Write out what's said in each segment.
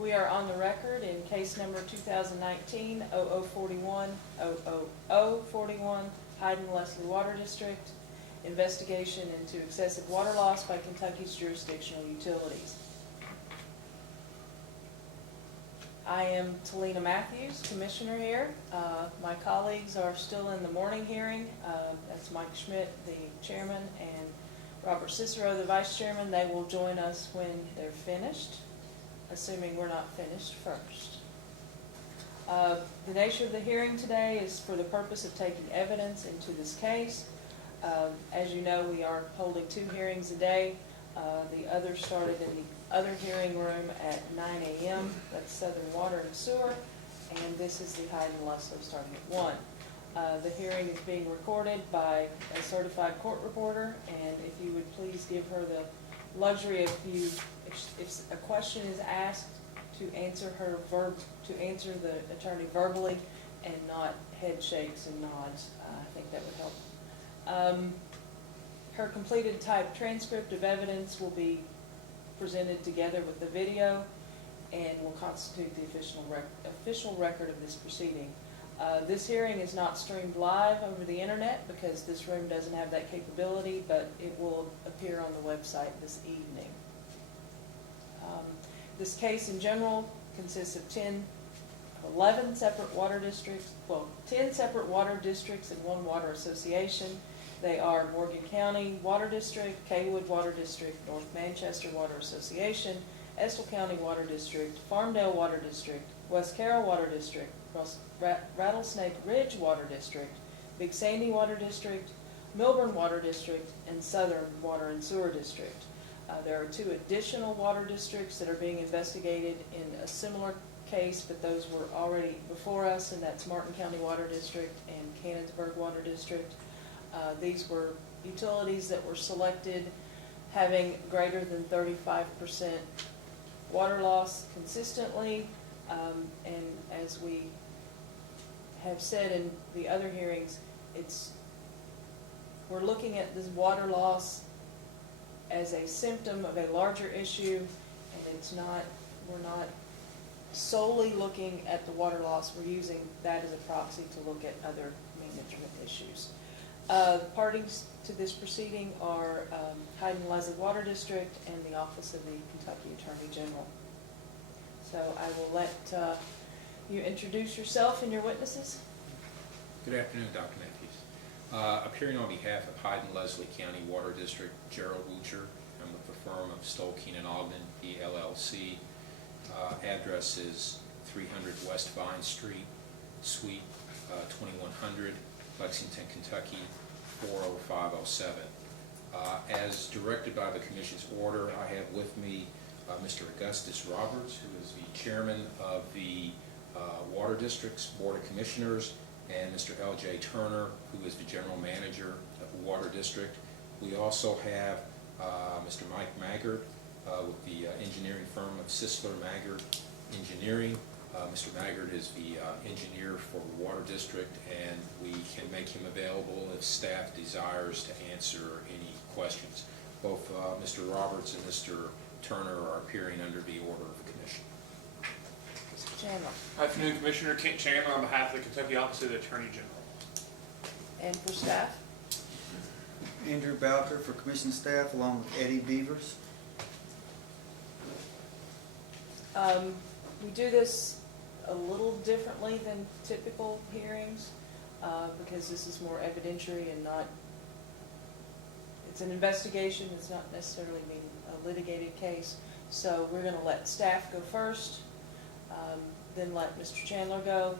We are on the record in case number 2019-0041, 00041, Hyden-Leslie Water District, investigation into excessive water loss by Kentucky's jurisdictional utilities. I am Talina Matthews, Commissioner here. My colleagues are still in the morning hearing. That's Mike Schmidt, the Chairman, and Robert Cicero, the Vice Chairman. They will join us when they're finished, assuming we're not finished first. The nature of the hearing today is for the purpose of taking evidence into this case. As you know, we are holding 2 hearings a day. The other started in the other hearing room at 9 a.m. That's Southern Water and Sewer, and this is the Hyden-Leslie starting at 1. The hearing is being recorded by a certified court reporter, and if you would please give her the luxury if a question is asked to answer the attorney verbally and not head shakes and nods. I think that would help. Her completed typed transcript of evidence will be presented together with the video and will constitute the official record of this proceeding. This hearing is not streamed live over the internet because this room doesn't have that capability, but it will appear on the website this evening. This case in general consists of 11 separate water districts, 10 separate water districts and 1 water association. They are Morgan County Water District, Kaywood Water District, North Manchester Water Association, Estill County Water District, Farmdale Water District, West Carroll Water District, Rattlesnake Ridge Water District, Big Sandy Water District, Milburn Water District, and Southern Water and Sewer District. There are 2 additional water districts that are being investigated in a similar case, but those were already before us, and that's Martin County Water District and Cannonsburg Water District. These were utilities that were selected having greater than 35% water loss consistently, and as we have said in the other hearings, we're looking at this water loss as a symptom of a larger issue, and we're not solely looking at the water loss. We're using that as a proxy to look at other management issues. Parties to this proceeding are Hyden-Leslie Water District and the Office of the Kentucky Attorney General. So I will let you introduce yourself and your witnesses. Good afternoon, Dr. Matthews. Appearing on behalf of Hyden-Leslie County Water District, Gerald Wucher. I'm with the firm of Stoll Keenan Ogden, LLC. Address is 300 West Vine Street, Suite 2100, Lexington, Kentucky 40507. As directed by the Commission's order, I have with me Mr. Augustus Roberts, who is the Chairman of the Water District's Board of Commissioners, and Mr. L.J. Turner, who is the General Manager of the Water District. We also have Mr. Mike Maggard with the engineering firm of Sisler Maggard Engineering. Mr. Maggard is the engineer for the Water District, and we can make him available if staff desires to answer any questions. Both Mr. Roberts and Mr. Turner are appearing under the order of the Commission. Mr. Chandler. Afternoon, Commissioner. Kent Chandler on behalf of the Kentucky Office of the Attorney General. And for staff? Andrew Bowker for Commission staff, along with Eddie Beavers. We do this a little differently than typical hearings because this is more evidentiary and it's an investigation. It's not necessarily being a litigated case. So we're going to let staff go first, then let Mr. Chandler go,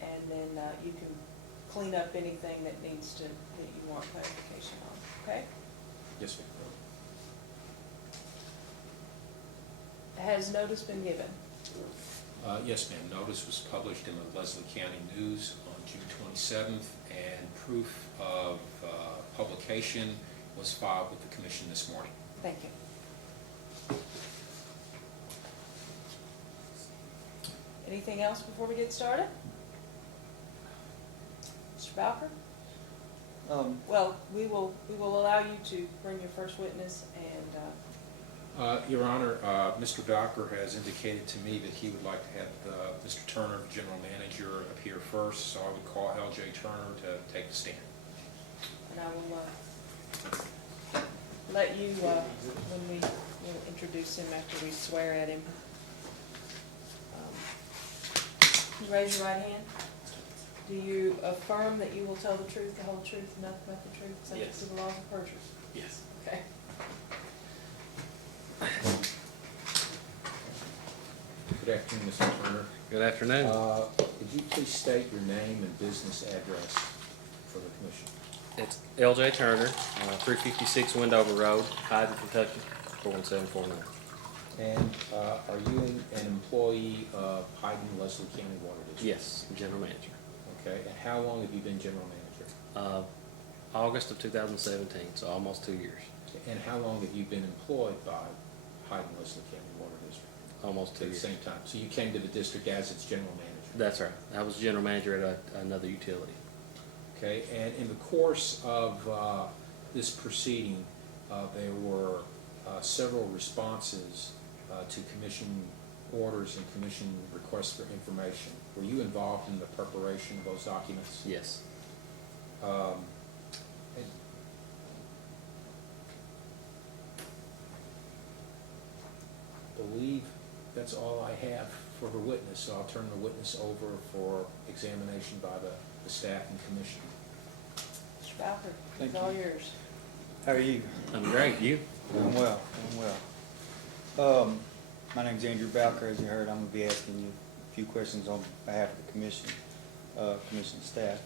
and then you can clean up anything that you want clarification on. Okay? Yes, ma'am. Has notice been given? Yes, ma'am. Notice was published in the Leslie County News on June 27th, and proof of publication was filed with the Commission this morning. Thank you. Anything else before we get started? Mr. Bowker? Well, we will allow you to bring your first witness, and Your Honor, Mr. Docker has indicated to me that he would like to have Mr. Turner, the General Manager, appear first, so I would call L.J. Turner to take the stand. And I will let you, when we'll introduce him after we swear at him. You raise your right hand. Do you affirm that you will tell the truth, the whole truth, and nothing but the truth, subject Yes. to the laws of perjury? Yes. Okay. Good afternoon, Mr. Turner. Good afternoon. Could you please state your name and business address for the commission? It's L.J. Turner, 356 Wendover Road, Hyden, Kentucky, 41749. And are you an employee of Hyden-Leslie County Water District? Yes, General Manager. Okay, and how long have you been General Manager? August of 2017, so almost 2 years. And how long have you been employed by Hyden-Leslie County Water District? Almost 2 At the years. same time. So you came to the district as its general manager? That's right. I was General Manager at another utility. Okay, and in the course of this proceeding, there were several responses to commission orders and commission requests for information. Were you involved in the preparation of those documents? Yes. And I believe that's all I have for the witness, so I'll turn the witness over for examination by the staff and commission. Mr. Bowker, Thank it's all you. yours. How are you? I'm great. You? Doing well, doing well. My name's Andrew Bowker, as you heard. I'm gonna be asking you a few questions on behalf of the commission, commission staff.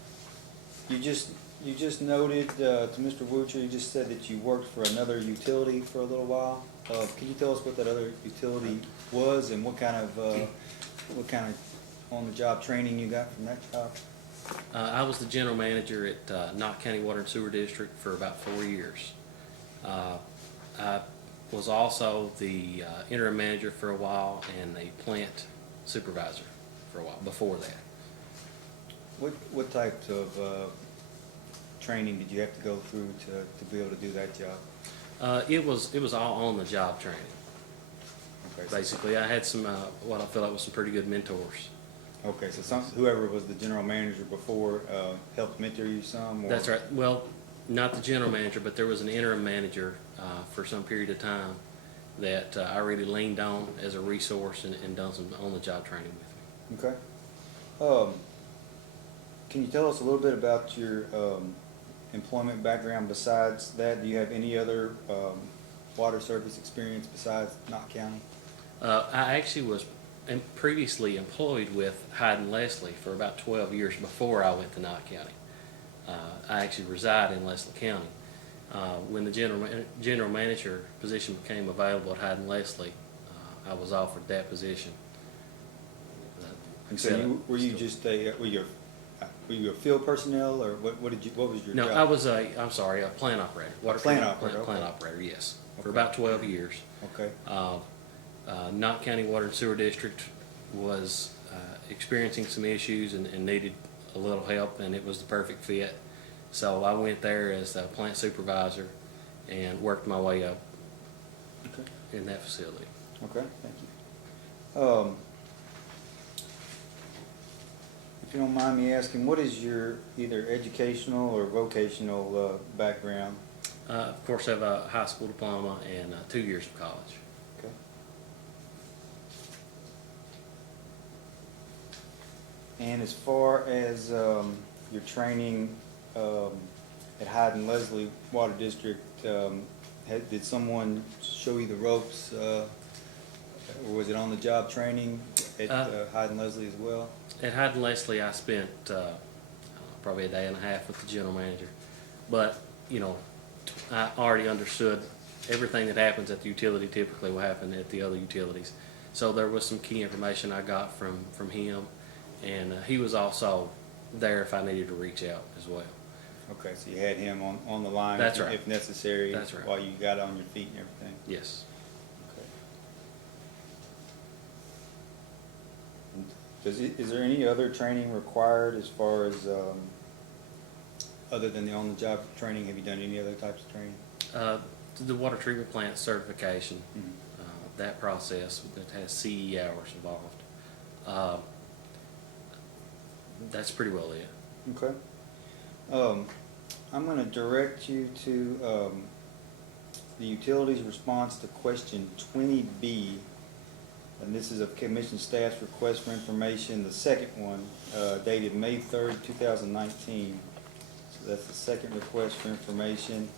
You just noted, to Mr. Woocher, you just said that you worked for another utility for a little while. Can you tell us what that other utility was and what kind of on-the-job training you got from that job? I was the General Manager at Knott County Water and Sewer District for about 4 years. I was also the interim manager for a while and the plant supervisor for a while before that. What types of training did you have to go through to be able to do that job? It was all on the job training. Okay, so- Basically, I had some what I feel like was some pretty good mentors. Okay, so whoever was the general manager before helped mentor you some? Or? That's right. Well, not the general manager, but there was an interim manager for some period of time that I really leaned on as a resource and done some on-the-job training with me. Okay. Can you tell us a little bit about your employment background besides that? Do you have any other water service experience besides Knott County? I actually was previously employed with Hyden-Leslie for about 12 years before I went to Knott County. I actually reside in Leslie County. When the general manager position became available at Hyden-Leslie, I was offered that position. And so were you a field personnel, or what was your No, job? I was I'm sorry, a plant operator. Water Plant treatment operator, Plant okay. operator, yes. For Okay. about 12 years. Okay. Knott County Water and Sewer District was experiencing some issues and needed a little help, and it was the perfect fit. So I went there as a plant supervisor and worked my way up Okay. in that facility. Okay, thank you. If you don't mind me asking, what is your either educational or vocational background? Of course, I have a high school diploma and 2 years of college. Okay. And as far as your training at Hyden-Leslie Water District, did someone show you the ropes, or was it on-the-job training at Hyden-Leslie as well? At Hyden-Leslie, I spent probably a day and a half with the general manager. But, you know, I already understood everything that happens at the utility typically will happen at the other utilities. So there was some key information I got from him, and he was also there if I needed to reach out as well. Okay, so you had him on the line That's right. if necessary. That's right. While you got on your feet and everything. Yes. Okay. Is there any other training required as far as other than the on-the-job training? Have you done any other types of training? the water treatment plant certification, Mhm. that process that has CE hours involved. That's pretty well it. Okay. I'm gonna direct you to, the utilities response to question 20B. And this is a commission staff's request for information, the second one, dated May 3rd, 2019. So that's the second request for information,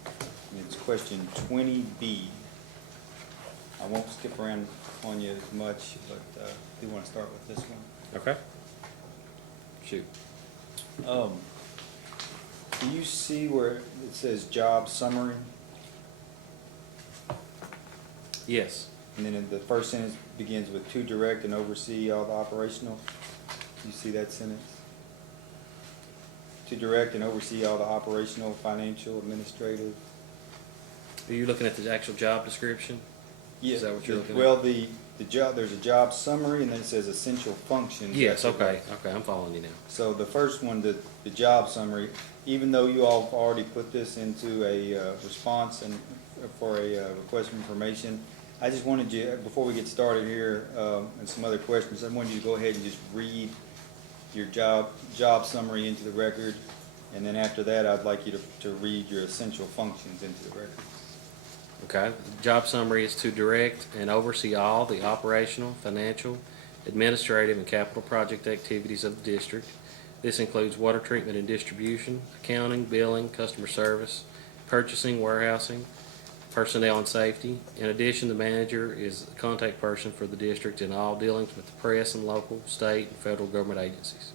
and it's question 20B. I won't skip around on you as much, but I do want to start with this one. Okay. Shoot. Do you see where it says job summary? Yes. And then in the first sentence begins with to direct and oversee all the operational. You see that sentence? To direct and oversee all the operational, financial, administrative. Are you looking at the actual job description? Is that what you're looking at? Well, the job, there's a job summary and then it says essential functions. Yes, That's okay, okay, I'm following you now. So the first one, the job summary, even though you all have already put this into a response and for a request for information, I just wanted you, before we get started here, and some other questions, I wanted you to go ahead and just read your job summary into the record, and then after that, I'd like you to read your essential functions into the record. Okay, the job summary is to direct and oversee all the operational, financial, administrative, and capital project activities of the district. This includes water treatment and distribution, accounting, billing, customer service, purchasing, warehousing, personnel and safety. In addition, the manager is the contact person for the district in all dealings with the press and local, state, and federal government agencies.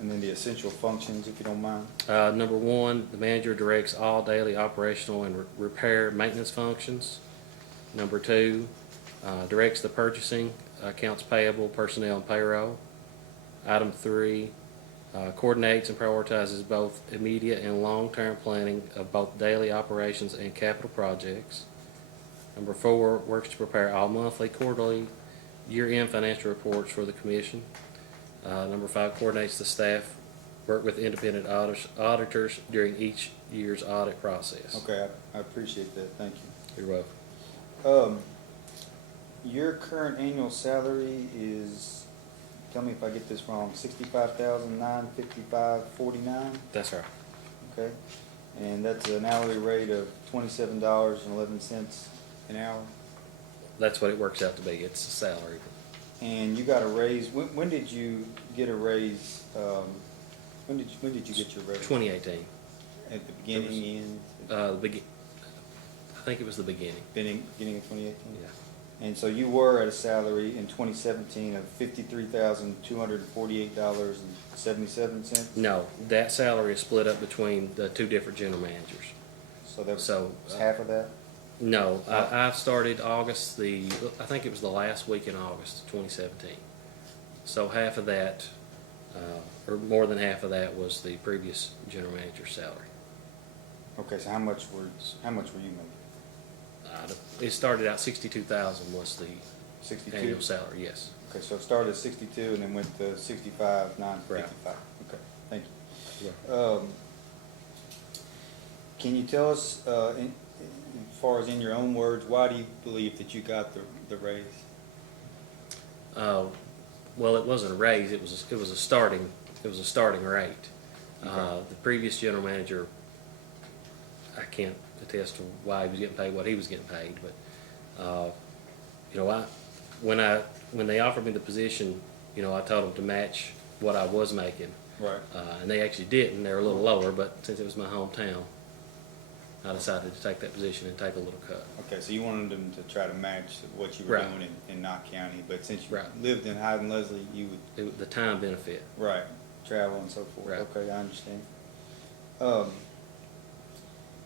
And then the essential functions, if you don't mind. Number one, the manager directs all daily operational and repair maintenance functions. Number two, directs the purchasing, accounts payable, personnel, and payroll. Item three, coordinates and prioritizes both immediate and long-term planning of both daily operations and capital projects. Number four, works to prepare all monthly, quarterly, year-end financial reports for the commission. Number five, coordinates the staff, work with independent auditors during each year's audit process. Okay, I appreciate that, thank you. You're welcome. Your current annual salary is, tell me if I get this wrong, $65,955.49? That's right. Okay, and that's an hourly rate of $27.11 an hour? That's what it works out to be. It's a salary. And you got a raise, when did you get a raise, when did you get your raise? 2018. At the beginning, end? I think it was the beginning. Beginning of 2018? Yeah. And so you were at a salary in 2017 of $53,248.77? No, that salary is split up between the two different general managers. So that was So, half of that? No, I started I think it was the last week in August 2017. So half of that, or more than half of that, was the previous general manager's salary. Okay, so how much were you making? It started out 62,000 was the 62? annual salary, yes. Okay, so it started at 62 and then went to 65,955. Okay, thank you. Yeah. Can you tell us, as far as in your own words, why do you believe that you got the raise? Well, it wasn't a raise. It was a starting rate. Okay. The previous general manager, I can't attest to why he was getting paid what he was getting paid, but when they offered me the position, I told them to match what I was making, Right. and they actually didn't. They're a little lower, but since it was my hometown, I decided to take that position and take a little cut. Okay, so you wanted them to try to match what you were Right. doing in Knott County, but since you Right. lived in Hyden-Leslie, you would, The time benefit. right, travel and so forth. Right. Okay, I understand.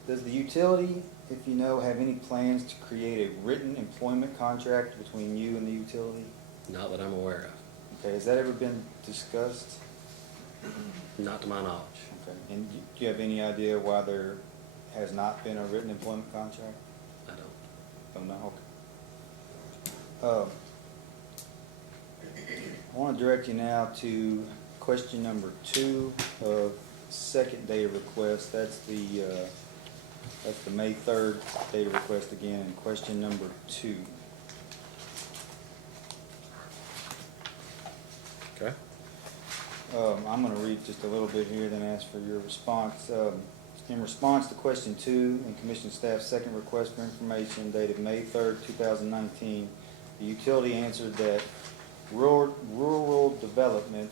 Does the utility, if you know, have any plans to create a written employment contract between you and the utility? Not that I'm aware of. Okay, has that ever been discussed? Not to my knowledge. Okay, and do you have any idea why there has not been a written employment contract? I don't. Don't know, okay. I want to direct you now to question number 2 of second day of request. That's the That's the May 3rd data request again. And question number 2. Okay. I'm going to read just a little bit here, then ask for your response. In response to question 2 and Commission staff's second request for information dated May 3rd, 2019, the utility answered that rural development,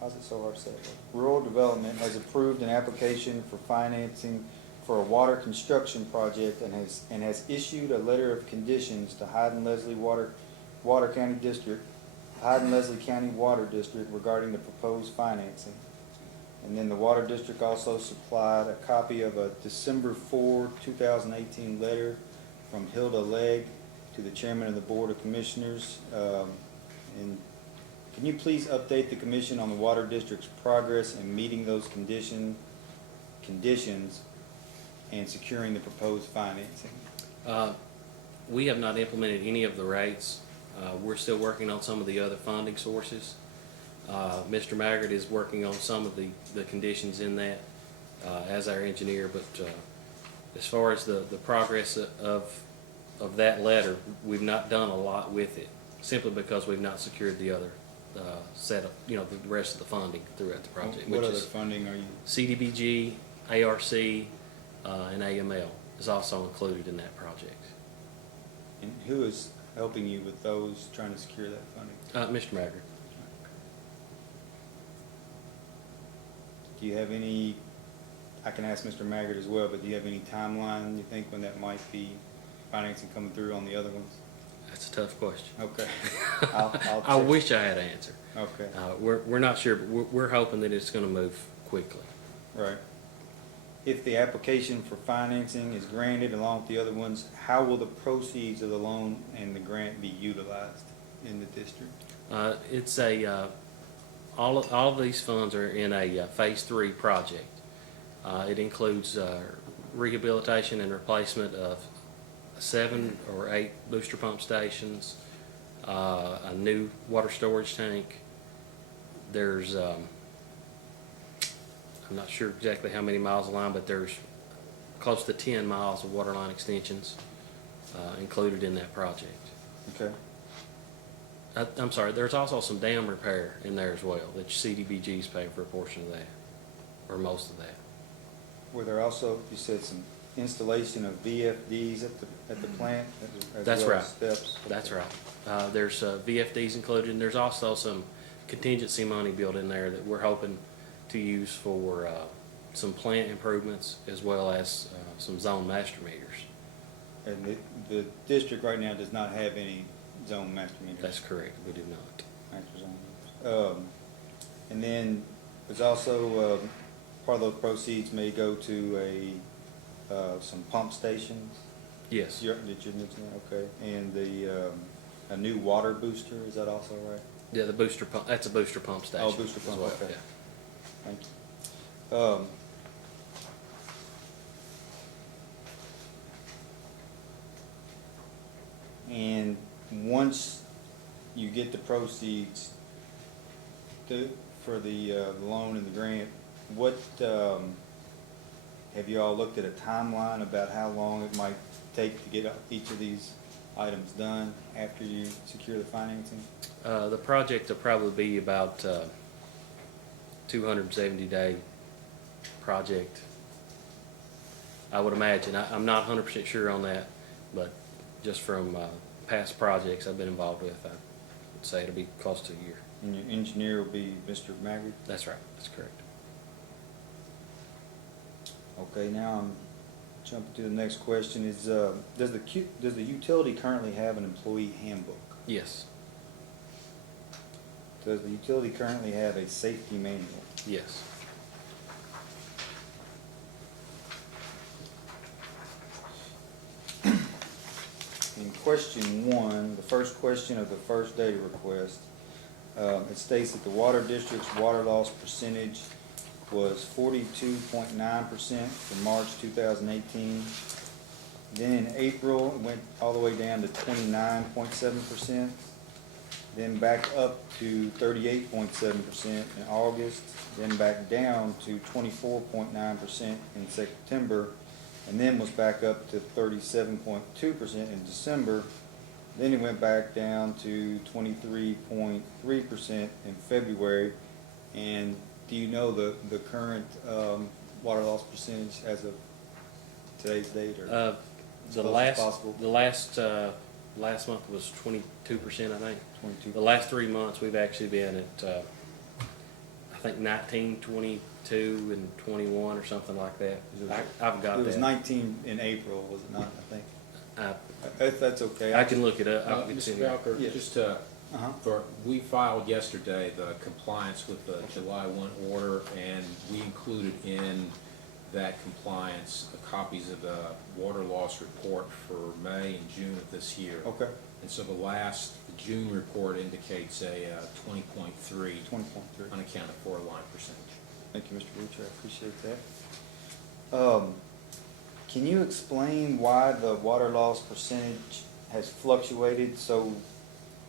how's it so hard to say? Rural development has approved an application for financing for a water construction project and has issued a letter of conditions to Hyden-Leslie County District, Hyden-Leslie County Water District regarding the proposed financing. And then the Water District also supplied a copy of a December 4, 2018 letter from Hilda Legg to the Chairman of the Board of Commissioners. And can you please update the Commission on the Water District's progress in meeting those conditions and securing the proposed financing? We have not implemented any of the rates. We're still working on some of the other funding sources. Mr. Maggard is working on some of the conditions in that as our engineer, but as far as the progress of that letter, we've not done a lot with it, simply because we've not secured the other set of, the rest of the funding throughout the project. What which other is funding are you? CDBG, ARC, and AML is also included in that project. And who is helping you with those, trying to secure that funding? Mr. Maggard. Do you have any, I can ask Mr. Maggard as well, but do you have any timeline you think when that might be financing coming through on the other ones? That's a tough question. Okay. I'll I check. wish I had an answer. Okay, We're not sure, but we're hoping that it's going to move quickly. right. If the application for financing is granted along with the other ones, how will the proceeds of the loan and the grant be utilized in the district? It's all of these funds are in a phase 3 project. It includes rehabilitation and replacement of 7 or 8 booster pump stations, a new water storage tank. There's I'm not sure exactly how many miles of line, but there's close to 10 miles of water line extensions included in that project. Okay. I'm sorry, there's also some dam repair in there as well, that CDBG's paying for a portion of that, or most of that. Were there also, you said, some installation of VFDs at the plant? as That's well right. as steps? That's right. There's VFDs included, and there's also some contingency money built in there that we're hoping to use for some plant improvements as well as some zone master meters. And the district right now does not have any zone master meters? That's correct, we do not. Master zone meters. And then there's also, part of those proceeds may go to some pump stations? Yes, Did you mention that? Okay. And a new water booster, is that also right? yeah, the booster pump, that's a booster pump station. Oh, booster as pump, well, okay. yeah. Thank you. And once you get the proceeds for the loan and the grant, what, have you all looked at a timeline about how long it might take to get each of these items done after you secure the financing? The project will probably be about 270-day project, I would imagine. I'm not 100% sure on that, but just from past projects I've been involved with, I would say it'll be close to a year. And your engineer will be Mr. Maggard? That's right, that's correct. Okay, now I'm jumping to the next question. Is does the utility currently have an employee handbook? Yes, Does the utility currently have a safety manual? yes. In question 1, the first question of the first data request, it states that the water district's water loss percentage was 42.9% for March 2018. Then in April, it went all the way down to 29.7%. Then back up to 38.7% in August. Then back down to 24.9% in September. and then was back up to 37.2% in December. Then it went back down to 23.3% in February. And do you know the current water loss percentage as of today's date, or The as close as last, possible? last month was 22%, I think. 22. The last 3 months, we've actually been at, I think 19, 22, and 21 or something like that. I've got that. It was 19 in April, was it not? I think. I If that's okay. I can look it up. I can Mr. send you- Bowker, Yes. just Uh-huh. we filed yesterday the compliance with the July 1 order, and we included in that compliance copies of the water loss report for May and June of this year. Okay, And so the June report indicates a 20.3 20.3. unaccounted for line percentage. Thank you, Mr. Butcher, I appreciate that. Can you explain why the water loss percentage has fluctuated so,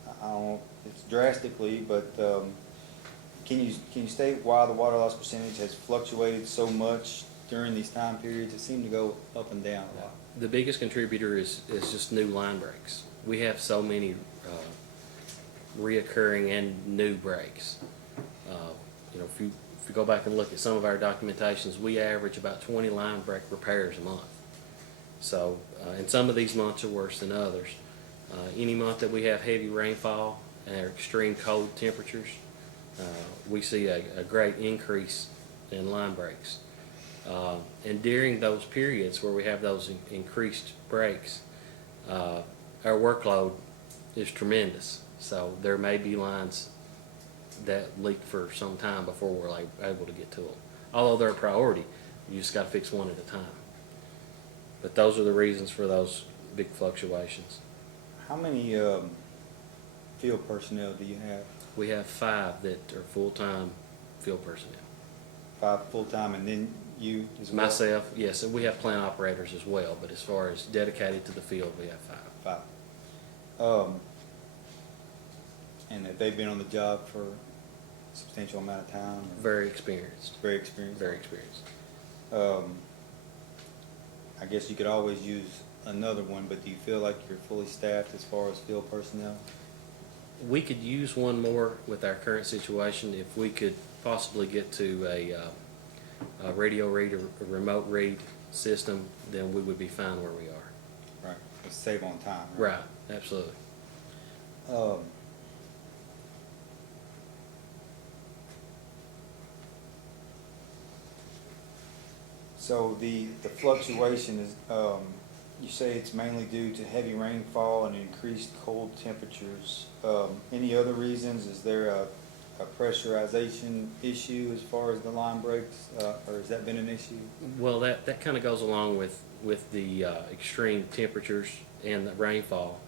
I don't know, it's drastically, but can you state why the water loss percentage has fluctuated so much during these time periods? It seemed to go up and down a lot. The biggest contributor is just new line breaks. We have so many reoccurring and new breaks. If you go back and look at some of our documentations, we average about 20 line break repairs a month. So, and some of these months are worse than others. Any month that we have heavy rainfall and extreme cold temperatures, we see a great increase in line breaks. And during those periods where we have those increased breaks, our workload is tremendous. So there may be lines that leak for some time before we're able to get to them. Although they're a priority, you just got to fix one at a time. But those are the reasons for those big fluctuations. How many field personnel do you have? We have 5 that are full-time field personnel. 5 full-time, and then you as well? Myself, yes, and we have plant operators as well, but as far as dedicated to the field, we have 5. 5. And have they been on the job for a substantial amount of time? Or Very experienced. very experienced? Very experienced. I guess you could always use another one, but do you feel like you're fully staffed as far as field personnel? We could use one more with our current situation. If we could possibly get to a radio read, a remote read system, then we would be fine where we are. Right, to save on time, right? Right, absolutely. So the fluctuation is, you say it's mainly due to heavy rainfall and increased cold temperatures. Any other reasons? Is there a pressurization issue as far as the line breaks, or has that been an issue? Well, that kind of goes along with the extreme temperatures and the rainfall.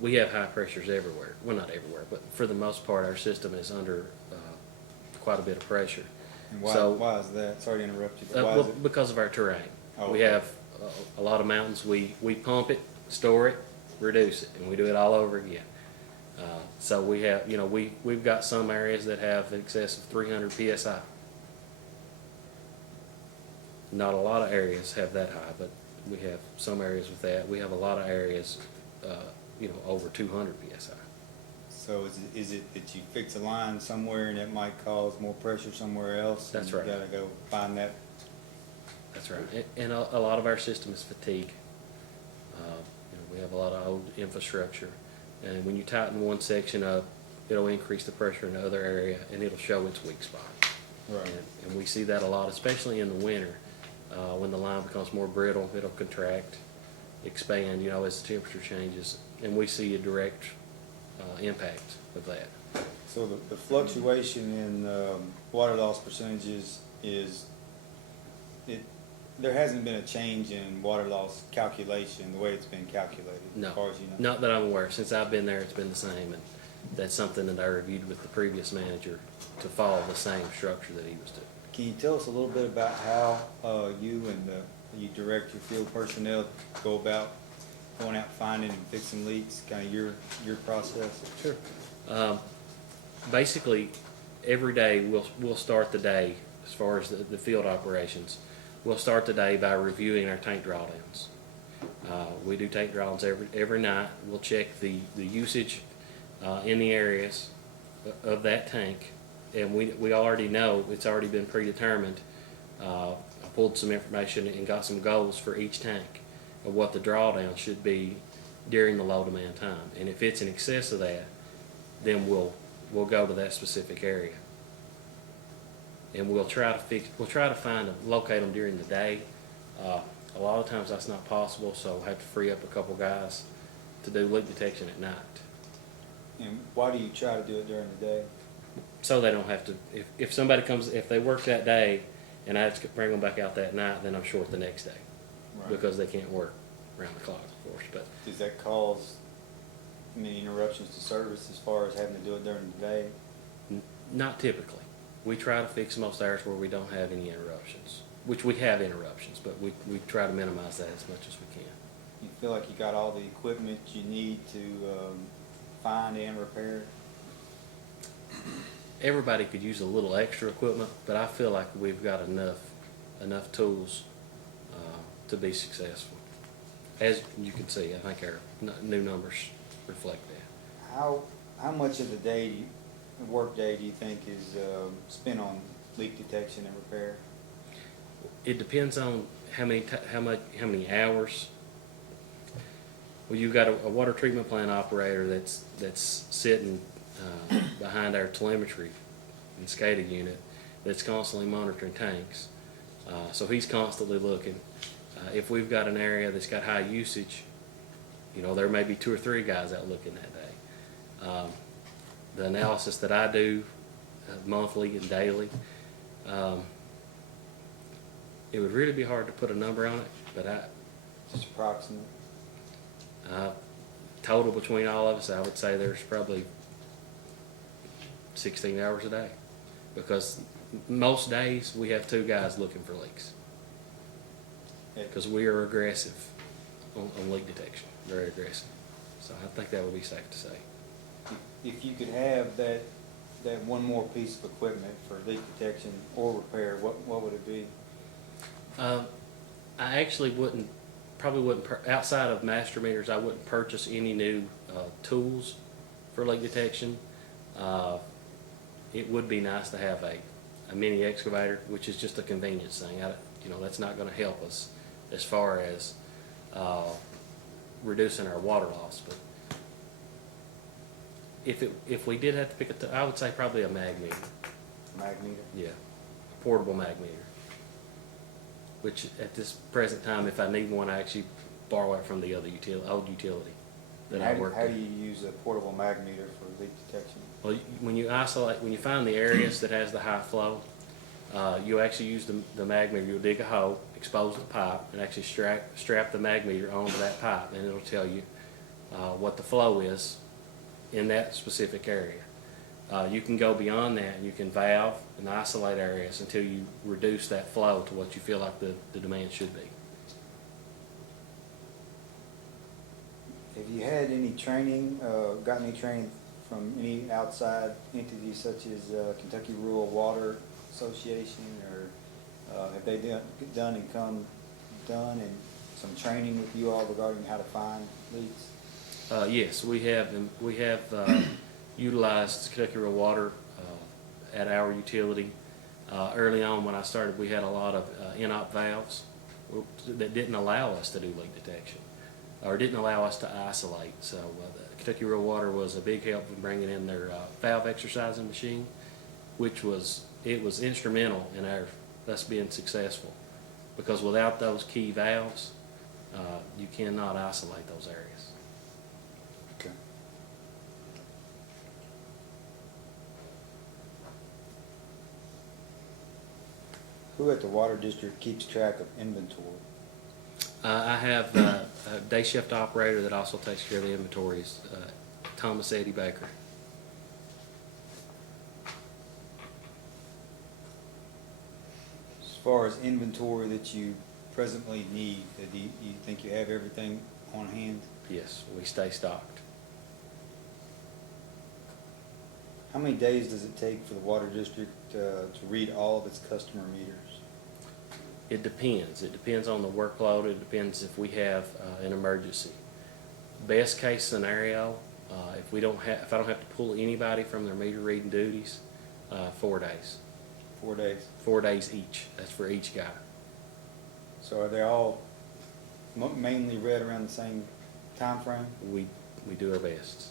We have high pressures everywhere. Well, not everywhere, but for the most part, our system is under quite a bit of pressure. And why, So- why is that? Sorry to interrupt you, but why Well, is it? because of our terrain. Oh, We okay. have a lot of mountains. We pump it, store it, reduce it, and we do it all over again. So we have, we've got some areas that have in excess of 300 PSI. Not a lot of areas have that high, but we have some areas with that. We have a lot of areas, over 200 PSI. So is it that you fix a line somewhere and it might cause more pressure somewhere else? That's and right. You gotta go find that. That's right. And a lot of our system is fatigue. We have a lot of old infrastructure. And when you tighten one section up, it'll increase the pressure in the other area and it'll show its weak spot. Right. And we see that a lot, especially in the winter. When the line becomes more brittle, it'll contract, expand, as the temperature changes. And we see a direct impact of that. So the fluctuation in water loss percentages there hasn't been a change in water loss calculation, the way it's been calculated, No, as far as you know? not that I'm aware. Since I've been there, it's been the same. And that's something that I reviewed with the previous manager to follow the same structure that he was doing. Can you tell us a little bit about how you you direct your field personnel go about going out finding and fixing leaks, kind of your process? Sure. Basically, every day we'll start the day as far as the field operations We'll start the day by reviewing our tank drawdowns. We do tank drawdowns every night. We'll check the usage in the areas of that tank, and we already know, it's already been predetermined. I pulled some information and got some goals for each tank of what the drawdown should be during the low demand time. And if it's in excess of that, then we'll go to that specific area. And we'll try to locate them during the day. A lot of times that's not possible, so we'll have to free up a couple guys to do leak detection at night. And why do you try to do it during the day? So they don't have to, if somebody comes, if they work that day and I have to bring them back out that night, then I'm short the next day. Right. Because they can't work around the clock, of course. But Does that cause many interruptions to service as far as having to do it during the day? not typically. We try to fix most hours where we don't have any interruptions, which we have interruptions, but we try to minimize that as much as we can. You feel like you got all the equipment you need to find and repair it? Everybody could use a little extra equipment, but I feel like we've got enough tools to be successful. As you can see, I think our new numbers reflect that. How much of the work day do you think is spent on leak detection and repair? It depends on how many hours. Well, you've got a water treatment plant operator that's sitting behind our telemetry and SCADA unit that's constantly monitoring tanks. So he's constantly looking. If we've got an area that's got high usage, there may be 2 or 3 guys out looking that day. The analysis that I do monthly and daily, it would really be hard to put a number on it, but Just approximate? Total between all of us, I would say there's probably 16 hours a day, because most days we have 2 guys looking for leaks, because we are aggressive on leak detection, very aggressive. So I think that would be safe to say. If you could have that one more piece of equipment for leak detection or repair, what would it be? I actually probably wouldn't, outside of master meters, I wouldn't purchase any new tools for leak detection. It would be nice to have a mini excavator, which is just a convenience thing. That's not going to help us as far as reducing our water loss. But if we did have to pick I would say probably a mag meter. Mag meter? Yeah, a portable mag meter. Which at this present time, if I need one, I actually borrow it from the other old utility that I work How do in. you use a portable mag meter for leak detection? Well, when you find the areas that has the high flow, you actually use the mag meter. You'll dig a hole, expose the pipe, and actually strap the mag meter onto that pipe, and it'll tell you what the flow is in that specific area. You can go beyond that, and you can valve and isolate areas until you reduce that flow to what you feel like the demand should be. Have you had any training, gotten any training from any outside entities such as Kentucky Rural Water Association, or have they done and some training with you all regarding how to find leaks? Yes, we have utilized Kentucky Rural Water at our utility. Early on when I started, we had a lot of in-op valves that didn't allow us to do leak detection, or didn't allow us to isolate. So Kentucky Rural Water was a big help in bringing in their valve exercising machine, which was instrumental in us being successful, because without those key valves, you cannot isolate those areas. Okay. Who at the water district keeps track of inventory? I have a day shift operator that also takes care of the inventories, Thomas Eddie Baker. As far as inventory that you presently need, do you think you have everything on hand? Yes, we stay stocked. How many days does it take for the water district to read all of its customer meters? It depends. It depends on the workload. It depends if we have an emergency. Best case scenario, if I don't have to pull anybody from their meter reading duties, 4 days. 4 days. 4 days each. That's for each guy. So are they all mainly read around the same time frame? We do our best.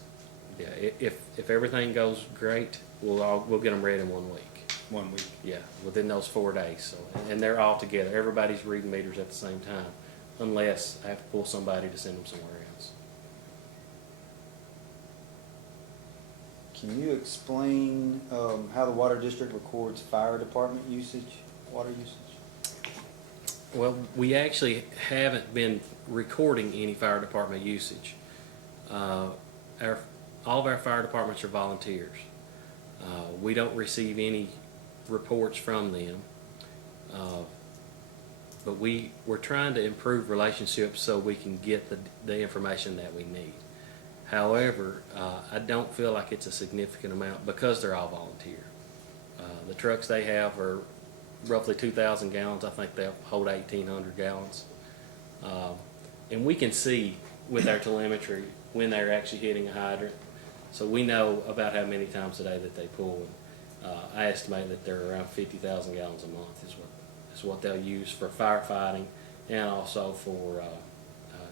Yeah. If everything goes great, we'll get them read in 1 week. 1 week. Yeah, within those 4 days. So, and they're all together. Everybody's reading meters at the same time, unless I have to pull somebody to send them somewhere else. Can you explain how the water district records fire department usage, water usage? Well, we actually haven't been recording any fire department usage. All of our fire departments are volunteers. We don't receive any reports from them, but we're trying to improve relationships so we can get the information that we need. However, I don't feel like it's a significant amount because they're all volunteer. The trucks they have are roughly 2,000 gallons. I think they'll hold 1,800 gallons. And we can see with our telemetry when they're actually hitting a hydrant. So we know about how many times a day that they pull. I estimate that they're around 50,000 gallons a month is what they'll use for firefighting and also for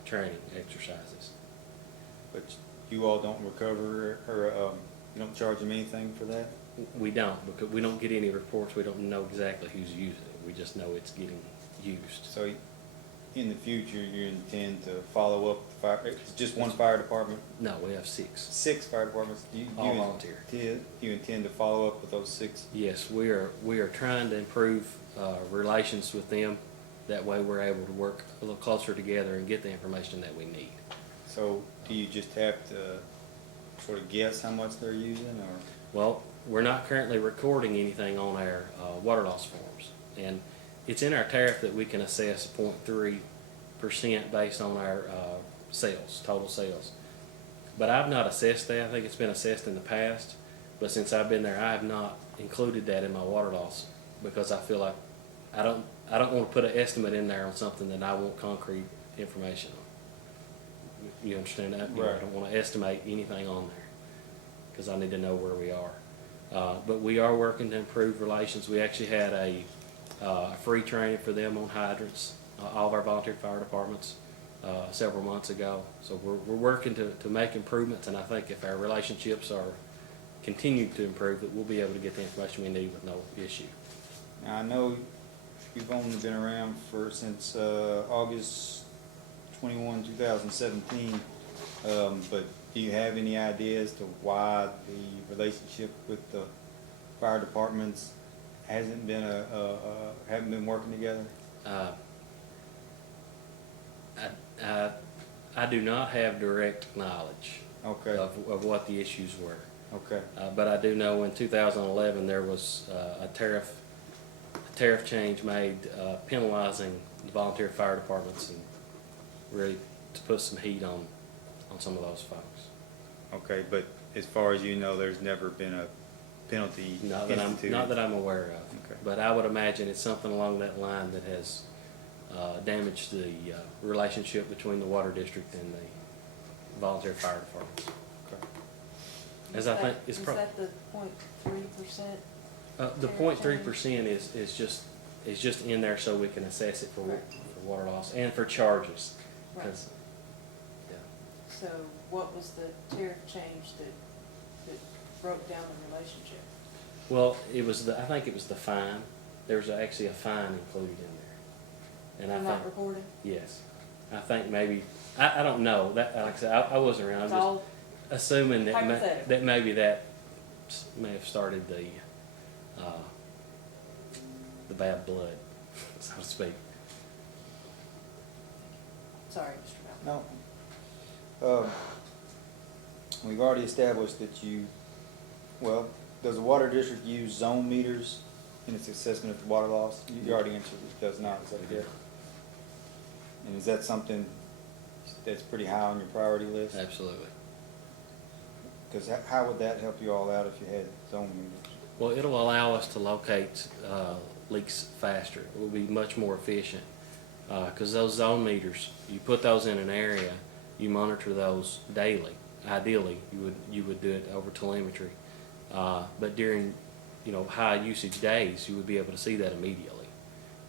training exercises. But you all don't recover or you don't charge them anything for that? We don't, because we don't get any reports. We don't know exactly who's using it. We just know it's getting used. So in the future, you intend to follow up the fire, it's just one fire department? No, we have 6. 6 fire departments? All volunteer. You intend to follow up with those 6? Yes, we are trying to improve relations with them. That way we're able to work a little closer together and get the information that we need. So do you just have to sort of guess how much they're using, or? Well, we're not currently recording anything on our water loss forms. And it's in our tariff that we can assess 0.3% based on our sales, total sales. But I've not assessed that. I think it's been assessed in the past. But since I've been there, I have not included that in my water loss because I feel like I don't want to put an estimate in there on something that I want concrete information on. You understand that? Right. I don't want to estimate anything on there because I need to know where we are. But we are working to improve relations. We actually had a free training for them on hydrants, all of our volunteer fire departments, several months ago. So we're working to make improvements, and I think if our relationships are continued to improve, that we'll be able to get the information we need with no issue. Now, I know you've only been around since August 21, 2017, but do you have any idea as to why the relationship with the fire departments haven't been working together? I do not have direct knowledge Okay. of what the issues were. Okay. But I do know in 2011 there was a tariff change made penalizing the volunteer fire departments and really to put some heat on some of those folks. Okay, but as far as you know, there's never been a penalty instituted? Not that I'm aware of. Okay. But I would imagine it's something along that line that has damaged the relationship between the water district and the volunteer fire departments. Okay. As I think it's Is that the 0.3%? the 0.3% is just in there so we can assess it for water loss and for charges. Right. 'Cause, yeah. So what was the tariff change that broke down the relationship? Well, I think it was the fine. There was actually a fine included in there. And You're not recording? yes, I think maybe, I don't know, that, like I said, I wasn't around, It's I'm all just assuming hypothetical. that maybe that may have started the bad blood, so to speak. Sorry, Mr. Bell. No. We've already established that does the water district use zone meters in its assessment of water loss? You already answered it does not, is that correct? And is that something that's pretty high on your priority list? Absolutely. Because how would that help you all out if you had zone meters? Well, it'll allow us to locate leaks faster. It will be much more efficient because those zone meters, you put those in an area, you monitor those daily. Ideally, you would do it over telemetry, but during high usage days, you would be able to see that immediately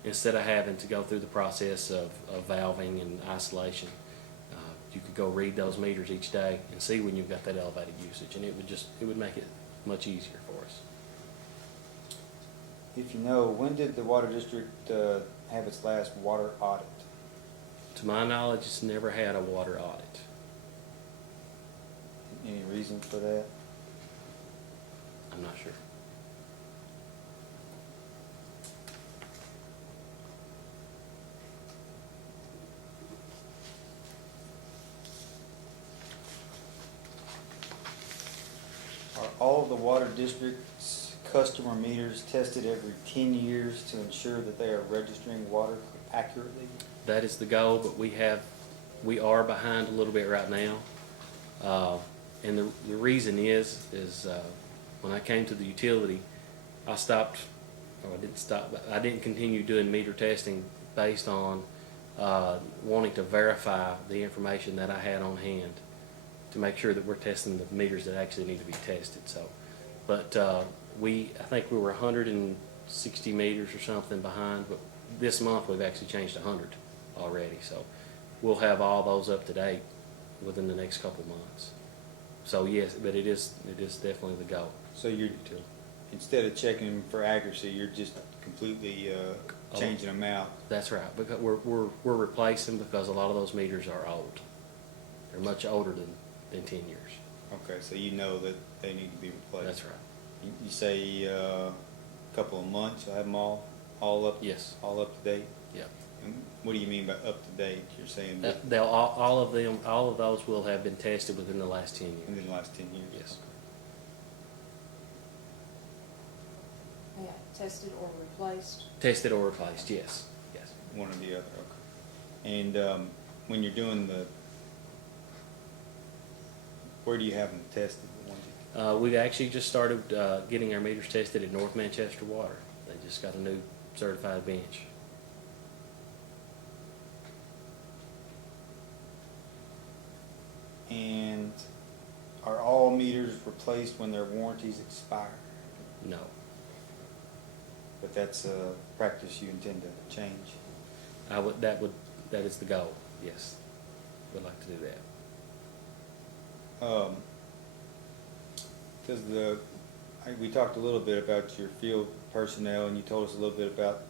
instead of having to go through the process of valving and isolation. You could go read those meters each day and see when you've got that elevated usage, and it would make it much easier for us. If you know, when did the water district have its last water audit? To my knowledge, it's never had a water audit. Any reason for that? I'm not sure. Are all of the water district's customer meters tested every 10 years to ensure that they are registering water accurately? That is the goal, but we are behind a little bit right now. And the reason is when I came to the utility, I didn't stop, but I didn't continue doing meter testing based on wanting to verify the information that I had on hand to make sure that we're testing the meters that actually need to be tested. So, but I think we were 160 meters or something behind, but this month we've actually changed 100 already. So we'll have all those up to date within the next couple months. So yes, but it is definitely the goal. So instead of checking for accuracy, you're just completely changing them out. That's right, because we're replacing because a lot of those meters are old. They're much older than 10 years. Okay, so you know that they need to be replaced. That's right. You say a couple of months, you'll have them all up? Yes. All up to date? Yeah. And what do you mean by up to date? You're saying They'll all of those will have been tested within the last 10 years. within the last 10 years? Yes. Yeah, tested or replaced. Tested or replaced, yes. Yes. One or the other, okay. And when you're doing where do you have them tested? The ones We've actually just started getting our meters tested at North Manchester Water. They just got a new certified bench. And are all meters replaced when their warranties expire? No. But that's a practice you intend to change? That is the goal, yes. We'd like to do that. We talked a little bit about your field personnel, and you told us a little bit about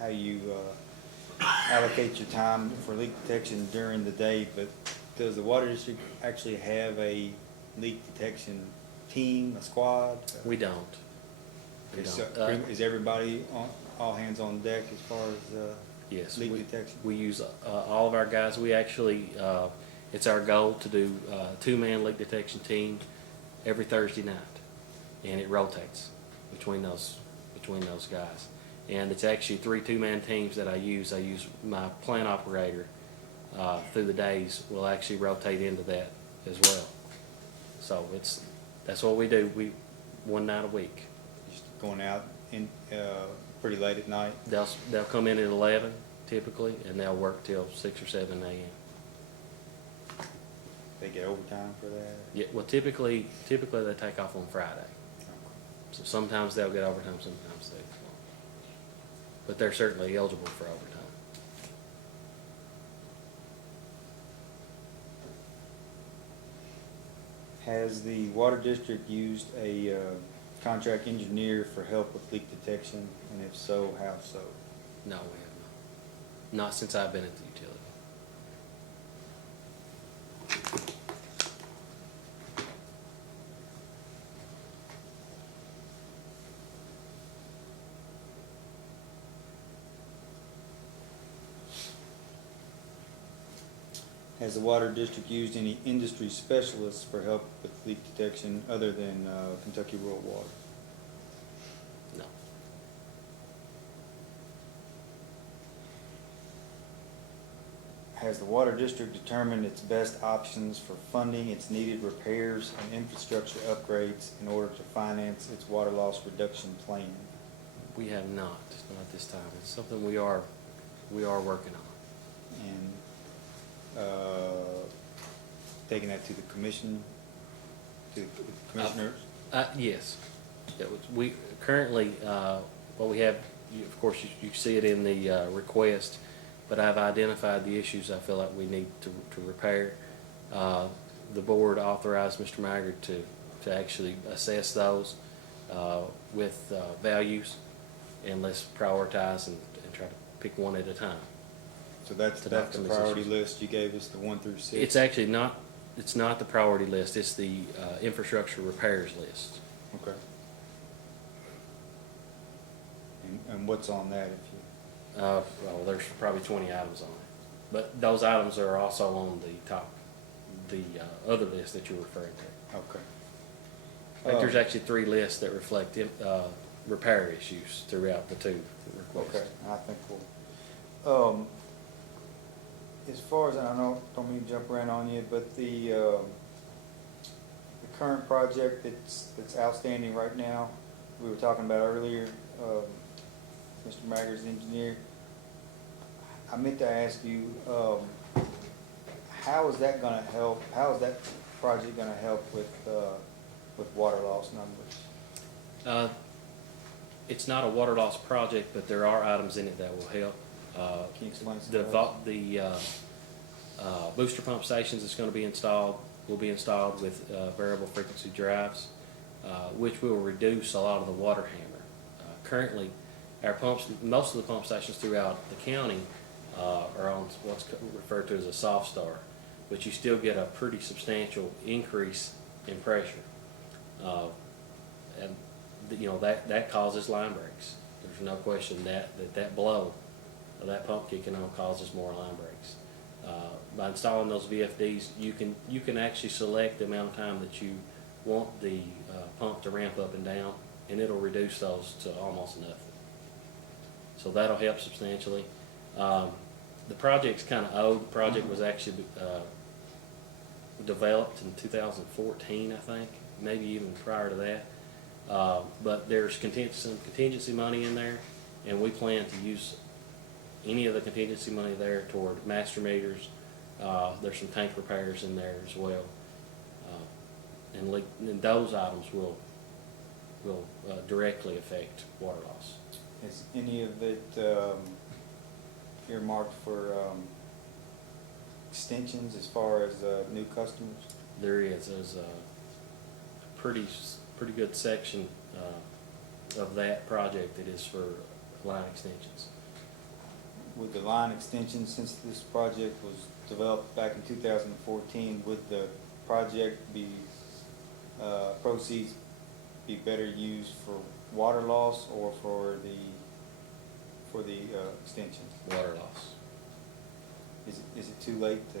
how you allocate your time for leak detection during the day, but does the water district actually have a leak detection team, a squad? We don't. We don't. Is everybody all hands on deck as far as Yes. leak detection? We use all of our guys. We actually, it's our goal to do a 2-man leak detection team every Thursday night, and it rotates between those guys. And it's actually 3 2-man teams that I use. I use my plant operator through the days. Will actually rotate into that as well. So that's what we do. One night a week. Just going out in pretty late at night? They'll come in at 11 typically, and they'll work till 6 or 7 a.m. They get overtime for that? Yeah, well, typically they take off on Friday. So sometimes they'll get overtime, sometimes they won't. But they're certainly eligible for overtime. Has the water district used a contract engineer for help with leak detection, and if so, how so? No, we have not. Not since I've been at the utility. Has the water district used any industry specialists for help with leak detection other than Kentucky Rural Water? No. has the water district determined its best options for funding its needed repairs and infrastructure upgrades in order to finance its water loss reduction plan? We have not this time. It's something we are working on. And taking that to the commission, to the commissioners? Yes. We currently, what we have, of course, you see it in the request, but I've identified the issues I feel like we need to repair. The board authorized Mr. Maggard to actually assess those with values, and let's prioritize and try to pick one at a time. So that's To the knock them priority issues. list you gave us, the 1 through 6? It's actually not, it's not the priority list, it's the infrastructure repairs list. Okay. And what's on that if you? Well, there's probably 20 items on it, but those items are also on the top, the other list that you're referring to. Okay. I think there's actually 3 lists that reflect repair issues throughout the 2 requests. Okay, I think we'll, as far as, and I don't mean to jump around on you, but the current project that's outstanding right now, we were talking about earlier, Mr. Maggard's engineer, I meant to ask you, how is that gonna help, how is that project gonna help with water loss numbers? It's not a water loss project, but there are items in it that will help. Can you explain some The of those? booster pump stations that's going to be installed will be installed with variable frequency drives, which will reduce a lot of the water hammer. Currently, our pumps, most of the pump stations throughout the county are on what's referred to as a soft start, but you still get a pretty substantial increase in pressure. And you know, that causes line breaks. There's no question that blow of that pump kicking on causes more line breaks. By installing those VFDs, you can actually select the amount of time that you want the pump to ramp up and down, and it'll reduce those to almost nothing. So that'll help substantially. The project's kind of old. The project was actually developed in 2014, I think, maybe even prior to that. But there's some contingency money in there, and we plan to use any of the contingency money there toward master meters. There's some tank repairs in there as well, and those items will directly affect water loss. Is any of it earmarked for extensions as far as new customers? There's a pretty good section of that project that is for line extensions. Would the line extension, since this project was developed back in 2014, would the project be, proceeds be better used for water loss or for the extension? Water loss. Is it too late to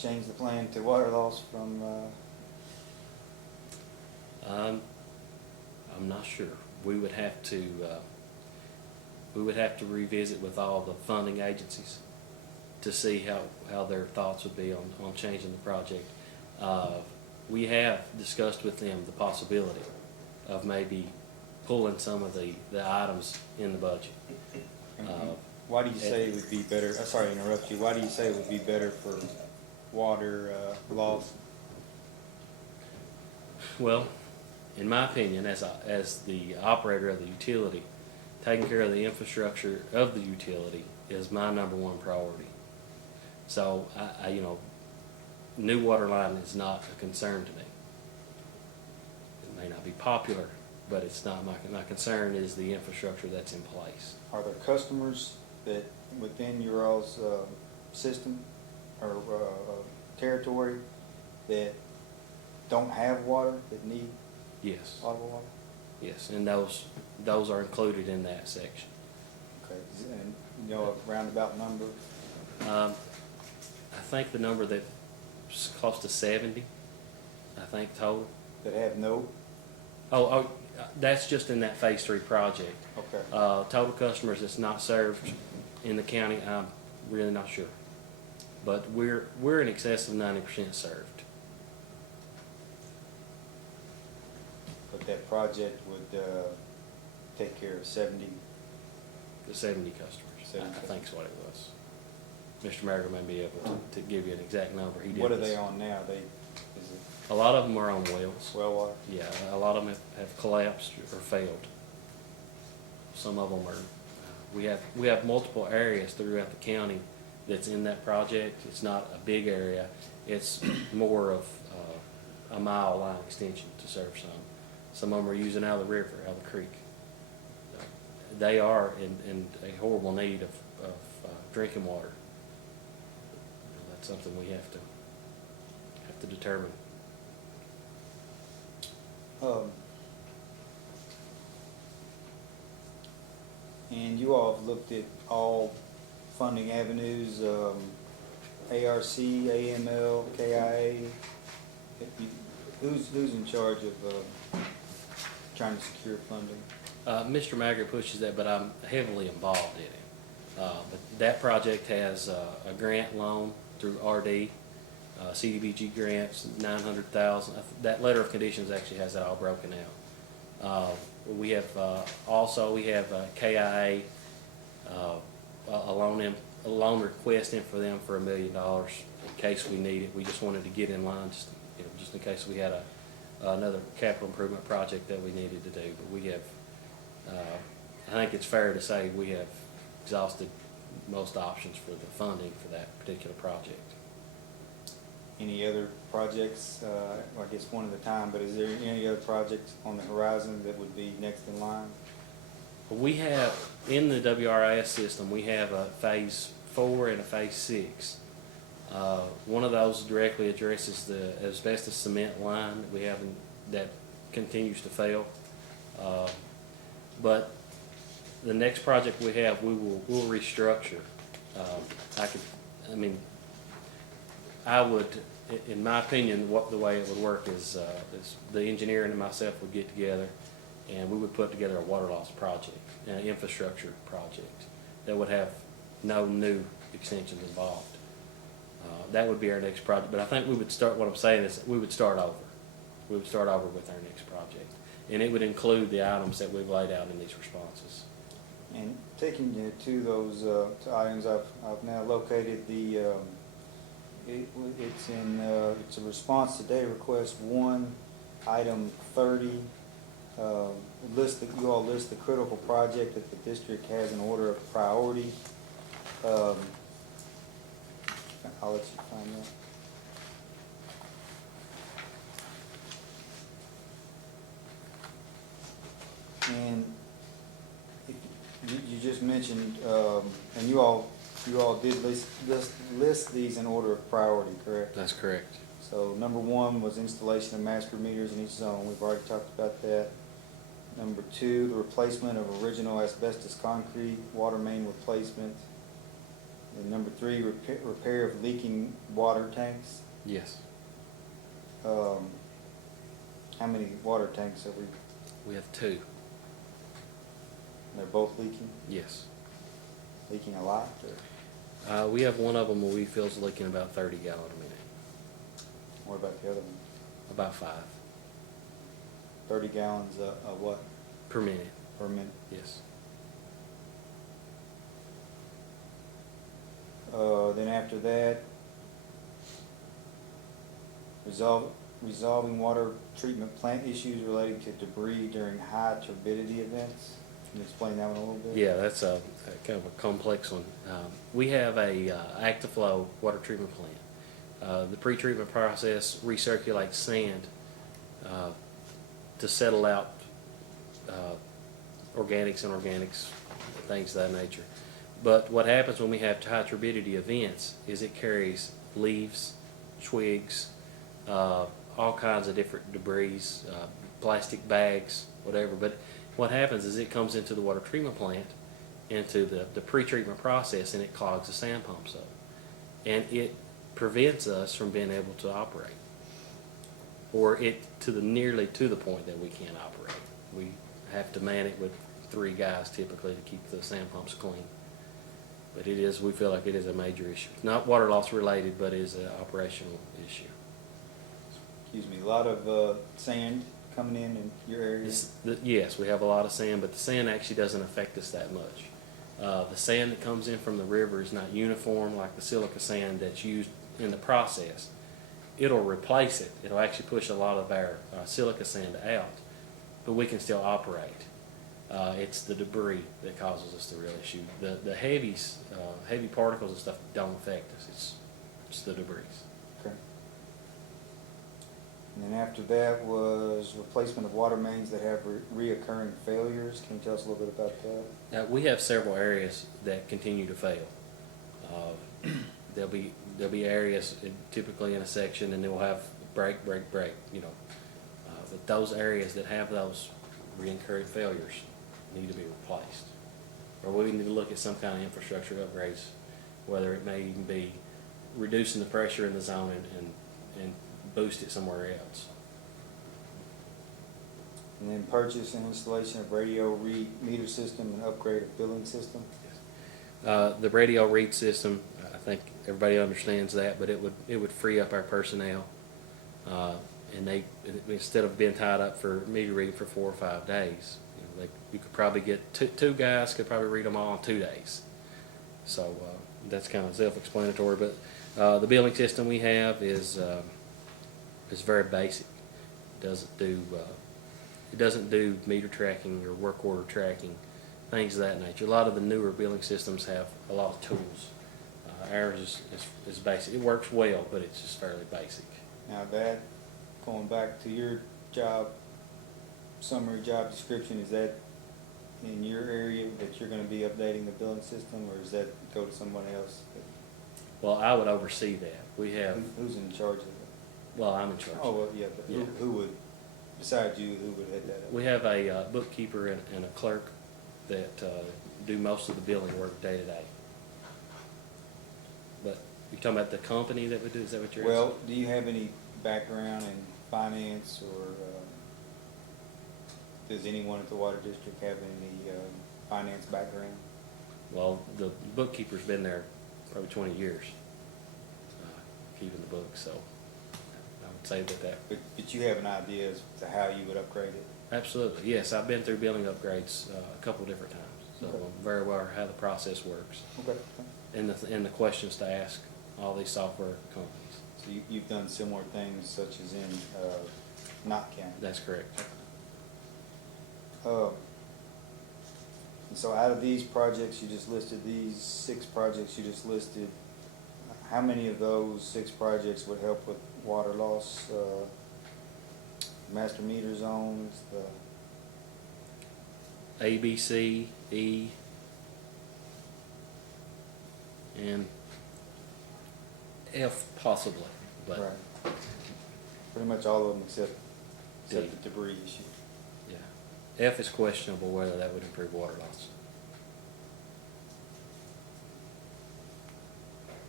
change the plan to water loss from, I'm not sure. We would have to revisit with all the funding agencies to see how their thoughts would be on changing the project. We have discussed with them the possibility of maybe pulling some of the items in the budget. why do you say it would be better, sorry to interrupt you, why do you say it would be better for water loss? Well, in my opinion, as the operator of the utility, taking care of the infrastructure of the utility is my #1 priority. So, new water line is not a concern to me. It may not be popular, but it's not my concern is the infrastructure that's in place. Are there customers that within your all's system or territory that don't have water, that need Yes, potable water? yes, and those are included in that section. Okay, and you know a roundabout number? I think the number that's close to 70, I think total. That have no? Oh, that's just in that Phase 3 project. Okay. Total customers that's not served in the county, I'm really not sure. but we're in excess of 90% served. But that project would take care of 70. The 70 customers, 70 I think is what it was. Mr. Merrill may be able to give you an exact number. He did What are this. they on now? Is it A lot of them are on wells. well water? Yeah, a lot of them have collapsed or failed. Some of them are, we have multiple areas throughout the county that's in that project. It's not a big area. It's more of a mile line extension to serve some. Some of them are using out of the river, out of the creek. They are in a horrible need of drinking water. That's something we have to determine. And you all have looked at all funding avenues, ARC, AML, KIA. Who's in charge of trying to secure funding? Mr. Maggard pushes that, but I'm heavily involved in it. But that project has a grant loan through RD, CDBG grants, 900,000. That letter of conditions actually has that all broken out. We have KIA, a loan request in for them for $1 million in case we need it. We just wanted to get in line, just in case we had another capital improvement project that we needed to do. But we have, I think it's fair to say we have exhausted most options for the funding for that particular project. Any other projects, I guess one at a time, but is there any other projects on the horizon that would be next in line? We have, in the WRIS system, we have a phase 4 and a phase 6. One of those directly addresses the asbestos cement line that we have that continues to fail. But the next project we have, we'll restructure. I would, in my opinion, the way it would work is the engineer and myself would get together and we would put together a water loss project, an infrastructure project that would have no new extensions involved. That would be our next project, but I think we would start, what I'm saying is we would start over. We would start over with our next project. And it would include the items that we've laid out in these responses. And taking you to those items, I've now located the, it's a response to data request 1, item 30. You all list the critical project that the district has in order of priority. I'll let you find that. And you just mentioned, and you all did list these in order of priority, correct? That's correct. So number 1 was installation of master meters in each zone. We've already talked about that. Number 2, the replacement of original asbestos concrete, water main replacement. And number 3, repair of leaking water tanks. Yes. How many water tanks have we? We have 2. They're both leaking? Yes. Leaking a lot? Or We have one of them where we feel is leaking about 30 gallons a minute. what about the other one? About 5. 30 gallons of what? Per minute. Per minute? Yes. Then after that, resolving water treatment plant issues relating to debris during high turbidity events. Can you explain that one a little bit? Yeah, that's a kind of a complex one. We have a active flow water treatment plant. The pre-treatment process recirculates sand to settle out organics, inorganics, things of that nature. But what happens when we have high turbidity events is it carries leaves, twigs, all kinds of different debris, plastic bags, whatever. But what happens is it comes into the water treatment plant, into the pre-treatment process, and it clogs the sand pumps up. And it prevents us from being able to operate, or nearly to the point that we can't operate. We have to man it with 3 guys typically to keep the sand pumps clean. But it is, we feel like it is a major issue. Not water loss related, but is an operational issue. Excuse me, a lot of sand coming in your area? Yes, we have a lot of sand, but the sand actually doesn't affect us that much. The sand that comes in from the river is not uniform like the silica sand that's used in the process. It'll replace it. It'll actually push a lot of our silica sand out, but we can still operate. It's the debris that causes us the real issue. The heavy particles and stuff don't affect us. It's the debris. Okay. And then after that was replacement of water mains that have reoccurring failures. Can you tell us a little bit about that? Now, we have several areas that continue to fail. There'll be areas typically in a section, and they'll have break. But those areas that have those recurring failures need to be replaced, or we need to look at some kind of infrastructure upgrades, whether it may even be reducing the pressure in the zone and boost it somewhere else. And then purchase and installation of radio read meter system and upgrade of billing system. The radio read system, I think everybody understands that, but it would free up our personnel, and they, instead of being tied up for meter reading for 4 or 5 days, you could probably get two guys could probably read them all in 2 days. So that's kind of self-explanatory. But the billing system we have is very basic. It doesn't do meter tracking or work order tracking, things of that nature. A lot of the newer billing systems have a lot of tools. Ours is basic. It works well, but it's just fairly basic. Now that, going back to your job, summary job description, is that in your area that you're going to be updating the billing system, or does that go to someone else? Well, I would oversee that. We have, Who's in charge of it? well, I'm in charge. Oh, well, yeah, but Yeah. who would, besides you, who would head that up? We have a bookkeeper and a clerk that do most of the billing work day to day. But you're talking about the company that would do, is that what you're asking? Well, do you have any background in finance, or does anyone at the water district have any finance background? Well, the bookkeeper's been there probably 20 years, keeping the books, so I would say that. But you have an idea as to how you would upgrade it? Absolutely, yes. I've been through billing upgrades a couple different times, so Okay. I'm very aware of how the process works Okay. and the questions to ask all these software companies. So you've done similar things such as in Knott County? That's correct. And so out of these projects you just listed, these 6 projects you just listed, how many of those 6 projects would help with water loss, master meter zones, A, B, C, E, and F possibly, but right? Pretty much all of them except D. the debris issue. yeah. F is questionable whether that would improve water loss.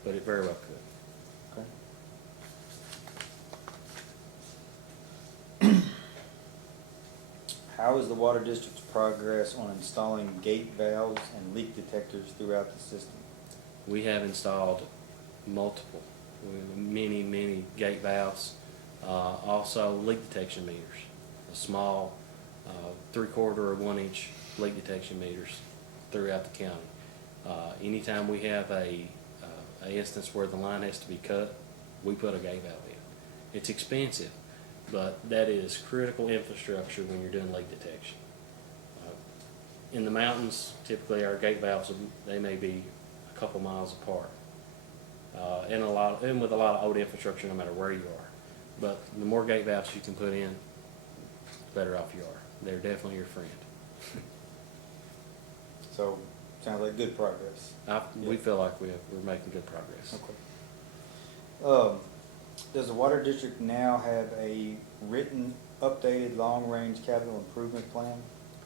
But it very well could. Okay. How is the water district's progress on installing gate valves and leak detectors throughout the system? We have installed multiple, many gate valves, also leak detection meters, a small 3/4 or 1 inch leak detection meters throughout the county. Anytime we have a instance where the line has to be cut, we put a gate valve in. It's expensive, but that is critical infrastructure when you're doing leak detection. In the mountains, typically our gate valves, they may be a couple miles apart, and with a lot of old infrastructure, no matter where you are. But the more gate valves you can put in, the better off you are. They're definitely your friend. So, sounds like good progress. We feel like we're making good progress. Okay. Does the water district now have a written, updated, long-range capital improvement plan?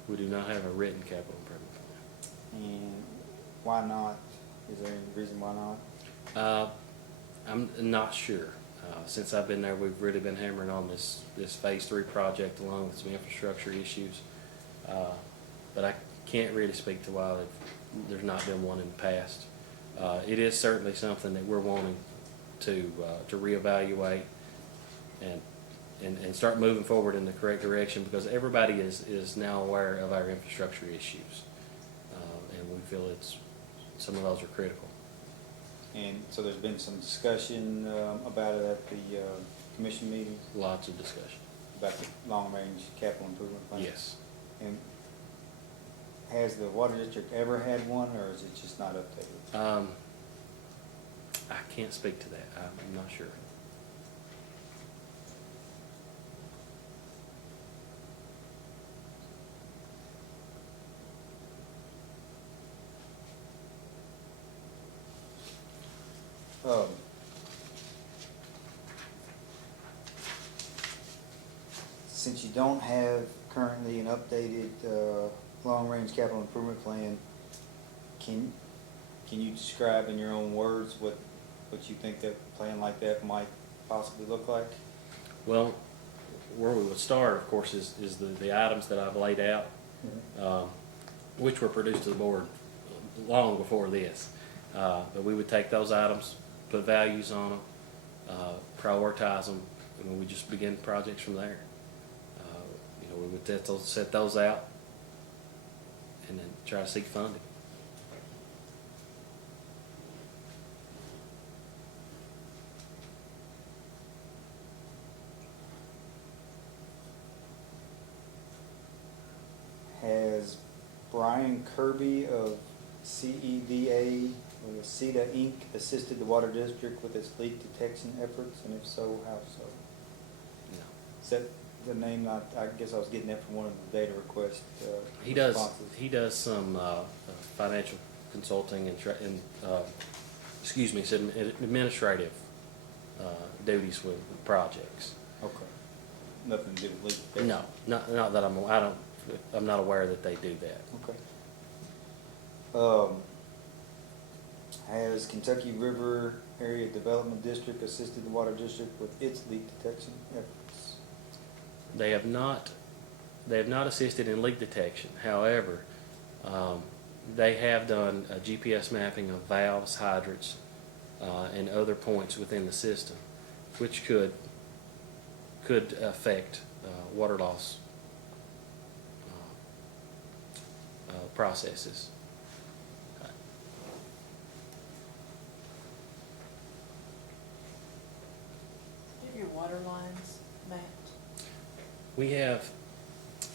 We do not have a written capital improvement plan. And why not? Is there any reason why not? I'm not sure. Since I've been there, we've really been hammering on this phase 3 project along with some infrastructure issues. But I can't really speak to why there's not been one in the past. It is certainly something that we're wanting to reevaluate and start moving forward in the correct direction, because everybody is now aware of our infrastructure issues. And we feel some of those are critical. And so there's been some discussion about it at the commission meetings, Lots of discussion. about the long-range capital improvement plan? Yes. And has the water district ever had one, or is it just not updated? I can't speak to that. I'm not sure. Um, Since you don't have currently an updated long-range capital improvement plan, can you describe in your own words what you think that a plan like that might possibly look like? Well, where we would start, of course, is the items that I've laid out, which were produced to the board long before this. But we would take those items, put values on them, prioritize them, and we just begin projects from there. We would set those out and then try to seek funding. Has Brian Kirby of CEDA, or CEDA Inc. assisted the water district with its leak detection efforts, and if so, how so? No. Is that the name? I guess I was getting that from one of the data request He does. responses. He does some financial consulting and some administrative duties with projects. Okay. Nothing to do with leak detection? No, not that I'm not aware that they do that. Okay. Has Kentucky River Area Development District assisted the water district with its leak detection efforts? They have not assisted in leak detection. However, they have done a GPS mapping of valves, hydrants, and other points within the system, which could affect water loss processes. Do you have your water lines mapped? We have,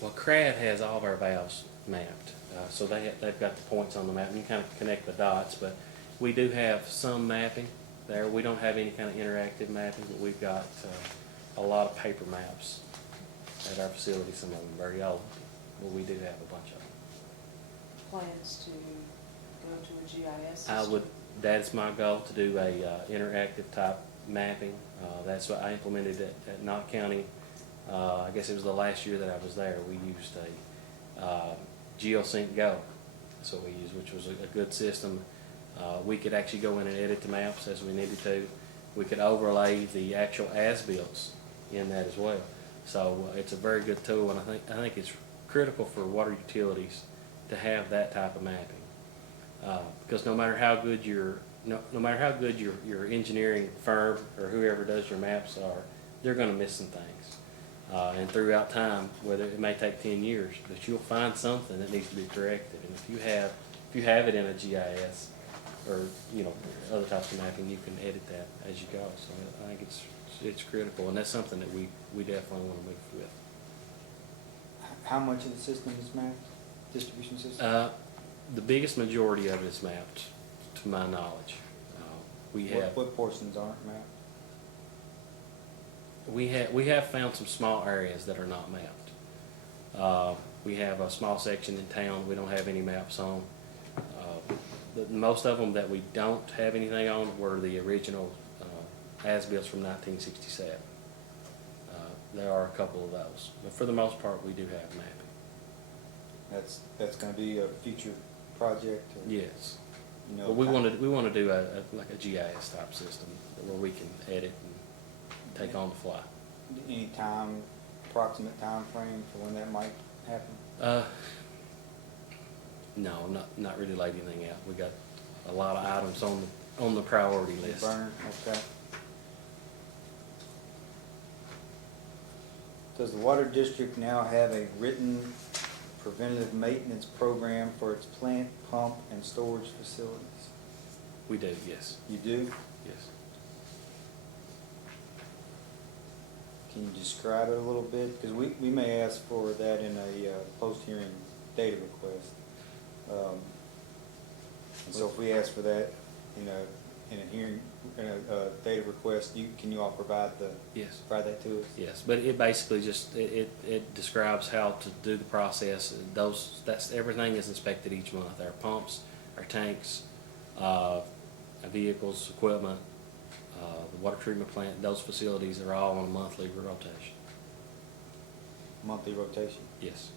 CRAD has all of our valves mapped, so they've got the points on the map, and you kind of connect the dots, but we do have some mapping there. We don't have any kind of interactive mapping, but we've got a lot of paper maps at our facility, some of them very old, but we do have a bunch of them. Plans to go to a GIS system? That is my goal, to do a interactive type mapping. That's what I implemented at Knott County. I guess it was the last year that I was there. We used a GeoSync Go. That's what we used, which was a good system. We could actually go in and edit the maps as we needed to. We could overlay the actual as-bills in that as well. So it's a very good tool, and I think it's critical for water utilities to have that type of mapping, because no matter how good your engineering firm or whoever does your maps are, they're going to miss some things. And throughout time, whether it may take 10 years, but you'll find something that needs to be corrected. And if you have it in a GIS or other types of mapping, you can edit that as you go. So I think it's critical, and that's something that we definitely want to move with. How much of the system is mapped? Distribution system? The biggest majority of it is mapped, to my knowledge. What portions aren't mapped? We have found some small areas that are not mapped. We have a small section in town we don't have any maps on. Most of them that we don't have anything on were the original as-bills from 1967. There are a couple of those, but for the most part, we do have mapping. That's going to be a future project? Or, Yes. But we want to do like a GIS type system where we can edit and take on the fly. Any approximate time frame for when that might happen? No, not really laid anything out. We got a lot of items on the priority list. Burner, okay. Does the water district now have a written preventative maintenance program for its plant, pump, and storage facilities? We do, yes, You do? yes. Can you describe it a little bit? Because we may ask for that in a post-hearing data request. And so if we ask for that in a hearing, in a data request, can you all provide Yes. provide that to us? Yes, but it basically just, it describes how to do the process. Everything is inspected each month. Our pumps, our tanks, our vehicles, equipment, the water treatment plant, those facilities are all on a monthly rotation. Monthly rotation? Yes,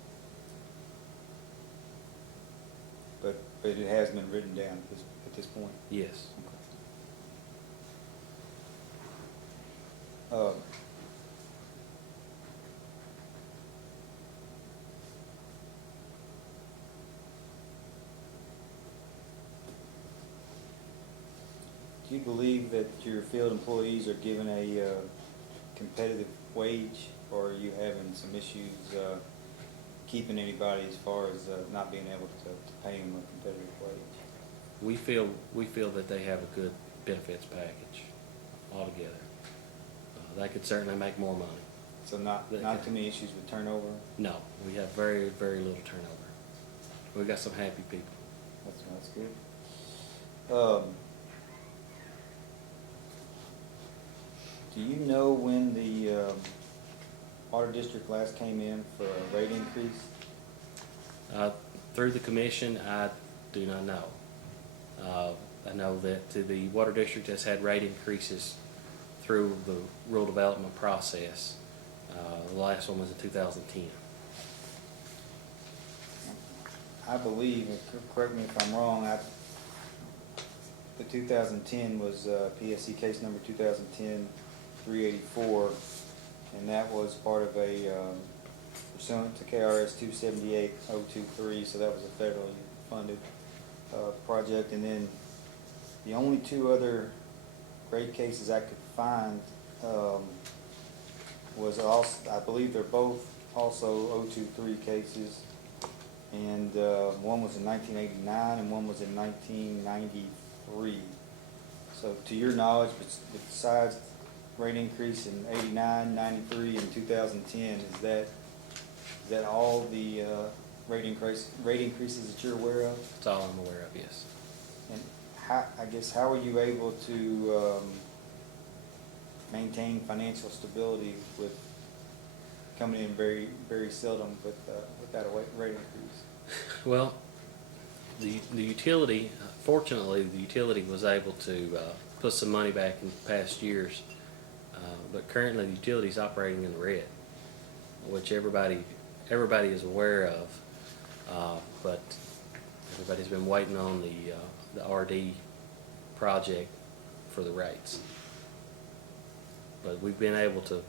But it has been written down at this point? yes. Okay. Do you believe that your field employees are given a competitive wage, or are you having some issues keeping anybody as far as not being able to pay them a competitive wage? We feel that they have a good benefits package altogether. They could certainly make more money. So not too many issues with turnover? No, we have very, very little turnover. We've got some happy people. That's good. Do you know when the water district last came in for a rate increase? Through the commission, I do not know. I know that the water district has had rate increases through the rural development process. The last one was in 2010. I believe, and correct me if I'm wrong, the 2010 was PSC case number 2010-384, and that was part of a pursuant to KRS 278-023, so that was a federally funded project. And then the only two other rate cases I could find was also, I believe they're both also 023 cases, and one was in 1989 and one was in 1993. So to your knowledge, besides rate increase in 89, 93, and 2010, is that all the rate increases that you're aware of? That's all I'm aware of, yes. And how are you able to maintain financial stability with coming in very, very seldom without a rate increase? Well, the utility, fortunately, the utility was able to put some money back in past years, but currently the utility is operating in the red, which everybody is aware of, but everybody's been waiting on the RD project for the rates. But we've been able to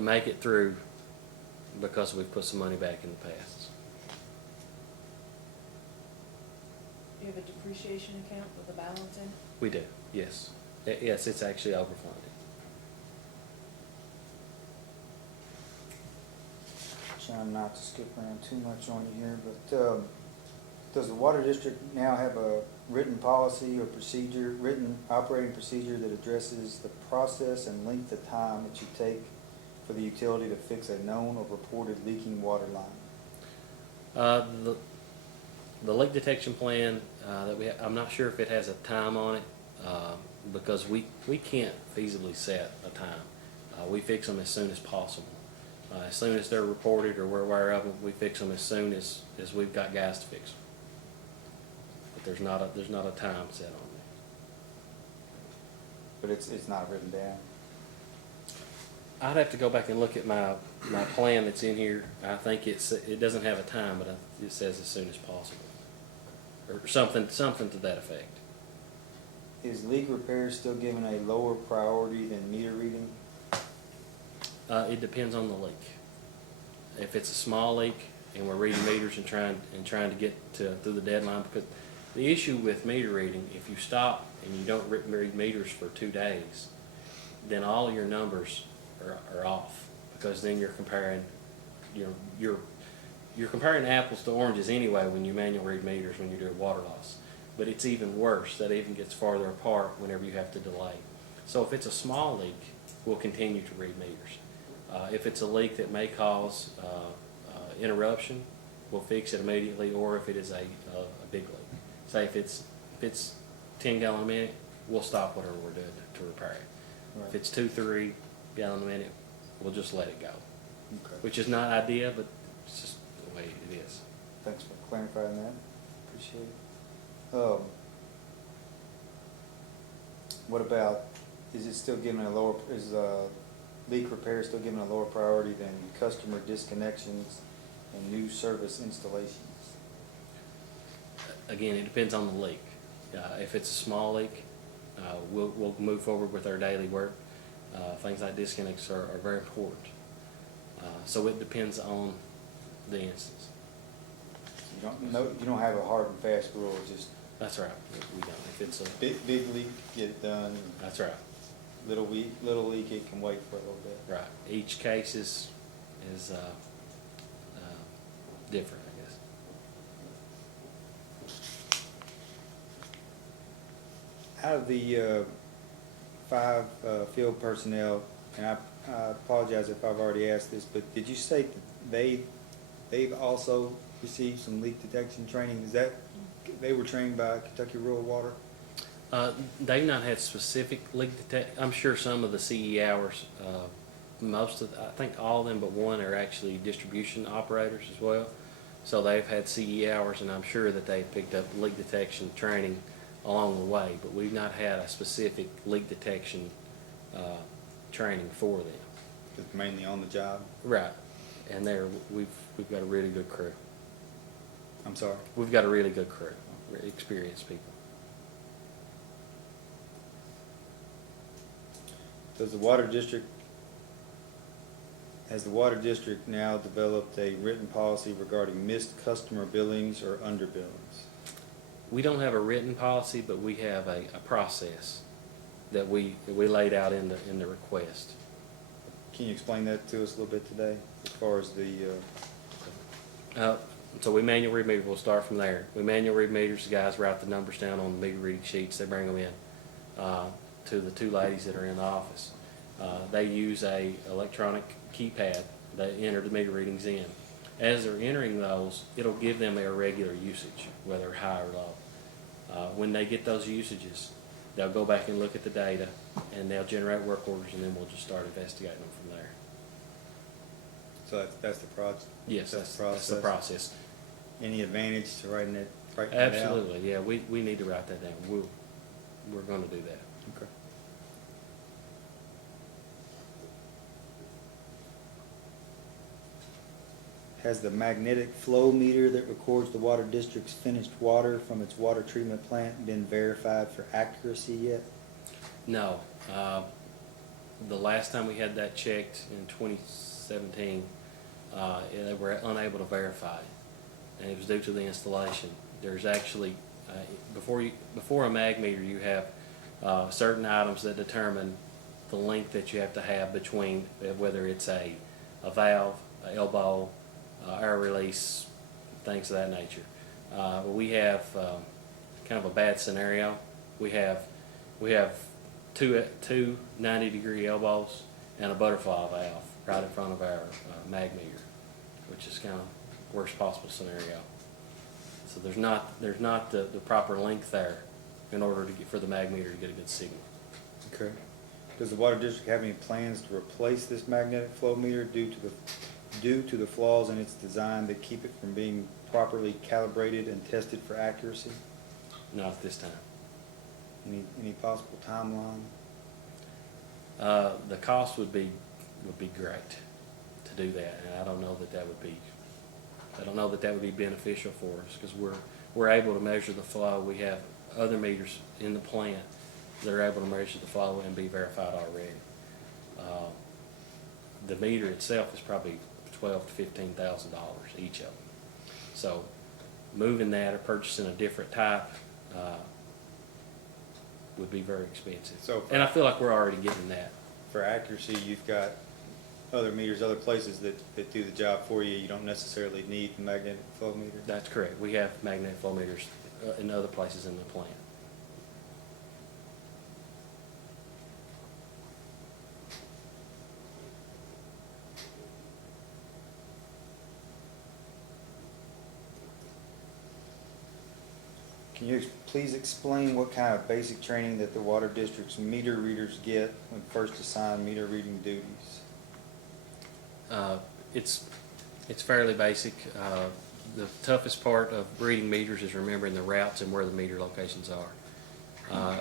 make it through because we've put some money back in the past. Do you have a depreciation account with a balance in? We do, yes. Yes, it's actually overfunded. Trying not to skip around too much on you here, but does the water district now have a written policy or procedure, written operating procedure that addresses the process and length of time that you take for the utility to fix a known or reported leaking water line? The leak detection plan that I'm not sure if it has a time on it because we can't feasibly set a time. We fix them as soon as possible. As soon as they're reported or we're aware of them, we fix them as soon as we've got guys to fix them. But there's not a time set on it. But it's not written down. I'd have to go back and look at my plan that's in here. I think it doesn't have a time, but it says as soon as possible, or something to that effect. Is leak repair still given a lower priority than meter reading? It depends on the leak. If it's a small leak and we're reading meters and trying to get through the deadline, because The issue with meter reading, if you stop and you don't read meters for 2 days, then all your numbers are off, because then you're comparing, you're comparing apples to oranges anyway when you manual read meters when you do water loss. But it's even worse. That even gets farther apart whenever you have to delay. So if it's a small leak, we'll continue to read meters. If it's a leak that may cause interruption, we'll fix it immediately. Or if it is a big leak, say if it's 10 gallon a minute, we'll stop whatever we're doing to repair it. Right. If it's 2-3 gallon a minute, we'll just let it go. Okay. Which is not ideal, but it's just the way it is. Thanks for clarifying that. Appreciate it. What about, is it still given a lower, is leak repair still given a lower priority than customer disconnections and new service installations? Again, it depends on the leak. If it's a small leak, we'll move forward with our daily work. Things like disconnects are very important. So it depends on the instance. You don't have a hard and fast rule, just That's right. We don't. If it's a big leak, get it done. that's right. Little leak, it can wait for a little bit. Right. Each case is different, I guess. Out of the 5 field personnel, and I apologize if I've already asked this, but did you say that they've also received some leak detection training? Is that they were trained by Kentucky Rural Water? They've not had specific leak detect. I'm sure some of the CE hours, I think all of them but one are actually distribution operators as well. So they've had CE hours, and I'm sure that they picked up leak detection training along the way. But we've not had a specific leak detection training for them. It's mainly on the job. Right, and we've got a really good crew. I'm sorry. We've got a really good crew, really experienced people. Has the water district now developed a written policy regarding missed customer billings or underbillings? We don't have a written policy, but we have a process that we laid out in the request. Can you explain that to us a little bit today, as far as the? So we manual read meters. We'll start from there. We manual read meters. The guys write the numbers down on the meter reading sheets. They bring them in to the 2 ladies that are in the office. They use a electronic keypad. They enter the meter readings in. As they're entering those, it'll give them their regular usage, whether high or low. When they get those usages, they'll go back and look at the data, and they'll generate work orders, and then we'll just start investigating them from there. So that's the process. Yes, that's the process. Any advantage to writing that out? Absolutely, yeah. We need to write that down. We're going to do that. Okay. Has the magnetic flow meter that records the water district's finished water from its water treatment plant been verified for accuracy yet? No. The last time we had that checked in 2017, they were unable to verify it, and it was due to the installation. There's actually, before a mag meter, you have certain items that determine the length that you have to have between, whether it's a valve, an elbow, air release, things of that nature. But we have kind of a bad scenario. We have two 90-degree elbows and a butterfly valve right in front of our mag meter, which is kind of worst possible scenario. So there's not the proper length there in order for the mag meter to get a good signal. Okay. Does the water district have any plans to replace this magnetic flow meter due to the flaws in its design that keep it from being properly calibrated and tested for accuracy? Not at this time. Any possible timeline? The cost would be great to do that, and I don't know that that would be beneficial for us, because we're able to measure the flow. We have other meters in the plant that are able to measure the flow and be verified already. The meter itself is probably $12,000 to $15,000 each of them. So moving that or purchasing a different type would be very expensive. So- And I feel like we're already getting that. For accuracy, you've got other meters, other places that do the job for you. You don't necessarily need the magnetic flow meter. That's correct. We have magnetic flow meters in other places in the plant. Can you please explain what kind of basic training that the water district's meter readers get when first assigned meter reading duties? It's fairly basic. The toughest part of reading meters is remembering the routes and where the meter locations are.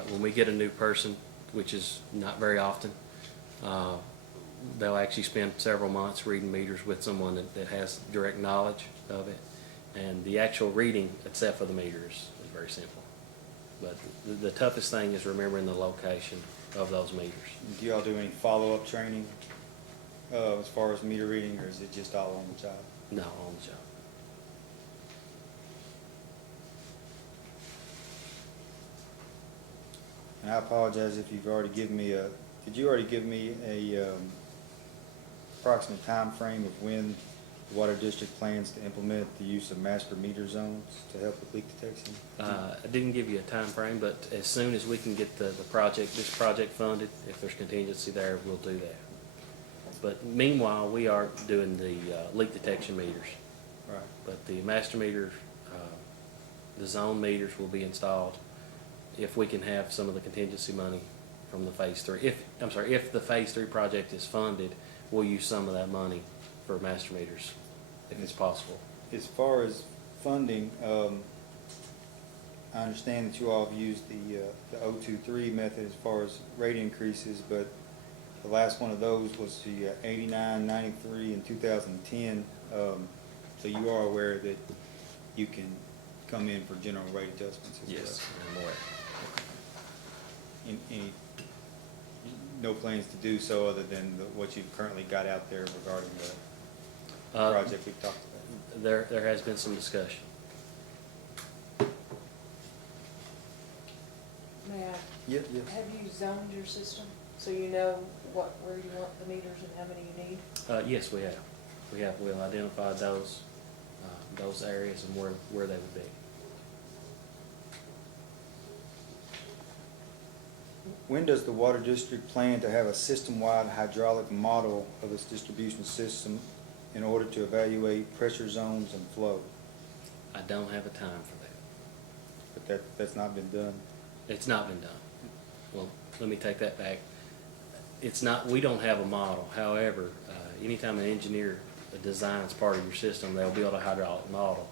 When we get a new person, which is not very often, they'll actually spend several months reading meters with someone that has direct knowledge of it. And the actual reading, except for the meters, is very simple. But the toughest thing is remembering the location of those meters. Do y'all do any follow-up training as far as meter reading, or is it just all on the job? No, on the job. And I apologize if you've already given me did you already give me a approximate time frame of when the water district plans to implement the use of master meter zones to help with leak detection? I didn't give you a time frame, but as soon as we can get this project funded, if there's contingency there, we'll do that. But meanwhile, we are doing the leak detection meters. Right. But the master meters, the zone meters will be installed if we can have some of the contingency money from the phase 3. If the phase 3 project is funded, we'll use some of that money for master meters, if it's possible. As far as funding, I understand that you all have used the 023 method as far as rate increases, but the last one of those was the 89, 93, and 2010. So you are aware that you can come in for general rate adjustments as well? Yes, I'm aware. No plans to do so other than what you've currently got out there regarding the project we've talked about? There has been some discussion. May I, Yes. have you zoned your system so you know where you want the meters and how many you need? Yes, we have. We'll identify those areas and where they would be. When does the water district plan to have a system-wide hydraulic model of its distribution system in order to evaluate pressure zones and flow? I don't have a time for that. But that's not been done. It's not been done. Well, let me take that back. We don't have a model. However, anytime an engineer designs part of your system, they'll build a hydraulic model.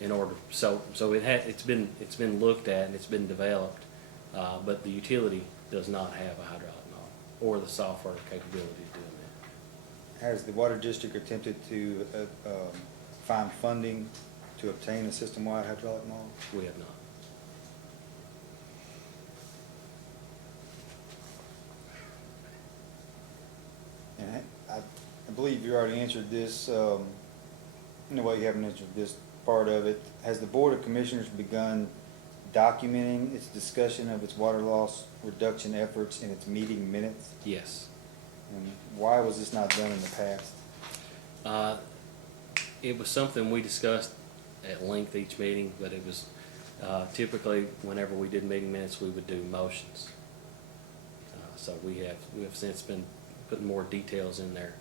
It's been looked at and it's been developed, but the utility does not have a hydraulic model or the software capability of doing that. Has the water district attempted to find funding to obtain a system-wide hydraulic model? We have not. And I believe you already answered this, well, you haven't answered this part of it. Has the Board of Commissioners begun documenting its discussion of its water loss reduction efforts in its meeting minutes? Yes. And why was this not done in the past? It was something we discussed at length each meeting, but it was typically whenever we did meeting minutes, we would do motions. So we have since been putting more details in there.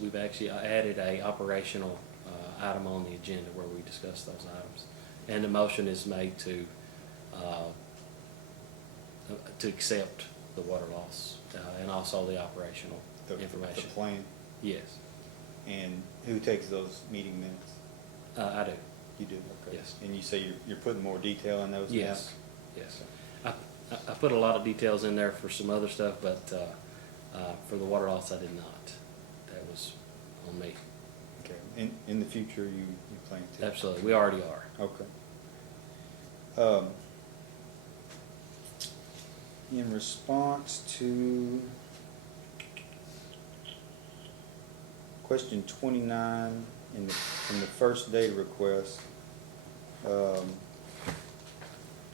We've actually added a operational item on the agenda where we discuss those items, and the motion is made to accept the water loss and also the operational information. The plan? Yes, And who takes those meeting minutes? I do. You do, okay. Yes. And you say you're putting more detail in those now? Yes, yes. I put a lot of details in there for some other stuff, but for the water loss, I did not. That was on me. Okay. In the future, you plan to? Absolutely, we already are. Okay. In response to question 29 in the first data request,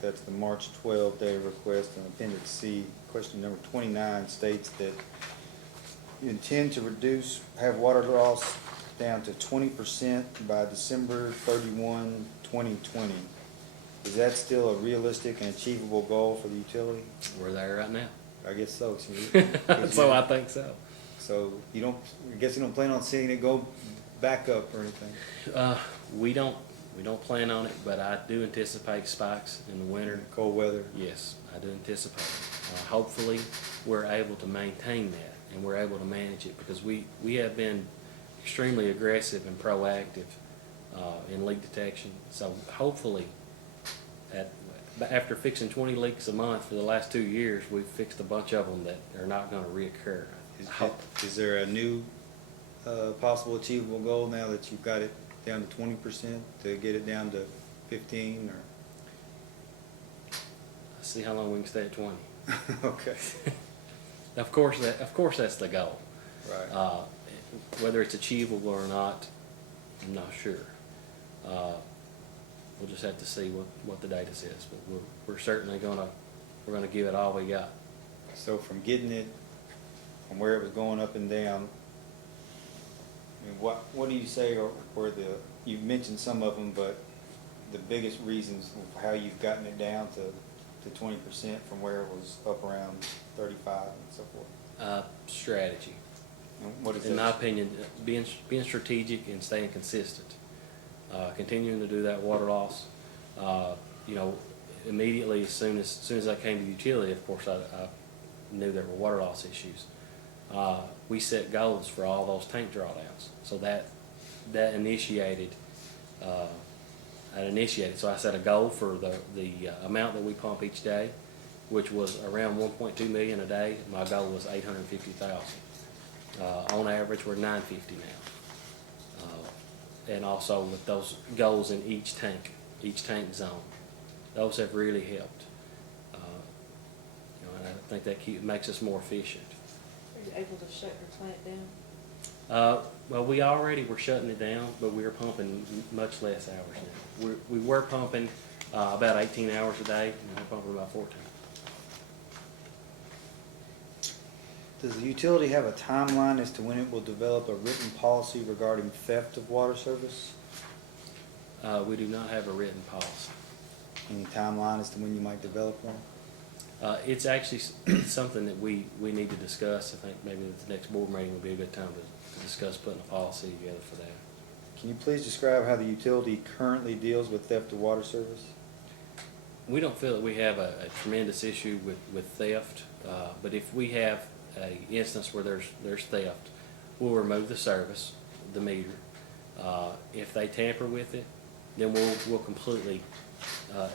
That's the March 12 day request, and Appendix C, question number 29 states that you intend to have water loss down to 20% by December 31, 2020. Is that still a realistic and achievable goal for the utility? We're there right now. I guess so. So I think so. So I guess you don't plan on seeing it go back up or anything? We don't plan on it, but I do anticipate spikes in the winter. Cold weather? Yes, I do anticipate it. Hopefully, we're able to maintain that and we're able to manage it because we have been extremely aggressive and proactive in leak detection. So hopefully, after fixing 20 leaks a month for the last 2 years, we've fixed a bunch of them that are not going to reoccur. Is there a new possible achievable goal now that you've got it down to 20% to get it down to 15 or? See how long we can stay at 20. Okay. Of course, that's the goal. Right. Whether it's achievable or not, I'm not sure. We'll just have to see what the data says, but we're certainly gonna give it all we got. So from getting it from where it was going up and down, I mean, what do you say were you mentioned some of them, but the biggest reasons for how you've gotten it down to 20% from where it was up around 35 and so forth? Strategy. And what is In that? my opinion, being strategic and staying consistent. Continuing to do that water loss. Immediately as soon as I came to the utility, of course, I knew there were water loss issues. We set goals for all those tank drawdowns. So that initiated. So I set a goal for the amount that we pump each day, which was around 1.2 million a day. My goal was 850,000. On average, we're 950 now. And also with those goals in each tank zone, those have really helped. And I think that makes us more efficient. Are you able to shut your plant down? Well, we already were shutting it down, but we were pumping much less hours now. We were pumping about 18 hours a day, and we're pumping about 14. Does the utility have a timeline as to when it will develop a written policy regarding theft of water service? We do not have a written policy. Any timeline as to when you might develop one? It's actually something that we need to discuss. I think maybe the next board meeting would be a good time to discuss putting a policy together for that. Can you please describe how the utility currently deals with theft of water service? We don't feel that we have a tremendous issue with theft, but if we have an instance where there's theft, we'll remove the service, the meter. If they tamper with it, then we'll completely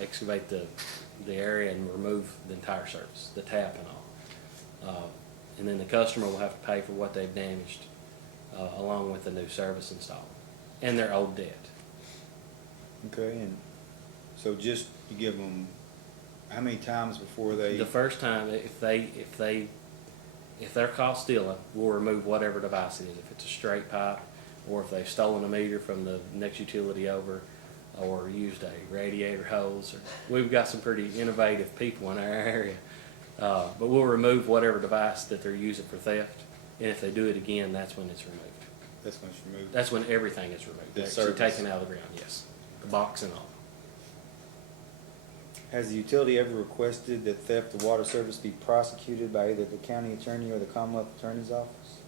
excavate the area and remove the entire service, the tap and all. And then the customer will have to pay for what they've damaged, along with the new service installed and their old debt. Okay, and so just to give them, how many times before they? The first time, if they're caught stealing, we'll remove whatever device it is. If it's a straight pipe, or if they've stolen a meter from the next utility over, or used a radiator hose. We've got some pretty innovative people in our area, but we'll remove whatever device that they're using for theft. And if they do it again, that's when it's removed. That's when it's removed. That's when everything is removed. The Actually service. taken out of the ground. Yes, the box and all. Has the utility ever requested that theft of water service be prosecuted by either the county attorney or the Commonwealth Attorney's Office?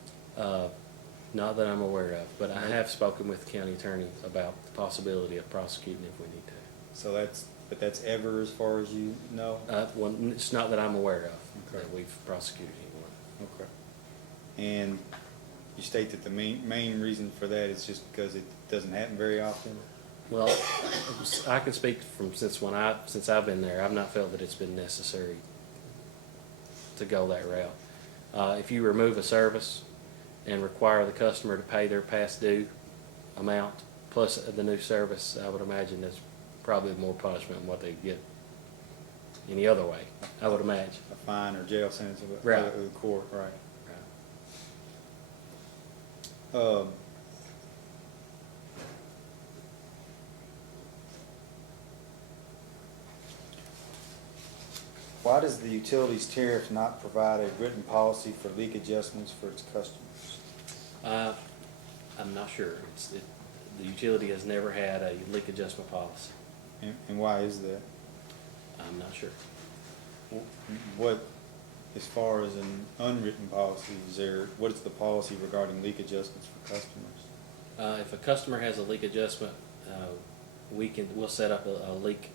Not that I'm aware of, but I have spoken with the county attorney about the possibility of prosecuting if we need to. So that's ever as far as you know? Well, it's not that I'm aware of Okay. that we've prosecuted anyone. Okay. And you state that the main reason for that is just because it doesn't happen very often? Well, I can speak from since I've been there. I've not felt that it's been necessary to go that route. If you remove a service and require the customer to pay their past due amount plus the new service, I would imagine that's probably more punishment than what they get any other way. I would imagine. A fine or jail sentence of the Right. court, right? Why does the utilities tariff not provide a written policy for leak adjustments for its customers? I'm not sure. The utility has never had a leak adjustment policy. And why is that? I'm not sure. What, as far as an unwritten policy, what is the policy regarding leak adjustments for customers? If a customer has a leak adjustment, we'll set up a leak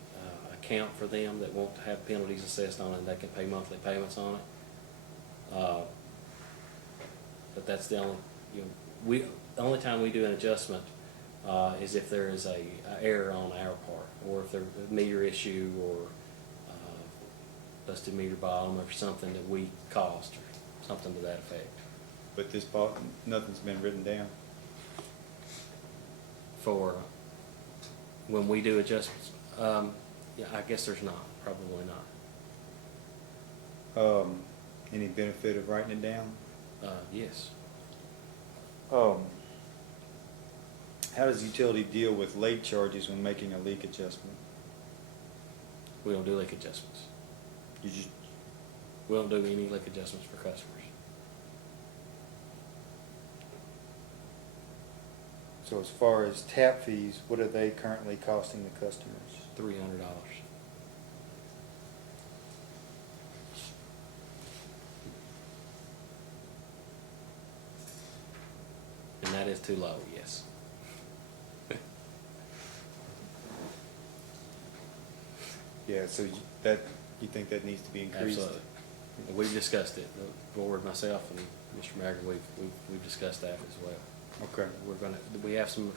account for them that won't have penalties assessed on it, and they can pay monthly payments on it. But that's the only, the only time we do an adjustment is if there is a error on our part, or if there's a meter issue, or busted meter bottom, or something that we caused, or something to that effect. But nothing's been written down. For when we do adjustments, yeah, I guess there's not, probably not. Any benefit of writing it down? Yes. How does utility deal with late charges when making a leak adjustment? We don't do leak adjustments. We don't do any leak adjustments for customers. So as far as tap fees, what are they currently costing the customers? $300. And that is too low, yes. Yeah, so you think that needs to be increased? Absolutely. And we've discussed it, the board, myself, and Mr. Maggard, we've discussed that as well. Okay. We have some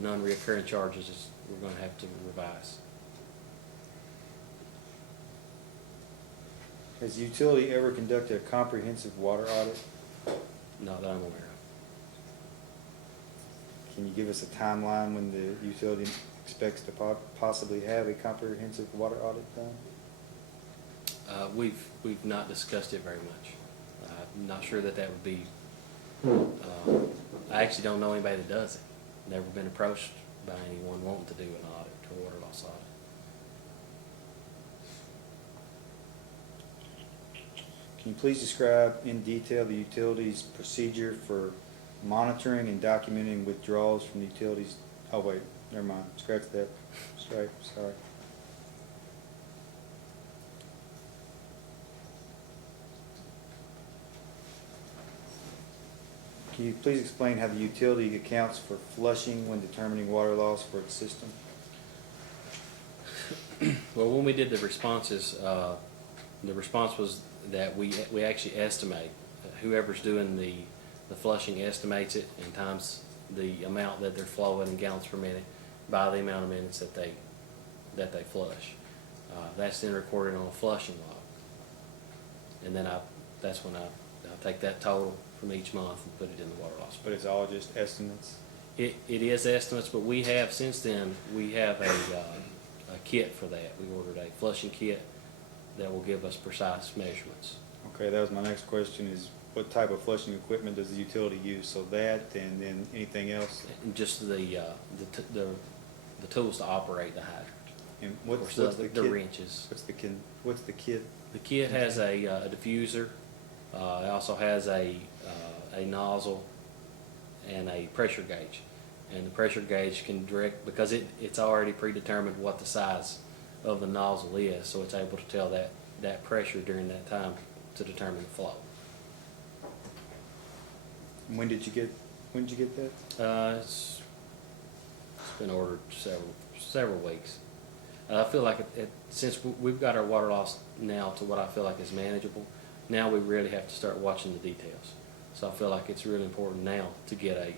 non-reoccurring charges we're gonna have to revise. Has the utility ever conducted a comprehensive water audit? Not that I'm aware of. Can you give us a timeline when the utility expects to possibly have a comprehensive water audit done? We've not discussed it very much. I'm not sure that would be, I actually don't know anybody that does it. Never been approached by anyone wanting to do an audit, or water loss audit. Can you please describe in detail the utility's procedure for monitoring and documenting withdrawals from the utilities? Oh wait, never mind, scratch that, sorry. Can you please explain how the utility accounts for flushing when determining water loss for its system? Well, when we did the responses, the response was that we actually estimate, whoever's doing the flushing estimates it and times the amount that they're flowing in gallons per minute by the amount of minutes that they flush. That's then recorded on a flushing log. And then that's when I take that total from each month and put it in the water loss. But it's all just estimates? It is estimates, but we have, since then, we have a kit for that. We ordered a flushing kit that will give us precise measurements. Okay, that was my next question, is what type of flushing equipment does the utility use? So that, and then anything else? And just the tools to operate the hydrant. And Of what's course, the the kit? wrenches. What's the kit? The kit has a diffuser. It also has a nozzle and a pressure gauge. And the pressure gauge can because it's already predetermined what the size of the nozzle is, so it's able to tell that pressure during that time to determine the flow. When did you get that? It's been ordered several weeks. I feel like since we've got our water loss now to what I feel like is manageable, now we really have to start watching the details. So I feel like it's really important now to get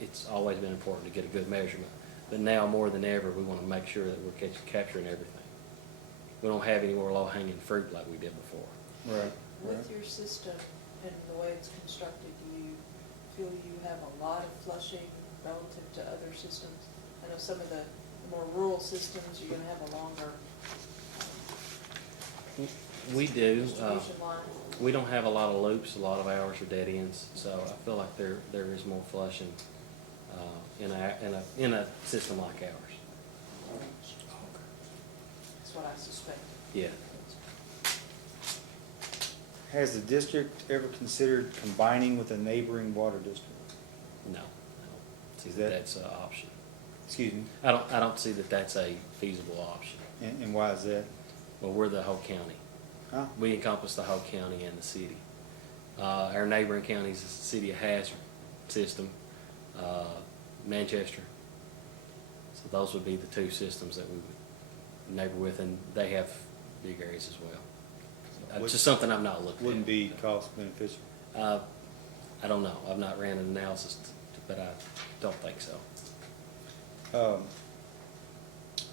it's always been important to get a good measurement, but now more than ever we want to make sure that we're capturing everything. We don't have any more low-hanging fruit like we did before. Right. With your system and the way it's constructed, do you feel you have a lot of flushing relative to other systems? I know some of the more rural systems, you're gonna have a longer We do. distribution line. We don't have a lot of loops. A lot of ours are dead ends, so I feel like there is more flushing in a system like ours. That's what I suspected. Yeah. has the district ever considered combining with a neighboring water district? No, I don't see Is that that- that's an option. Excuse me, I don't see that that's a feasible option. and why is that? Well, we're the whole county. Huh? We encompass the whole county and the city. Our neighboring counties is the city of Hazard system, Manchester. So those would be the two systems that we would neighbor with, and they have big areas as well. It's just something I've not looked at. Wouldn't be cost beneficial. I don't know. I've not ran an analysis, but I don't think so.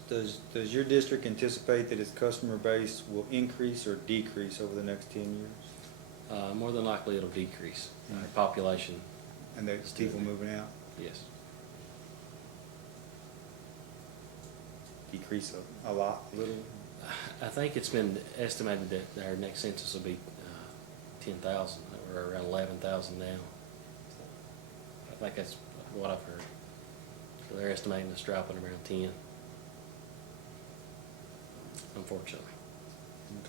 Does your district anticipate that its customer base will increase or decrease over the next 10 years? More than likely, it'll decrease. Our population, And there's people moving out? yes. Decrease a lot, a little? I think it's been estimated that our next census will be 10,000. We're around 11,000 now. I think that's what I've heard. So they're estimating us dropping around 10, unfortunately.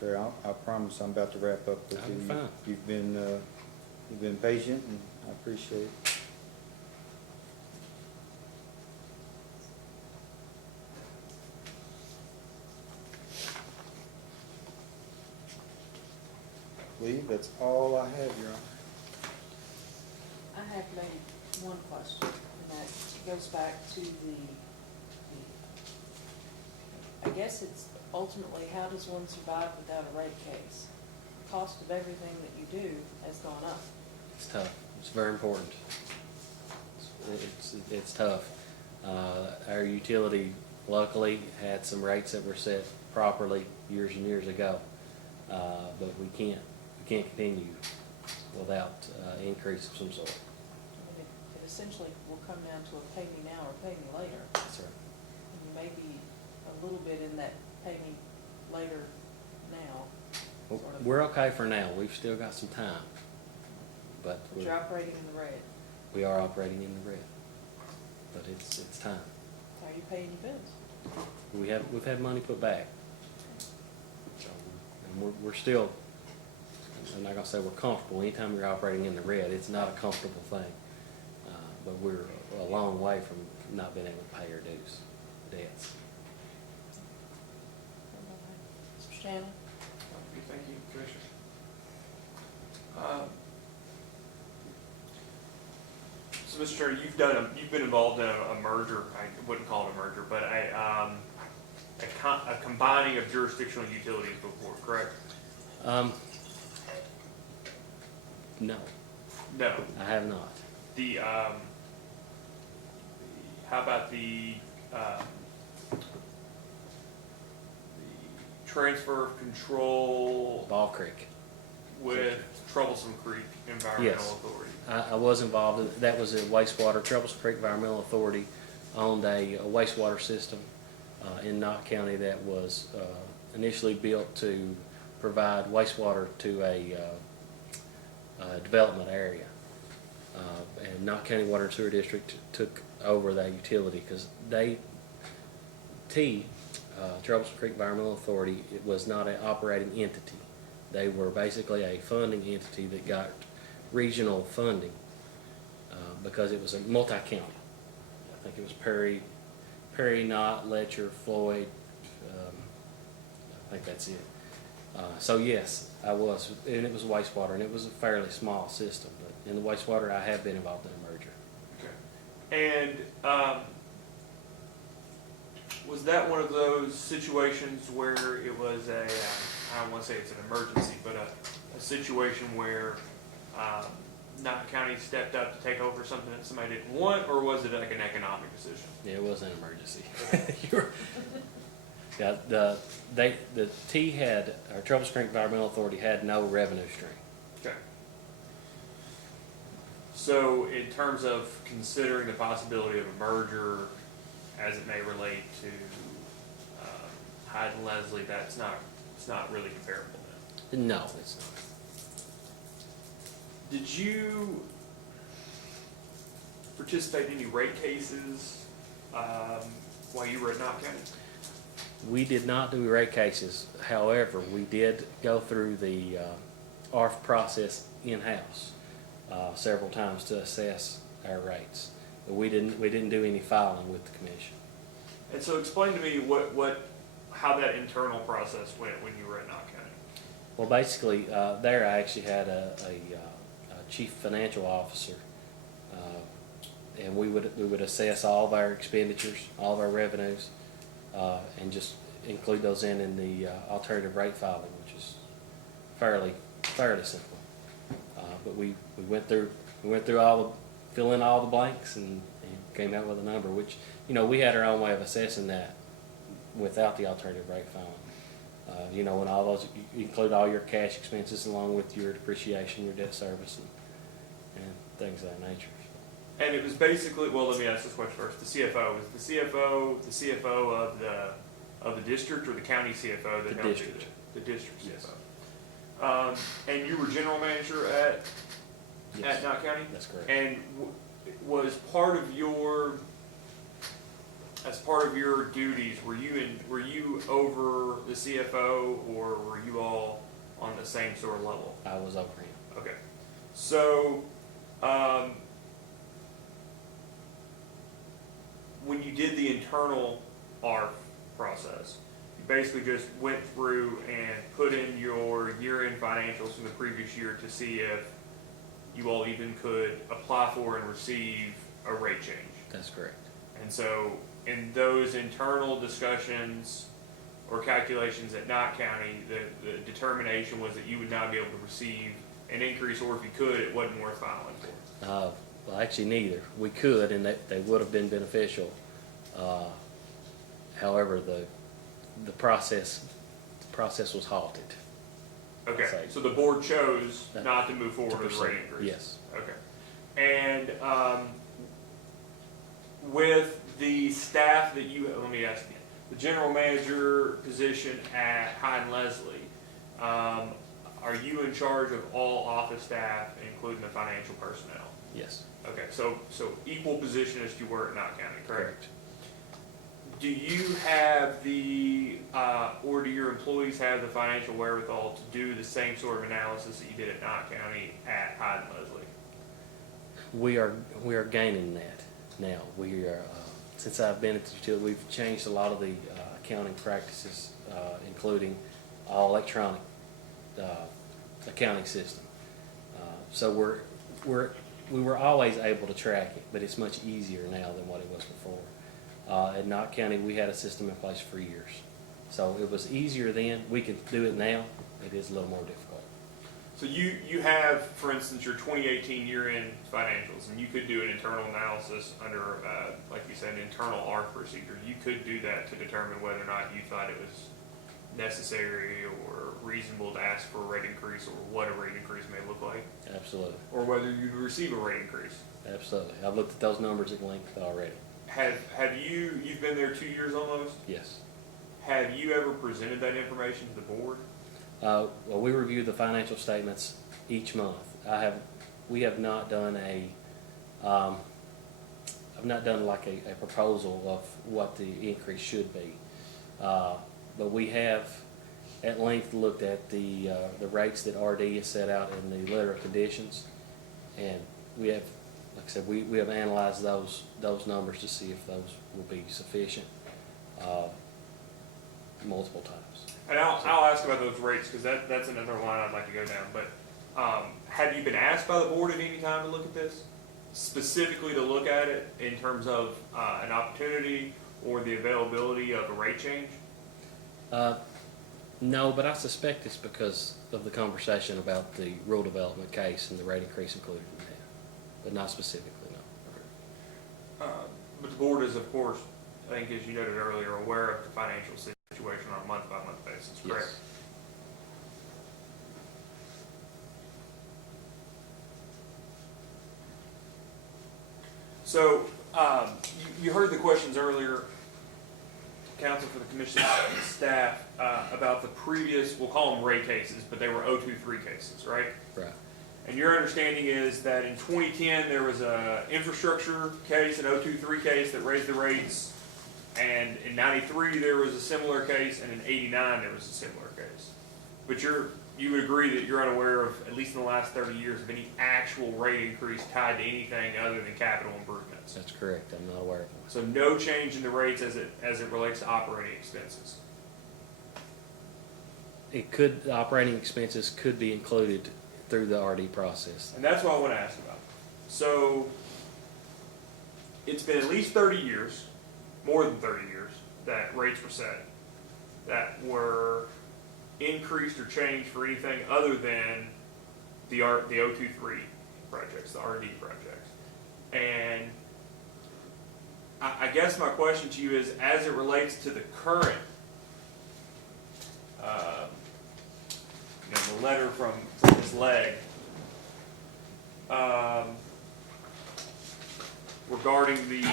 Okay, I promise I'm about to wrap up with You're you. fine. You've been patient, and I appreciate it. I believe that's all I have, Your Honor. I have maybe one question, and that goes back to I guess it's ultimately, how does one survive without a rate case? The cost of everything that you do has gone up. It's tough. It's very important. It's tough. Our utility luckily had some rates that were set properly years and years ago, but we can't continue without increase of some sort. I mean, it essentially will come down to a pay me now or pay me later. Yes, sir. And you may be a little bit in that pay me later now. Well, sort of. we're okay for now. We've still got some time, but But you're operating in the red. we are operating in the red. But it's time. How are you paying your bills? We've had money put back. So, and we're still, I'm not gonna say we're comfortable. Anytime you're operating in the red, it's not a comfortable thing. But we're a long way from not being able to pay our dues, debts. Mr. Shannon? Thank you, Commissioner. So, Mr. Chair, you've been involved in a merger. I wouldn't call it a merger, but a combining of jurisdictional utilities before, correct? No, No. I have not. How about the transfer of control Ball Creek. with Troublesome Creek Environmental Yes. Authority? I was involved. That was a wastewater. Troublesome Creek Environmental Authority owned a wastewater system in Knott County that was initially built to provide wastewater to a development area. And Knott County Water and Sewer District took over that utility because Troublesome Creek Environmental Authority, it was not an operating entity. They were basically a funding entity that got regional funding because it was a multi-county. I think it was Perry, Knott, Letcher, Floyd. I think that's it. So yes, I was, and it was wastewater, and it was a fairly small system. But in the wastewater, I have been involved in a merger. Okay. And was that one of those situations where it was I don't want to say it's an emergency, but a situation where Knott County stepped up to take over something that somebody didn't want, or was it like an economic decision? Yeah, it was an emergency. Yeah, the T had, our Troublesome Creek Environmental Authority had no revenue stream. Okay. So in terms of considering the possibility of a merger as it may relate to Hyden-Leslie, it's not really comparable then? No, it's not. Did you participate in any rate cases while you were at Knott County? We did not do rate cases. However, we did go through the ARF process in-house several times to assess our rates. But we didn't do any filing with the commission. And so explain to me how that internal process went when you were at Knott County. Well, basically, there I actually had a chief financial officer, and we would assess all of our expenditures, all of our revenues, and just include those in the alternative rate filing, which is fairly simple. But we went through fill in all the blanks and came out with a number, which, you know, we had our own way of assessing that without the alternative rate filing. You know, and all those, you include all your cash expenses along with your depreciation, your debt service, and things of that nature. And it was basically, well, let me ask this question first. The CFO, was the CFO of the district or the county CFO? The district. The district Yes. CFO. And you were general manager at Knott County? That's correct. And was as part of your duties, were you over the CFO, or were you all on the same sort of level? I was over him. Okay. So, when you did the internal ARF process, you basically just went through and put in your year-end financials from the previous year to see if you all even could apply for and receive a rate change. That's correct. And so, in those internal discussions or calculations at Knott County, the determination was that you would not be able to receive an increase, or if you could, it wasn't worth filing for. Well, actually, neither. We could, and they would have been beneficial. However, the process was halted. Okay, Say- so the board chose That- not to move forward to with a rate proceed. increase? Yes. Okay. And with the staff that you, let me ask again, the general manager position at Hyden-Leslie, are you in charge of all office staff, including the financial personnel? Yes. Okay, so equal position as you were at Knott County, correct? Do you have or do your employees have the financial wherewithal to do the same sort of analysis that you did at Knott County at Hyden-Leslie? We are gaining that now. We are since I've been at the utility, we've changed a lot of the accounting practices, including all electronic accounting system. So we were always able to track it, but it's much easier now than what it was before. At Knott County, we had a system in place for years, so it was easier then. We can do it now. It is a little more difficult. So you have, for instance, your 2018 year-end financials, and you could do an internal analysis under, like you said, an internal ARF procedure. You could do that to determine whether or not you thought it was necessary or reasonable to ask for a rate increase, or what a rate increase may look like. Absolutely. Or whether you'd receive a rate increase. Absolutely. I've looked at those numbers at length already. You've been there 2 years almost? Yes. Have you ever presented that information to the board? Well, we review the financial statements each month. We have not done I've not done like a proposal of what the increase should be. But we have at length looked at the rates that RD has set out in the letter of conditions, and we have, like I said, we have analyzed those numbers to see if those will be sufficient multiple times. And I'll ask about those rates, because that's another line I'd like to go down. But have you been asked by the board at any time to look at this? Specifically to look at it in terms of an opportunity or the availability of a rate change? No, but I suspect it's because of the conversation about the rural development case and the rate increase included in that, but not specifically, no. But the board is, of course, I think as you noted earlier, aware of the financial situation on a month-by-month basis, correct? Yes. So, you heard the questions earlier, counsel for the commission staff, about the previous, we'll call them rate cases, but they were 023 cases, right? Right. And your understanding is that in 2010, there was a infrastructure case, an 023 case that raised the rates, and in 93, there was a similar case, and in 89, there was a similar case. But you would agree that you're unaware of, at least in the last 30 years, of any actual rate increase tied to anything other than capital improvements. That's correct. I'm not aware of one. So no change in the rates as it relates to operating expenses. The operating expenses could be included through the RD process. And that's what I want to ask about. So it's been at least 30 years, more than 30 years, that rates were set, that were increased or changed for anything other than the 023 projects, the RD projects. And I guess my question to you is, as it relates to the current, the letter from Ms. Legg, regarding the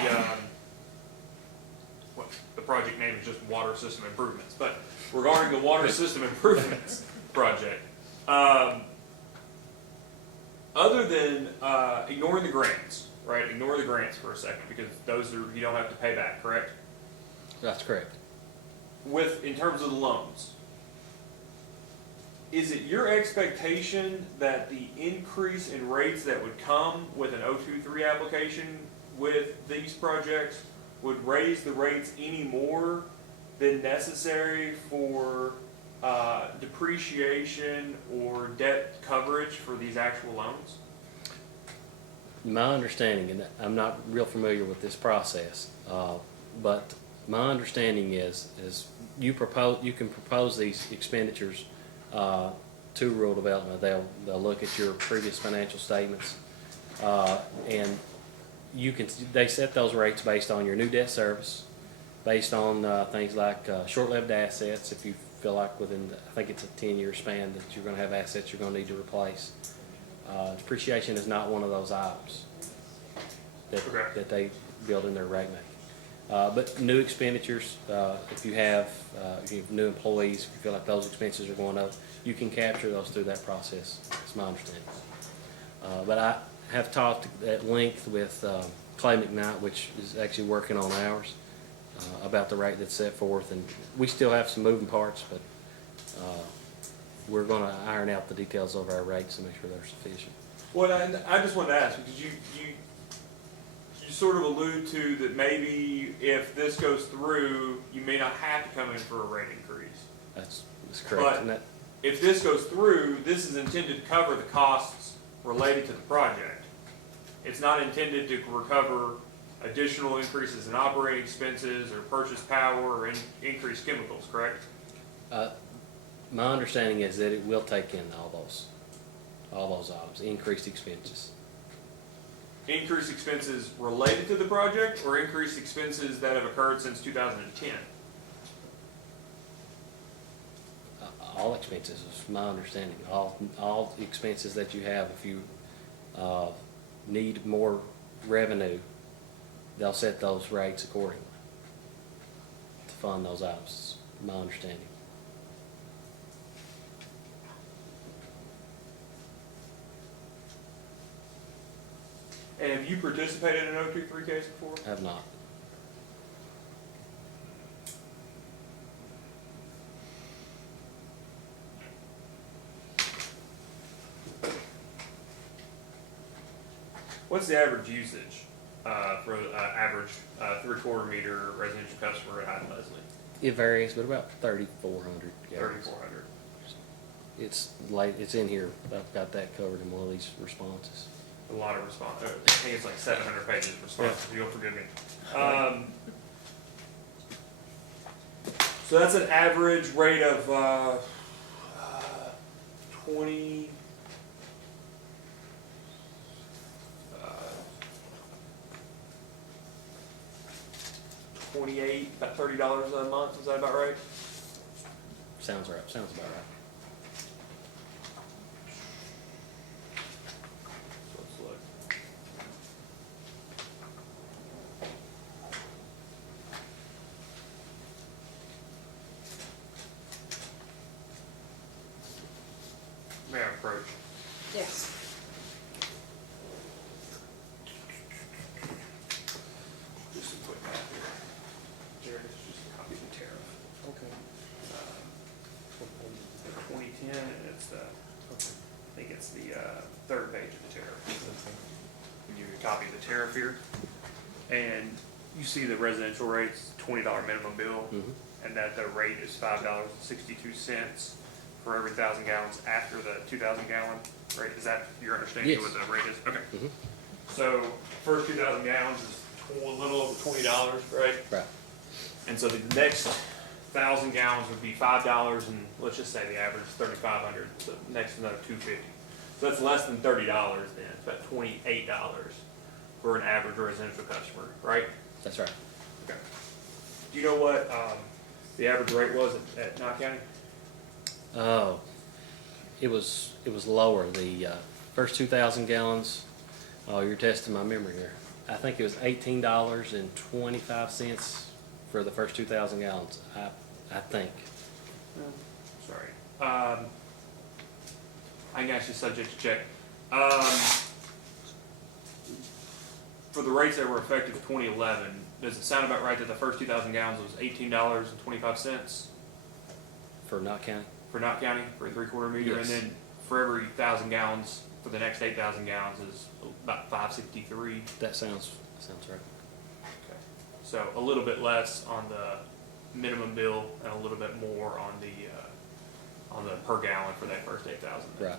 project name is just water system improvements, but regarding the water system improvements project, other than ignoring the grants, right? Ignore the grants for a second, because those you don't have to pay back, correct? That's correct. In terms of the loans, is it your expectation that the increase in rates that would come with an 023 application with these projects would raise the rates any more than necessary for depreciation or debt coverage for these actual loans? My understanding, and I'm not real familiar with this process, but my understanding is you can propose these expenditures to rural development. They'll look at your previous financial statements, and they set those rates based on your new debt service, based on things like short-lived assets. If you feel like I think it's a 10-year span that you're going to have assets you're going to need to replace. Depreciation is not one of those items that they build in their rate making. But new expenditures, if you have new employees, if you feel like those expenses are going up, you can capture those through that process. That's my understanding. But I have talked at length with Clay McKnight, which is actually working on ours, about the rate that's set forth, and we still have some moving parts, but we're going to iron out the details of our rates and make sure they're sufficient. Well, I just wanted to ask, because you sort of allude to that maybe if this goes through, you may not have to come in for a rate increase. That's correct. But if this goes through, this is intended to cover the costs related to the project. It's not intended to recover additional increases in operating expenses or purchase power or increased chemicals, correct? My understanding is that it will take in all those items, increased expenses. Increased expenses related to the project, or increased expenses that have occurred since 2010? All expenses is my understanding. All expenses that you have, if you need more revenue, they'll set those rates accordingly to fund those items. Is my understanding. And have you participated in an 023 case before? I have not. What's the average usage for the average 3/4 meter residential customer at Hyden-Leslie? It varies, but about 3,400 gallons. 3,400. It's in here. I've got that covered in one of these responses. A lot of response. I think it's like 700 pages of response. You'll forgive me. So that's an average rate of 20. 28, about $30 a month. Is that about right? Sounds right. Sounds about right. Let's look. May I approach? Yes. Just a quick map here. There it is, just a copy of the tariff. Okay. the 2010, and it's the, I think it's the third page of the tariff. Give you a copy of the tariff here. And you see the residential rates, $20 minimum bill, and that the rate is $5.62 for every 1,000 gallons after the 2,000 gallon rate. Is that your understanding of Yes. what the rate is? Okay. Mhm. So first 2,000 gallons is a little over $20, right? Right. And so the next 1,000 gallons would be $5, and let's just say the average is 3,500. So next another $2.50. So that's less than $30 then. It's about $28 for an average residential customer, right? That's right. Okay. Do you know what the average rate was at Knott County? Oh, it was lower. The first 2,000 gallons. Oh, you're testing my memory here. I think it was $18.25 for the first 2,000 gallons. I think. Sorry. I can actually subject to check. For the rates that were effective 2011, does it sound about right that the first 2,000 gallons was $18.25 For Knott County. for Knott County for a 3/4 meter, Yes. and then for every 1,000 gallons for the next 8,000 gallons is about $5.63. That sounds right. Okay. So a little bit less on the minimum bill and a little bit more on the per gallon for that first 8,000. Right. Okay.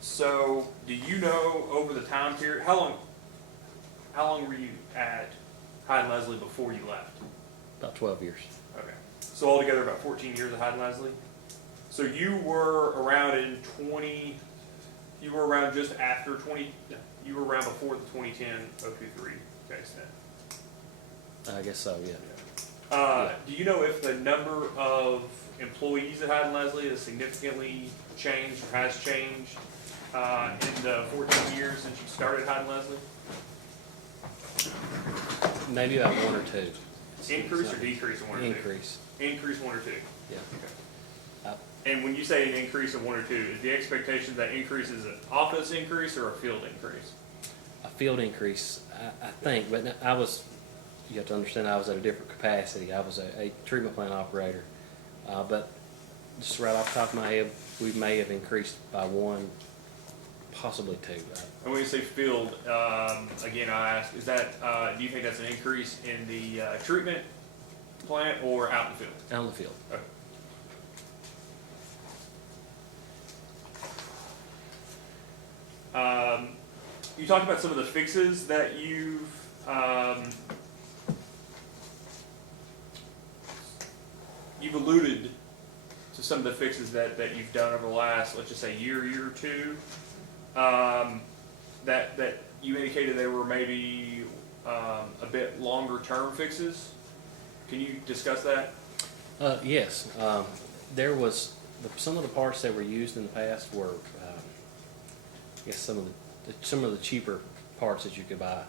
So do you know over the time period, how long were you at Hyden-Leslie before you left? About 12 years. Okay. So altogether about 14 years at Hyden-Leslie? So you were around you were around just after you were around before the 2010 023 case then? I guess so. Yeah. Do you know if the number of employees at Hyden-Leslie has significantly changed or has changed in the 14 years since you started Hyden-Leslie? Maybe about one or two. Increase or decrease in one or two? Increase. Increase one or two? Yeah. Okay. And when you say an increase of one or two, is the expectation that increase is an office increase or a field increase? A field increase, I think, but you have to understand I was at a different capacity. I was a treatment plant operator. But just right off the top of my head, we may have increased by one, possibly two. And when you say field, again, I ask, is that, do you think that's an increase in the treatment plant or out in the field? Out in the field. Okay. You talked about some of the fixes that you've alluded to some of the fixes that you've done over the last, let's just say, year or two. That you indicated they were maybe a bit longer term fixes. Can you discuss that? Yes. There was some of the parts that were used in the past were, I guess, some of the cheaper parts that you could buy,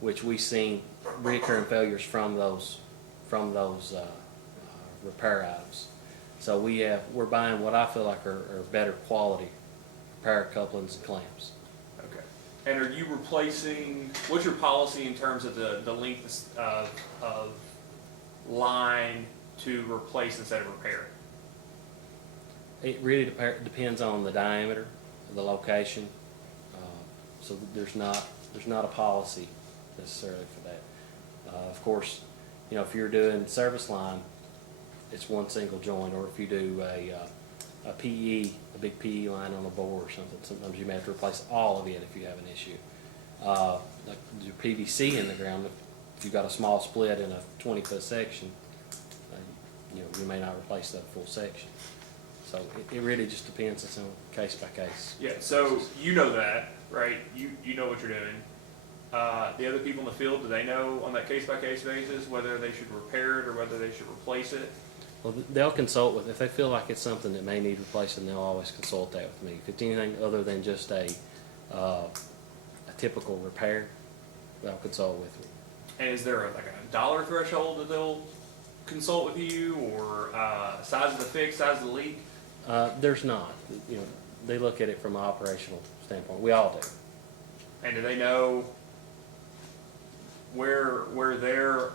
which we've seen recurring failures from those repair items. So we're buying what I feel like are better quality repair couplings and clamps. Okay. And are you replacing? What's your policy in terms of the length of line to replace instead of repair? It really depends on the diameter, the location. So there's not a policy necessarily for that. Of course, if you're doing service line, it's one single joint, or if you do a PE, a big PE line on a bore or something, sometimes you may have to replace all of it if you have an issue. Like your PVC in the ground, if you've got a small split in a 20-foot section, you may not replace that full section. So it really just depends. It's on case by case. Yeah. So you know that, right? You know what you're doing. The other people in the field, do they know on that case by case basis whether they should repair it or whether they should replace it? Well, they'll consult if they feel like it's something that may need replacing. They'll always consult that with me. If it's anything other than just a typical repair, they'll consult with me. And is there a dollar threshold that they'll consult with you, or size of the fix, size of the leak? There's not. They look at it from an operational standpoint. We all do. And do they know where their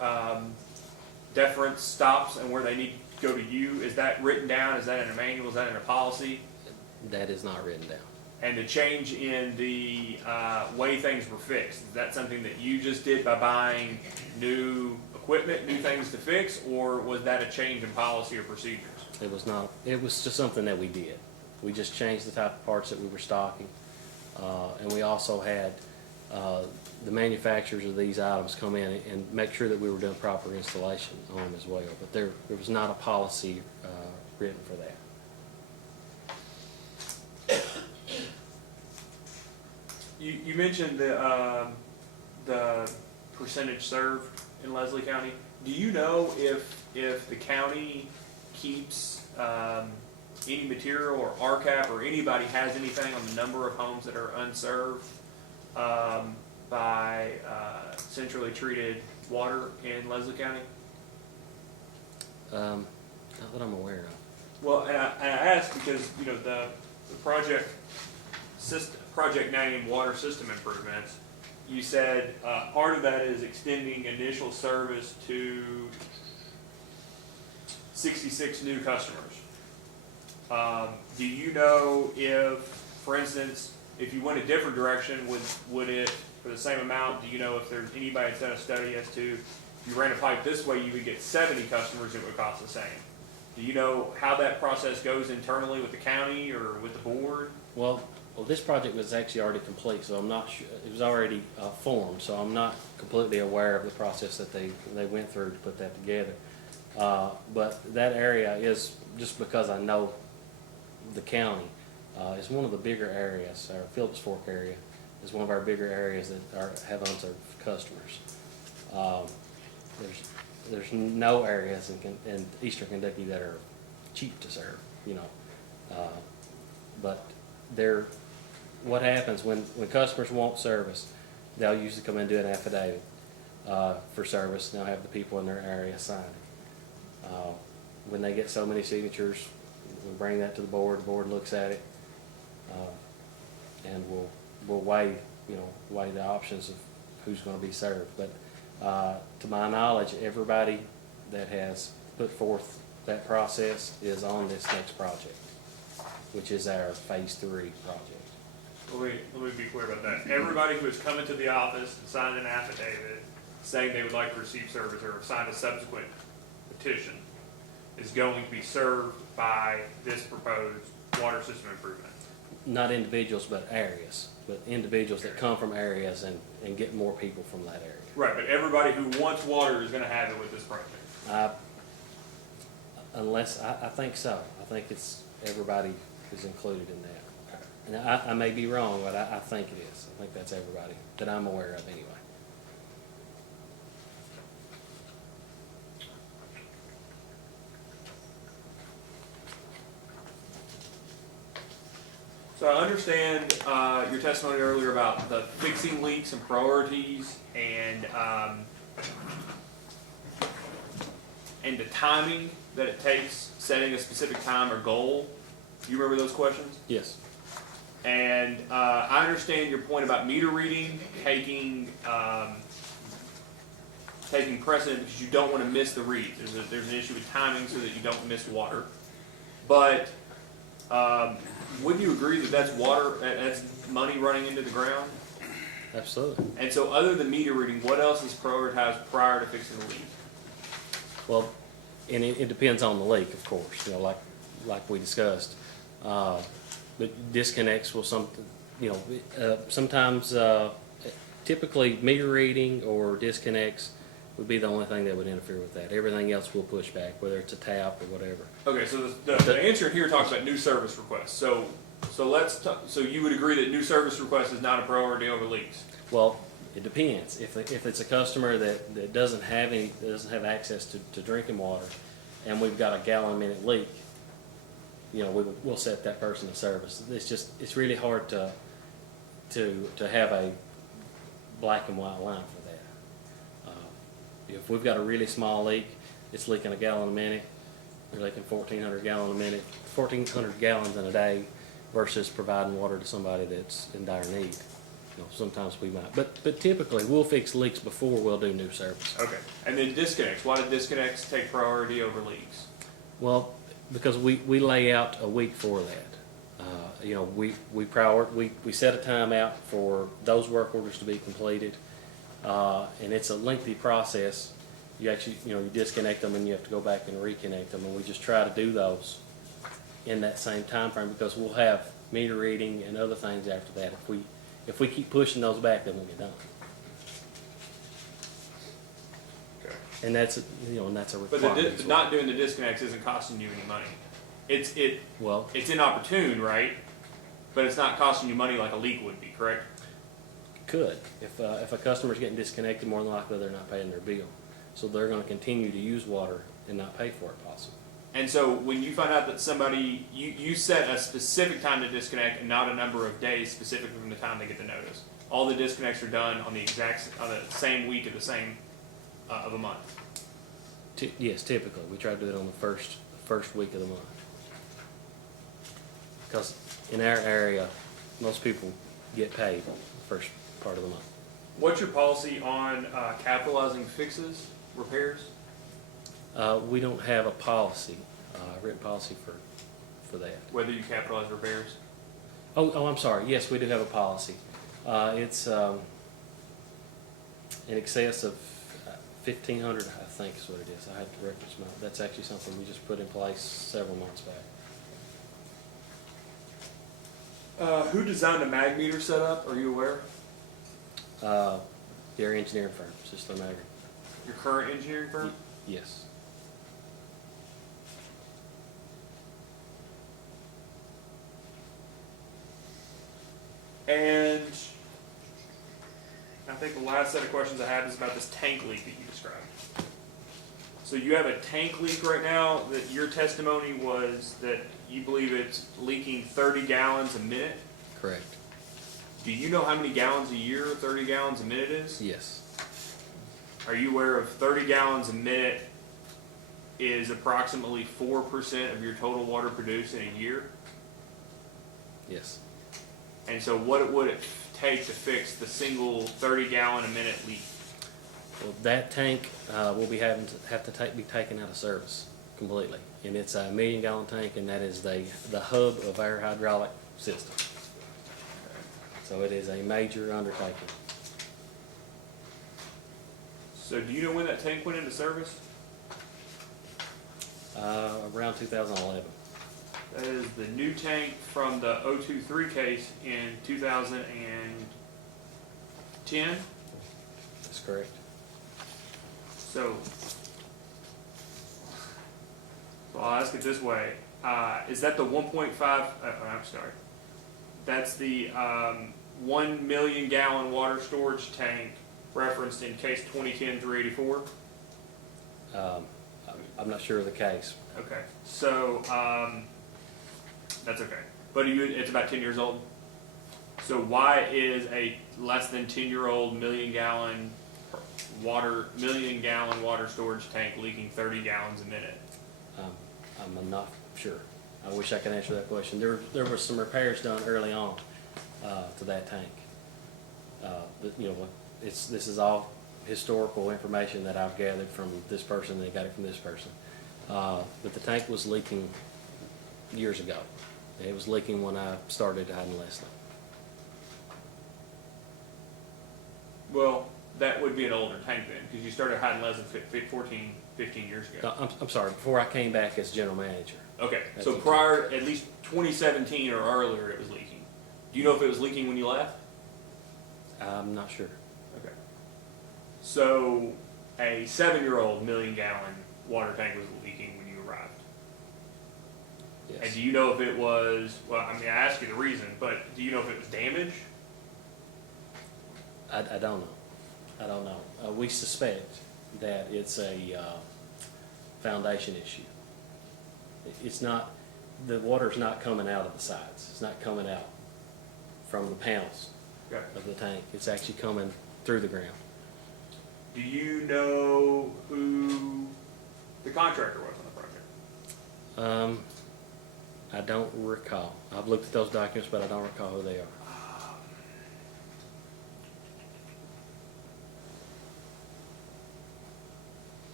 deference stops and where they need to go to you? Is that written down? Is that in a manual? Is that in a policy? That is not written down. And the change in the way things were fixed, is that something that you just did by buying new equipment, new things to fix, or was that a change in policy or procedures? It was not, it was just something that we did. We just changed the type of parts that we were stocking. And we also had the manufacturers of these items come in and make sure that we were doing proper installation on them as well. But there was not a policy written for that. You mentioned the percentage served in Leslie County. Do you know if the county keeps any material, or RCAP or anybody has anything on the number of homes that are unserved by centrally treated water in Leslie County? Not that I'm aware of. Well, and I ask because, you know, the project name Water System Improvements, you said part of that is extending initial service to 66 new customers. Do you know if, for instance, if you went a different direction, would it, for the same amount, do you know if there's anybody that's done a study as to, if you ran a pipe this way, you would get 70 customers, it would cost the same? Do you know how that process goes internally with the county or with the board? Well, this project was actually already complete, so I'm not sure, it was already formed, so I'm not completely aware of the process that they went through to put that together. But that area is, just because I know the county, is one of the bigger areas. Our Phillips Fork area is one of our bigger areas that have unserved customers. There's no areas in Eastern Kentucky that are cheap to serve, you know. But what happens when customers want service, they'll usually come in and do an affidavit for service, and they'll have the people in their area sign it. When they get so many signatures, we bring that to the board looks at it, and we'll weigh the options of who's going to be served. But to my knowledge, everybody that has put forth that process is on this next project, which is our Phase 3 project. Let me be clear about that. Everybody who has come into the office and signed an affidavit saying they would like to receive service or have signed a subsequent petition is going to be served by this proposed water system improvement. Not individuals, but areas. But individuals that come from areas and get more people from that area. Right, but everybody who wants water is going to have it with this project. I think so. I think it's everybody is included in that. And I may be wrong, but I think it is. I think that's everybody that I'm aware of anyway. So I understand your testimony earlier about the fixing leaks and priorities and the timing that it takes setting a specific time or goal. Do you remember those questions? Yes. And I understand your point about meter reading taking precedent because you don't want to miss the reads. There's an issue with timing so that you don't miss water. But wouldn't you agree that that's water, that's money running into the ground? Absolutely. And so other than meter reading, what else is prioritized prior to fixing the leak? Well, and it depends on the leak, of course, like we discussed. But disconnects will sometimes, typically meter reading or disconnects would be the only thing that would interfere with that. Everything else will push back, whether it's a tap or whatever. Okay, so the answer here talks about new service requests. So you would agree that new service request is not a priority over leaks? Well, it depends. If it's a customer that doesn't have access to drinking water, and we've got a gallon-a-minute leak, we'll set that person to service. It's really hard to have a black and white line for that. If we've got a really small leak, it's leaking a gallon a minute. We're leaking 1,400 gallons in a day, versus providing water to somebody that's in dire need. You know, sometimes we might, but typically we'll fix leaks before we'll do new service. Okay. And then disconnects. Why do disconnects take priority over leaks? Well, because we lay out a week for that. You know, we set a time out for those work orders to be completed, and it's a lengthy process. You actually, you know, you disconnect them and you have to go back and reconnect them, and we just try to do those in that same time frame because we'll have meter reading and other things after that. If we keep pushing those back, they won't get done. Okay. And that's, you know, and that's a But requirement. but not doing the disconnects isn't costing you any money. Well, It's inopportune, right? But it's not costing you money like a leak would be, correct? could. If a customer's getting disconnected, more than likely they're not paying their bill. So they're gonna continue to use water and not pay for it possibly. And so when you find out that somebody, you set a specific time to disconnect and not a number of days specifically from the time they get the notice. All the disconnects are done on the same week of the same, of a month. Yes, typically, we try to do it on the first week of the month. Because in our area, most people get paid the first part of the month. What's your policy on capitalizing fixes, repairs? We don't have a policy, written policy for that. Whether you capitalize repairs? Oh, I'm sorry. Yes, we do have a policy. It's in excess of 1,500, I think is what it is. I had to reference my, that's actually something we just put in place several months back. Who designed the mag meter setup? Are you aware? Their engineering firm, System Agri. Your current engineering firm? Yes. And I think the last set of questions I had is about this tank leak that you described. So you have a tank leak right now that your testimony was that you believe it's leaking 30 gallons a minute. Correct. Do you know how many gallons a year 30 gallons a minute is? Yes. Are you aware of 30 gallons a minute is approximately 4% of your total water produced in a year? Yes. And so what would it take to fix the single 30 gallon a minute leak? Well, that tank will be be taken out of service completely, and it's a 1 million gallon tank, and that is the hub of our hydraulic system. So it is a major undertaking. So do you know when that tank went into service? Around 2011. That is the new tank from the 023 case in 2010. That's correct. So I'll ask it this way. Is that the 1.5, I'm sorry. That's the 1 million gallon water storage tank referenced in case 2010-384? I'm not sure of the case. Okay, so that's okay. But it's about 10 years old. So why is a less than 10-year-old million gallon water storage tank leaking 30 gallons a minute? I'm not sure. I wish I could answer that question. There were some repairs done early on to that tank. You know, this is all historical information that I've gathered from this person, and they got it from this person. But the tank was leaking years ago. It was leaking when I started Hyden-Leslie. Well, that would be an older tank then, because you started Hyden-Leslie 15 years ago. I'm sorry, before I came back as general manager. Okay, That's so okay. prior, at least 2017 or earlier, it was leaking. Do you know if it was leaking when you left? I'm not sure. Okay. So a 7-year-old million gallon water tank was leaking when you arrived. Yes. And do you know if it was, well, I mean, I asked you the reason, but do you know if it was damaged? I don't know. I don't know. We suspect that it's a foundation issue. It's not, the water's not coming out of the sides. It's not coming out from the panels Okay. of the tank. It's actually coming through the ground. Do you know who the contractor was on the project? I don't recall. I've looked at those documents, but I don't recall who they are.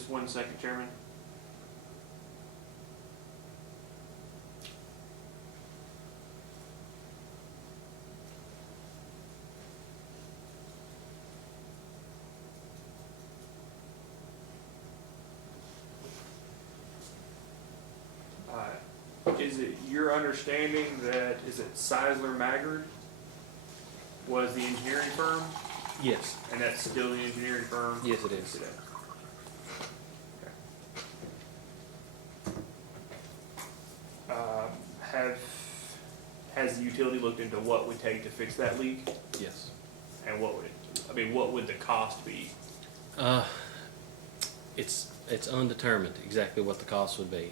Just 1 second, Chairman. Is it your understanding that, is it Seisler Maggard was the engineering firm? Yes, And that's still the engineering firm? yes, it is. Today? Has the utility looked into what would take to fix that leak? Yes. And what would it, I mean, what would the cost be? It's undetermined exactly what the cost would be.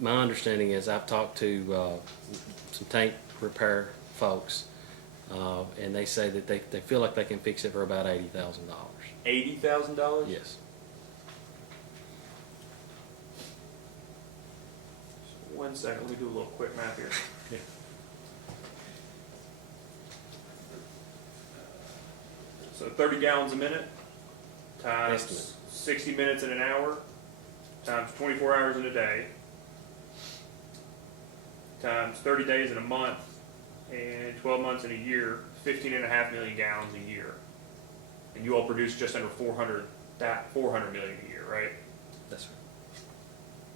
My understanding is I've talked to some tank repair folks, and they say that they feel like they can fix it for about $80,000. $80,000? Yes. 1 second, let me do a little quick math here. Yeah. So 30 gallons a minute times Estimate. 60 minutes in an hour times 24 hours in a day times 30 days in a month and 12 months in a year, 15.5 million gallons a year. And you all produce just under 400 million a year, right? That's right.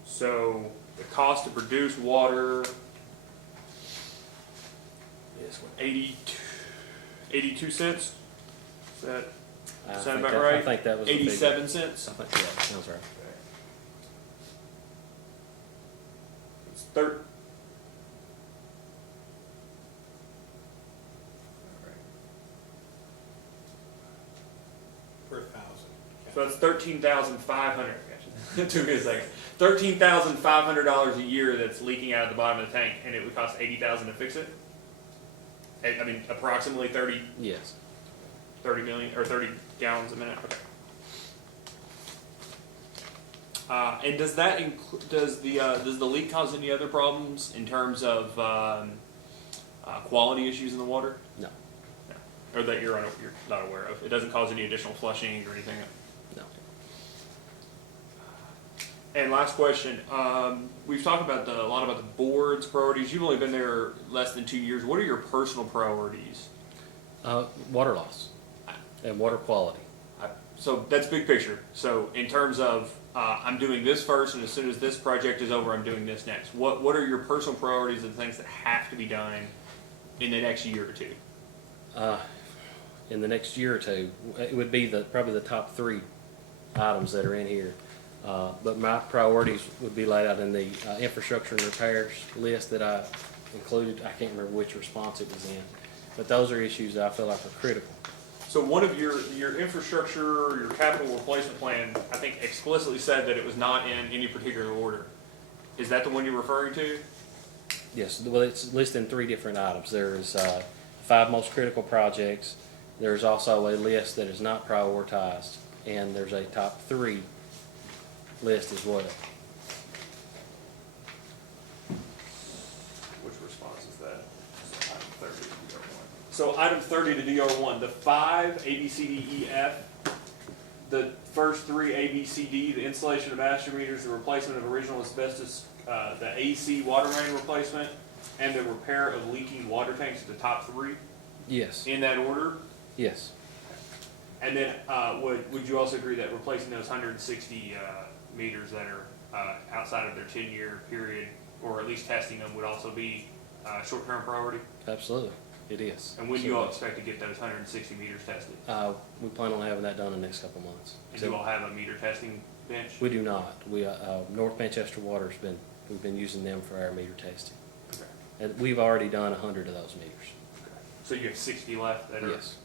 So the cost to produce water is what, 82 cents? Is that sound about right? I think that was the figure. 87 cents? I think, yeah, that sounds right. It's Per thousand. So that's 13,500. It took me a second. $13,500 a year that's leaking out of the bottom of the tank, and it would cost $80,000 to fix it. I mean, approximately 30 Yes. million or 30 gallons a minute. Okay. And does that does the leak cause any other problems in terms of quality issues in the water? No. Or that you're not aware of? It doesn't cause any additional flushing or anything? No. And last question, we've talked about a lot about the board's priorities. You've only been there less than 2 years. What are your personal priorities? Water loss and water quality. So that's big picture. So in terms of I'm doing this first, and as soon as this project is over, I'm doing this next. What are your personal priorities and things that have to be done in the next year or two? In the next year or two, it would be probably the top 3 items that are in here. But my priorities would be laid out in the infrastructure and repairs list that I included. I can't remember which response it was in, but those are issues that I feel like are critical. So one of your infrastructure, your capital replacement plan, I think explicitly said that it was not in any particular order. Is that the one you're referring to? Yes, well, it's listed in 3 different items. There's 5 most critical projects. There's also a list that is not prioritized, and there's a top 3 list as well. Which response is that? So item 30 to DR1, the 5 A, B, C, D, E, F, the first 3 A, B, C, D, the installation of master meters, the replacement of original asbestos, the AC water main replacement, and the repair of leaking water tanks are the top 3 Yes, in that order. yes, And then would you also agree that replacing those 160 meters that are outside of their 10-year period, or at least testing them, would also be short-term priority? absolutely. It is. And when do you all expect to get those 160 meters tested? We plan on having that done in the next couple of months. And do you all have a meter testing bench? We do not. We North Manchester Water's we've been using them for our meter testing, Okay. and we've already done 100 of those meters. So you have 60 left that are? Yes,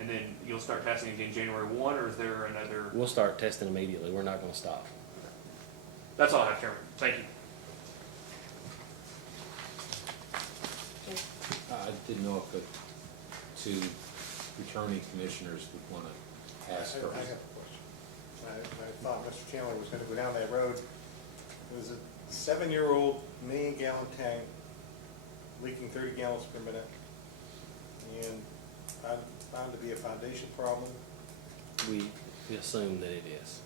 And then you'll start testing again January 1, or is there another? we'll start testing immediately. We're not going to stop. That's all I have, Chairman. Thank you. I didn't know if the 2 returning commissioners would want to ask I her. have a question. I thought Mr. Chandler was gonna go down that road. It was a 7-year-old million-gallon tank leaking 30 gallons per minute. And I found to be a foundation problem. we assume that it is.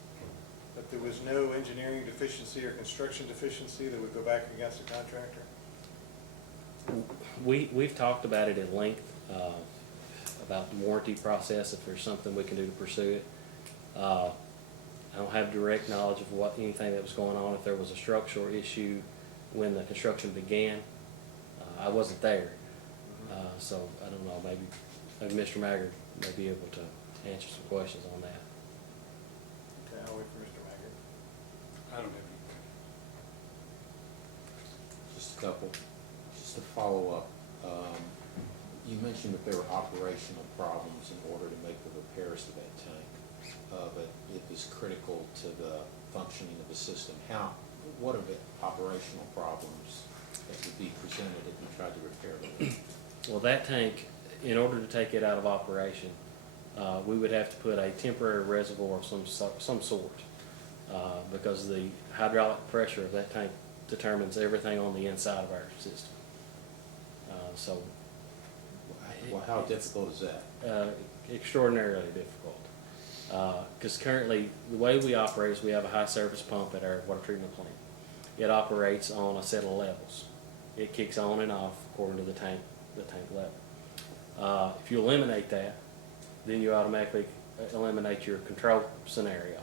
But there was no engineering deficiency or construction deficiency that would go back against the contractor? We've talked about it at length, about the warranty process, if there's something we can do to pursue it. I don't have direct knowledge of anything that was going on, if there was a structural issue when the construction began. I wasn't there, so I don't know, maybe Mr. Maggard may be able to answer some questions on that. Okay, I'll wait for Mr. Maggard. I don't have any. Just a couple, just to follow up. You mentioned that there were operational problems in order to make the repairs to that tank, but it was critical to the functioning of the system. What are the operational problems that would be presented if you tried to repair them? Well, that tank, in order to take it out of operation, we would have to put a temporary reservoir of some sort, because the hydraulic pressure of that tank determines everything on the inside of our system. So. Well, how difficult is that? Extraordinarily difficult. Because currently, the way we operate is we have a high surface pump at our water treatment plant. It operates on a set of levels. It kicks on and off according to the tank level. If you eliminate that, then you automatically eliminate your control scenario.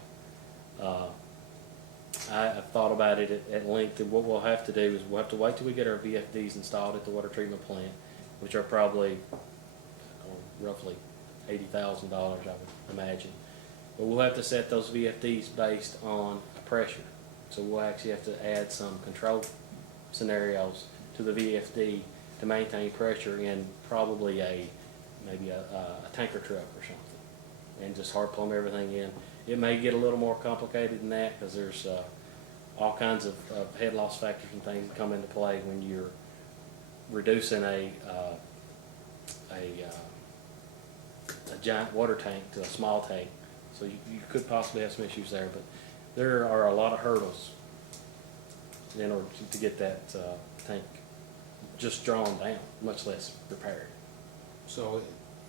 I've thought about it at length, and what we'll have to do is we'll have to wait till we get our VFDs installed at the water treatment plant, which are probably roughly $80,000, I would imagine. But we'll have to set those VFDs based on pressure. So we'll actually have to add some control scenarios to the VFD to maintain pressure in probably maybe a tanker truck or something, and just hard plumb everything in. It may get a little more complicated than that, because there's all kinds of head loss factors and things that come into play when you're reducing a giant water tank to a small tank. So you could possibly have some issues there, but there are a lot of hurdles in order to get that tank just drawn down, much less repaired. So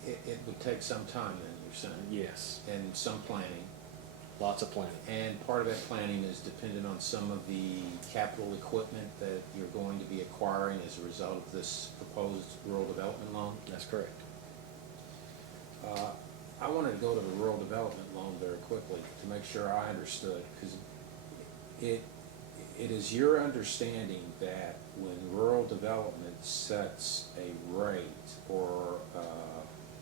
it would take some time then, you're saying? Yes, And some planning. lots of planning. And part of that planning is dependent on some of the capital equipment that you're going to be acquiring as a result of this proposed rural development loan? That's correct. I wanted to go to the rural development loan very quickly to make sure I understood, because it is your understanding that when rural development sets a rate or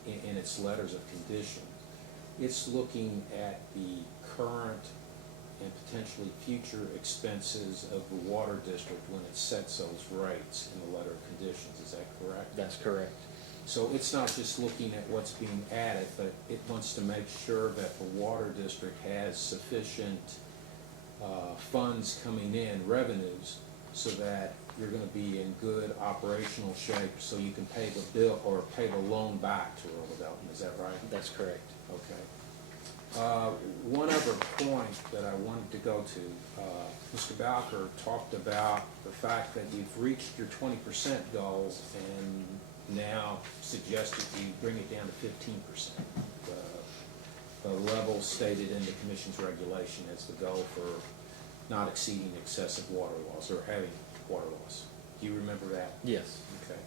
in its letters of condition, it's looking at the current and potentially future expenses of the water district when it sets those rates in the letter of conditions. Is that correct? That's correct. So it's not just looking at what's being added, but it wants to make sure that the water district has sufficient funds coming in, revenues, so that you're gonna be in good operational shape so you can pay the bill or pay the loan back to rural development. Is that right? That's correct. Okay. One other point that I wanted to go to, Mr. Bowker talked about the fact that you've reached your 20% goal and now suggested you bring it down to 15%. The level stated in the commission's regulation as the goal for not exceeding excessive water loss or having water loss. Do you remember that? Yes. Okay.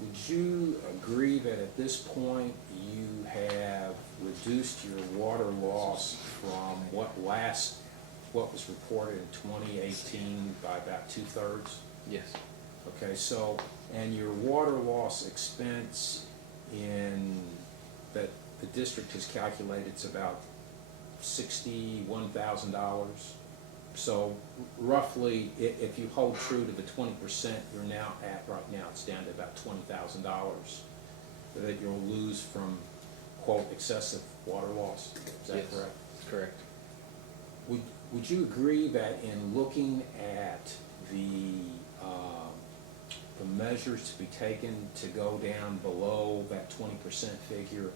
Would you agree that at this point you have reduced your water loss from what was reported in 2018 by about 2/3? Yes. Okay, so, and your water loss expense that the district has calculated is about $61,000. So roughly, if you hold true to the 20% you're now at right now, it's down to about $20,000 that you'll lose from, quote, excessive water loss. Is that Yes. correct? Correct. Would you agree that in looking at the measures to be taken to go down below that 20% figure,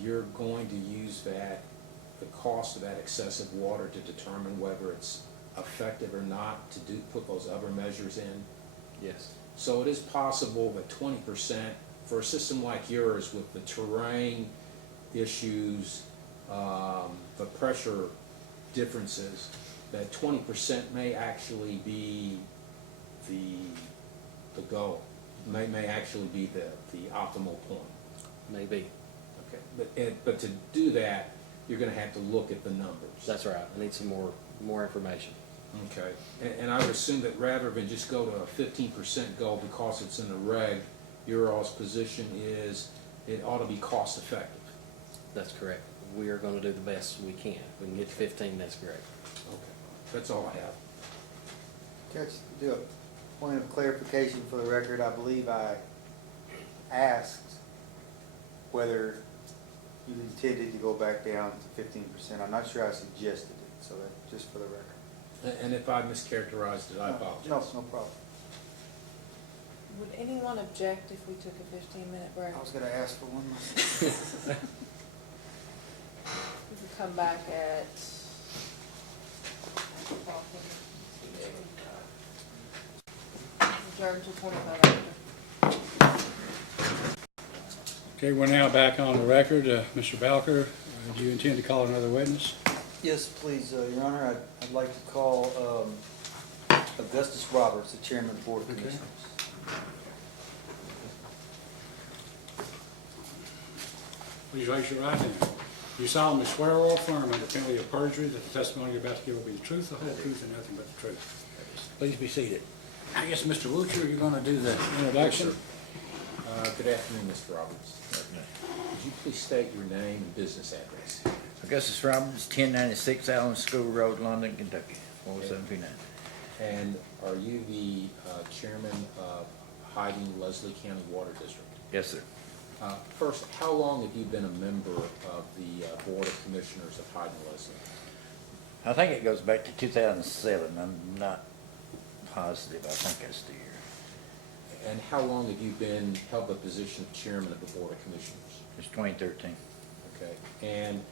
you're going to use the cost of that excessive water to determine whether it's effective or not to put those other measures in? Yes. So it is possible that 20% for a system like yours with the terrain issues, the pressure differences, that 20% may actually be the goal, may actually be the optimal point. Maybe. Okay, but to do that, you're gonna have to look at the numbers. That's right. I need some more information. Okay, and I would assume that rather than just go to a 15% goal because it's in the reg, your all's position is it ought to be cost effective. That's correct. We are gonna do the best we can. If we can get to 15, that's great. Okay, that's all I have. Judge, to do a point of clarification for the record, I believe I asked whether you intended to go back down to 15%. I'm not sure I suggested it, so that, just for the record. And if I mischaracterized it, I apologize. No problem. Would anyone object if we took a 15-minute break? I was gonna ask for one more. We could come back at. Adjourn to 25 after. Okay, we're now back on the record. Mr. Balker, do you intend to call another witness? Yes, please, Your Honor, I'd like to call Augustus Roberts, the Chairman of the Board of Okay. Commissioners. Please raise your right hand. You solemnly swear or affirm under penalty of perjury that the testimony you're about to give will be the truth, the whole truth, and nothing but the truth. Please be seated. I guess, Mr. Woocher, you're going to do the introduction. Good afternoon, Mr. Roberts. Would you please state your name and business address? Augustus Roberts, 1096 Allen School Road, London, Kentucky, 40729. And are you the chairman of Hyden-Leslie County Water District? Yes, sir. First, how long have you been a member of the Board of Commissioners of Hyden-Leslie? I think it goes back to 2007. I'm not positive. I think that's the year. And how long have you been held the position of chairman of the Board of Commissioners? It's 2013. Okay, and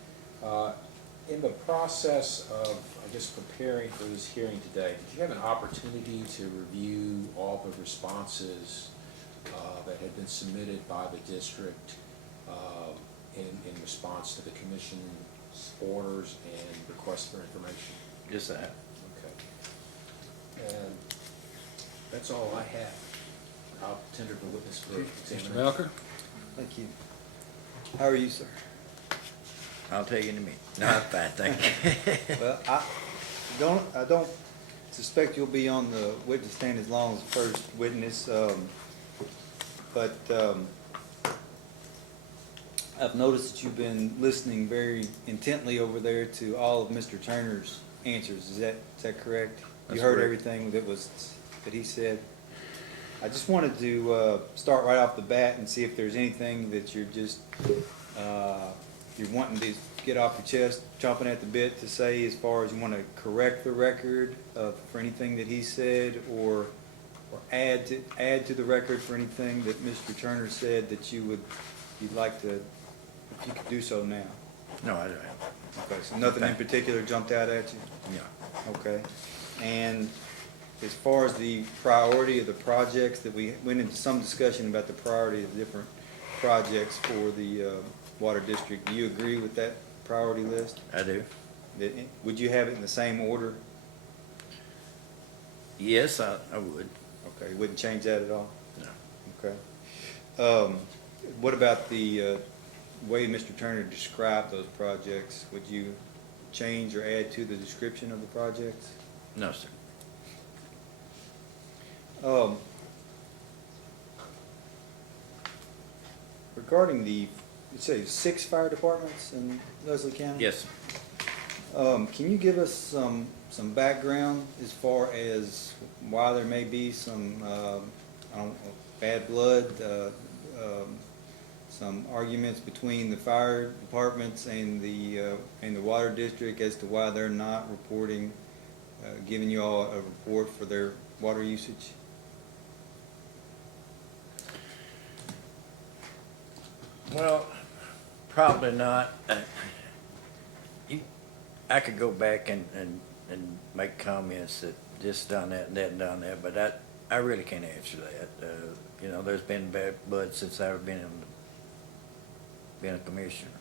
in the process of, I guess, preparing for this hearing today, did you have an opportunity to review all the responses that had been submitted by the district in response to the commission's orders and requests for information? Just that. Okay. And that's all I have. I'll tender the witness for Mr. examination. Balker? Thank you. How are you, sir? I'll tell you in a minute. No, I'm fine, thank you. Well, I don't suspect you'll be on the witness stand as long as the first witness, but I've noticed that you've been listening very intently over there to all of Mr. Turner's answers. Is that correct? That's You heard correct. everything that he said? I just wanted to start right off the bat and see if there's anything that you're just you're wanting to get off your chest, chomping at the bit to say, as far as you want to correct the record for anything that he said, or add to the record for anything that Mr. Turner said that you'd like to, if you could do so now. No, I don't have. Okay, so nothing in particular jumped out at you? No. Okay. And as far as the priority of the projects, that we went into some discussion about the priority of different projects for the water district, do you agree with that priority list? I do. Would you have it in the same order? Yes, I would. Okay, wouldn't change that at all? No. Okay. What about the way Mr. Turner described those projects? Would you change or add to the description of the projects? No, sir. Regarding the, let's say, 6 fire departments in Leslie County? Yes, sir. Can you give us some background as far as why there may be some, I don't know, bad blood, some arguments between the fire departments and the water district as to why they're not reporting, giving you all a report for their water usage? Well, probably not. I could go back and make comments that this done that and that and done that, but I really can't answer that. You know, there's been bad blood since I've been a commissioner.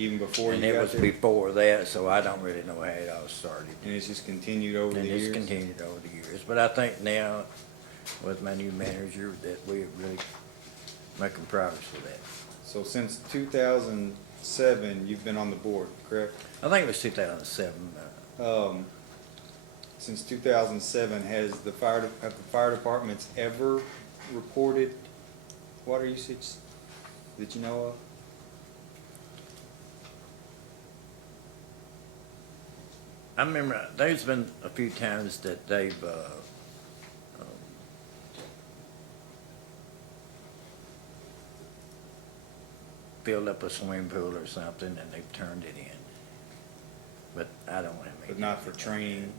even before And you it got was there? before that, so I don't really know how it all started. And it's just continued over the And years? it's continued over the years. But I think now, with my new manager, that we're really making progress with that. So since 2007, you've been on the board, correct? I think it was 2007. Since 2007, have the fire departments ever reported water usage that you know of? I remember there's been a few times that they've filled up a swimming pool or something and they've turned it in. But I don't have any. But not for training,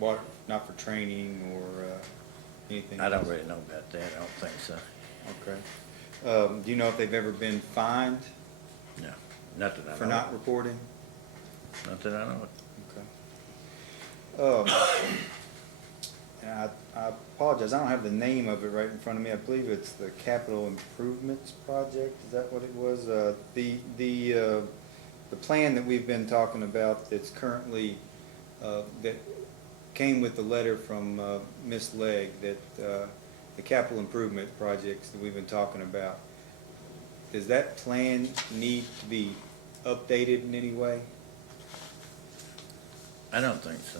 not for training or anything? I don't else? really know about that. I don't think so. Okay. Do you know if they've ever been fined No, not that I know. for not reporting? Not that I know. Okay. And I apologize, I don't have the name of it right in front of me. I believe it's the Capital Improvements Project, is that what it was? The plan that we've been talking about that's currently, that came with the letter from Ms. Legg, that the capital improvement projects that we've been talking about, does that plan need to be updated in any way? I don't think so.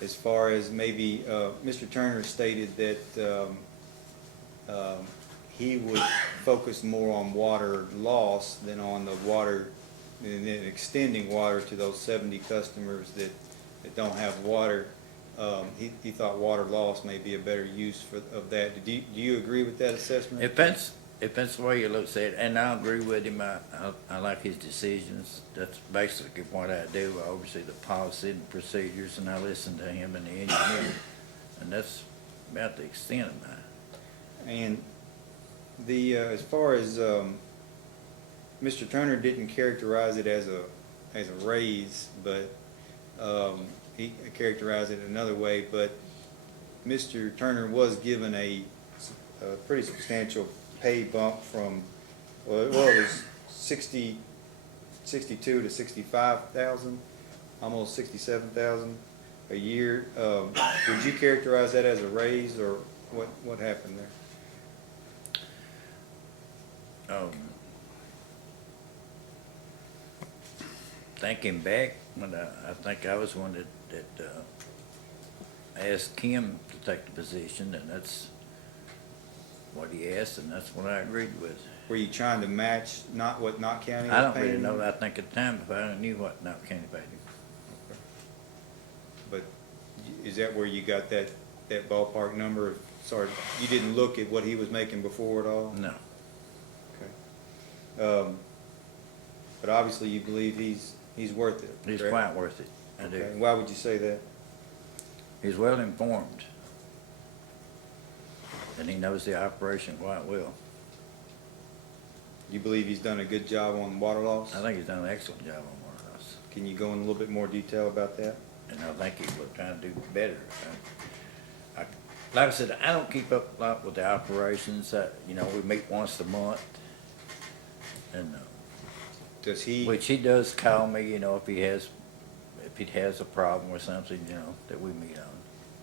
As far as maybe, Mr. Turner stated that he would focus more on water loss than on the water, and then extending water to those 70 customers that don't have water. He thought water loss may be a better use of that. Do you agree with that assessment? If that's the way you look at it, and I agree with him, I like his decisions. That's basically what I do. I oversee the policy and procedures, and I listen to him and the engineer. And that's about the extent of mine. And as far as, Mr. Turner didn't characterize it as a raise, but, he characterized it another way, but Mr. Turner was given a pretty substantial pay bump from, well, it was 62 to 65,000, almost 67,000 a year. Would you characterize that as a raise, or what happened there? Thinking back, when I think I was one that asked him to take the position, and that's what he asked, and that's what I agreed with. Were you trying to match what Knott County was I don't paying? really know. I think at the time, if I knew what Knox County paid him. But is that where you got that ballpark number? Sorry, you didn't look at what he was making before at all? No. Okay. But obviously you believe he's worth it, He's correct? quite worth it. I do. Okay. And why would you say that? He's well informed. And he knows the operation quite well. You believe he's done a good job on water loss? I think he's done an excellent job on water loss. Can you go in a little bit more detail about that? And I think he will try to do better. Like I said, I don't keep up a lot with the operations. We meet once a month. And, Does he? which he does call me, if he has a problem or something, that we meet on.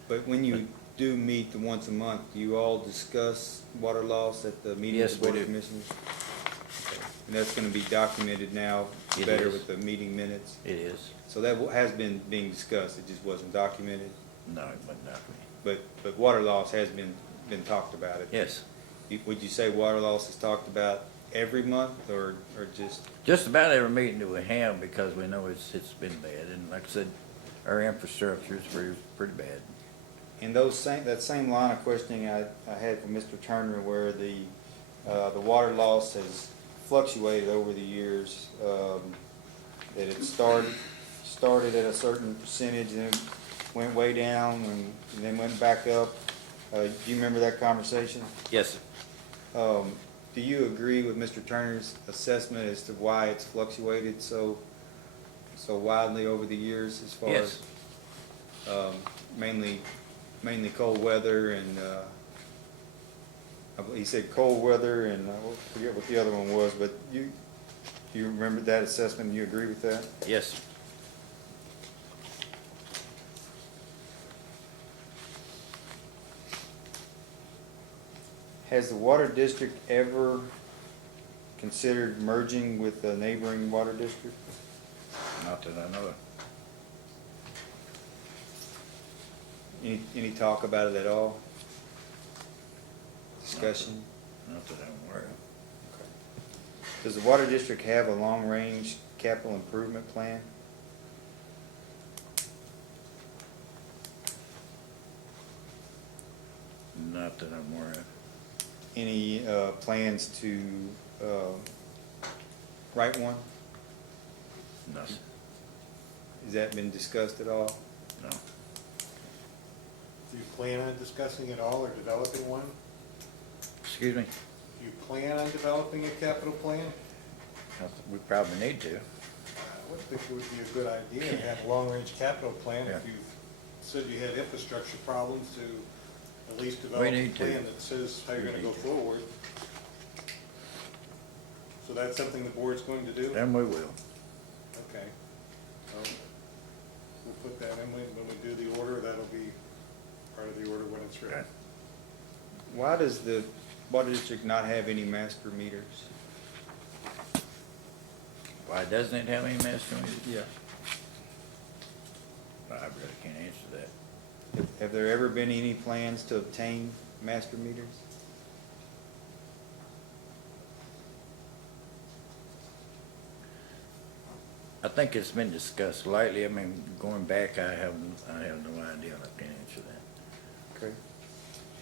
But when you do meet the once a month, do you all discuss water loss at the meeting Yes, of the Board we of do. Commissioners? Okay. And that's gonna be documented now It better is. with the meeting minutes? It is. So that has been being discussed, it just wasn't documented? No, it wasn't that way. But water loss has been talked about? Yes. Would you say water loss is talked about every month, or just? Just about every meeting that we have, because we know it's been bad. And like I said, our infrastructure is pretty bad. In that same line of questioning I had from Mr. Turner, where the water loss has fluctuated over the years, that it started at a certain percentage and it went way down and then went back up. Do you remember that conversation? Yes, sir. Do you agree with Mr. Turner's assessment as to why it's fluctuated so widely over the years, as far Yes. as mainly cold weather and he said cold weather and I forget what the other one was, but Do you remember that assessment? You agree with that? Yes. Has the water district ever considered merging with a neighboring water district? Not that I know of. Any talk about it at all? Discussion? Not that I'm aware of. Does the water district have a long-range capital improvement plan? Not that I'm aware of. Any plans to write one? No, Has that been discussed at all? no. Do you plan on discussing it all or developing one? Excuse me? Do you plan on developing a capital plan? We probably need to. I would think it would be a good idea to have a long-range capital plan if Yeah. you said you had infrastructure problems to at least develop a need to. plan that says how you're We gonna go need to. forward. So that's something the board's going to do? And we will. Okay. So we'll put that in when we do the order, that'll be part of the order when it's ready. Okay. Why does the water district not have any master meters? Why doesn't it have any master meters? Yeah. I really can't answer that. Have there ever been any plans to obtain master meters? I think it's been discussed lately. I mean, going back, I have no idea, and I can't answer that. Okay.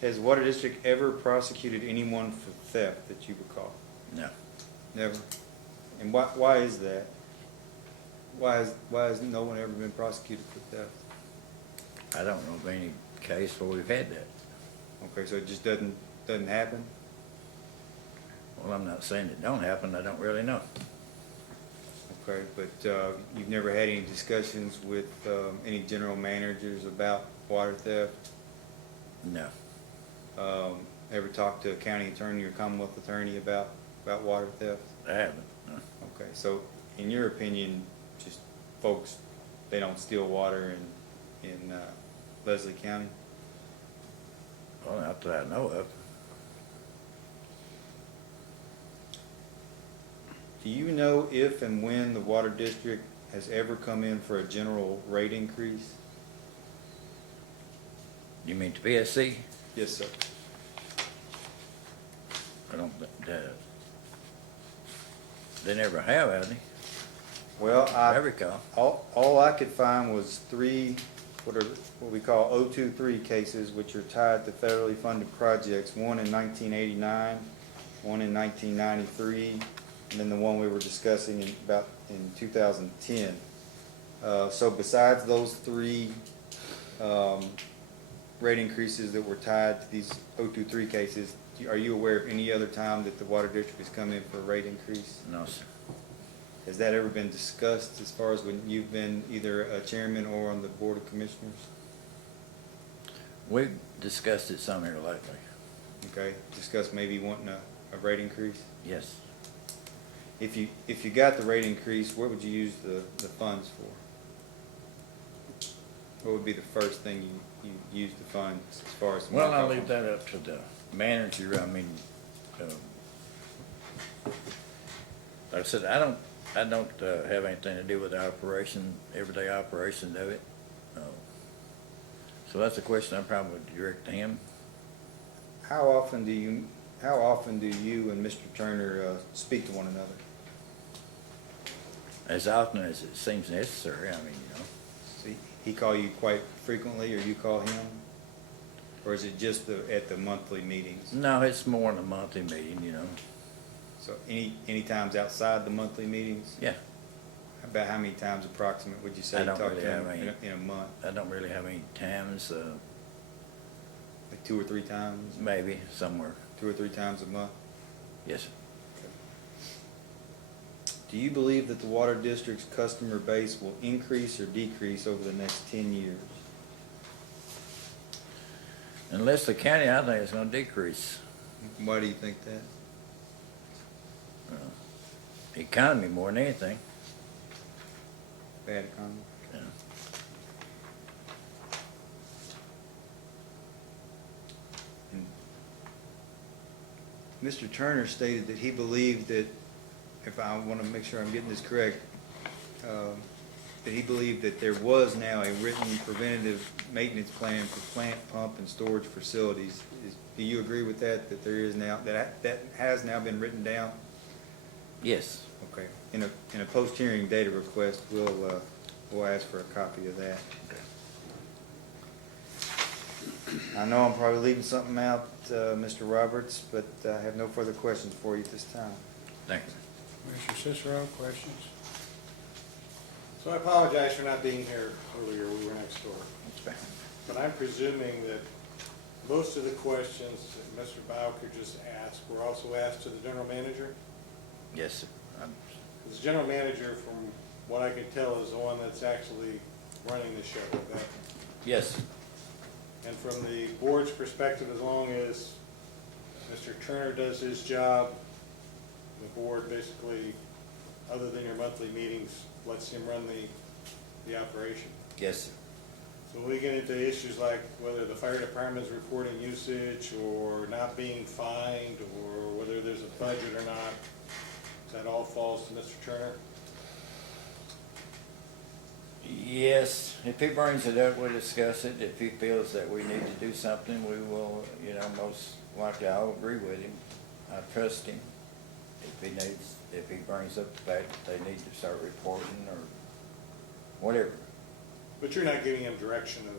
Has the water district ever prosecuted anyone for theft that you recall? No. Never? And why is that? Why has no one ever been prosecuted for theft? I don't know of any case where we've had that. Okay, so it just doesn't happen? Well, I'm not saying it don't happen, I don't really know. Okay, but you've never had any discussions with any general managers about water theft? No. Ever talked to a county attorney or Commonwealth attorney about water theft? I haven't, no. Okay, so in your opinion, just folks, they don't steal water in Leslie County? Well, not that I know of. Do you know if and when the water district has ever come in for a general rate increase? You mean to PSC? Yes, sir. I don't, they never have they? Well, I recall. all I could find was three, what we call 023 cases, which are tied to federally funded projects, one in 1989, one in 1993, and then the one we were discussing in 2010. So besides those three rate increases that were tied to these 023 cases, are you aware of any other time that the water district has come in for a rate increase? No, sir. Has that ever been discussed as far as when you've been either a chairman or on the board of commissioners? We've discussed it some here lately. Okay, discuss maybe wanting a rate increase? Yes. If you got the rate increase, what would you use the funds for? What would be the first thing you use the funds as far as? Well, I'll leave that up to the manager. I mean, like I said, I don't have anything to do with the operation, everyday operations of it. So that's a question I probably would direct to him. How often do you and Mr. Turner speak to one another? As often as it seems necessary, I mean, you know. See, he call you quite frequently, or you call him? Or is it just at the monthly meetings? No, it's more than a monthly meeting, you know. So any times outside the monthly meetings? Yeah, About how many times approximate would you say I you don't talk really to him have any. in a month? I don't really have any times, Like 2 or 3 times? maybe somewhere. 2 or 3 times a month? Yes, sir. Do you believe that the water district's customer base will increase or decrease over the next 10 years? Unless the county, I think it's gonna decrease. Why do you think that? Economy more than anything. Bad economy. Yeah. Mr. Turner stated that he believed that, if I want to make sure I'm getting this correct, that he believed that there was now a written preventative maintenance plan for plant, pump, and storage facilities. Do you agree with that, that there is now, that has now been written down? Yes. Okay. In a post-hearing data request, we'll ask for a copy of that. I know I'm probably leaving something out, Mr. Roberts, but I have no further questions for you at this time. Thank you. Commissioner Cicero, questions? So I apologize for not being here earlier, we were next door. That's fine. But I'm presuming that most of the questions that Mr. Bowker just asked were also asked to the general manager? Yes, sir. Because the general manager, from what I can tell, is the one that's actually running the show with that. Yes, sir. And from the board's perspective, as long as Mr. Turner does his job, the board basically, other than your monthly meetings, lets him run the operation. Yes, sir. So when we get into issues like whether the fire department's reporting usage or not being fined or whether there's a budget or not, that all falls to Mr. Turner? Yes, if he brings it up, we'll discuss it. If he feels that we need to do something, we will, most likely I'll agree with him. I trust him. If he brings up the fact that they need to start reporting or whatever. But you're not giving him direction of,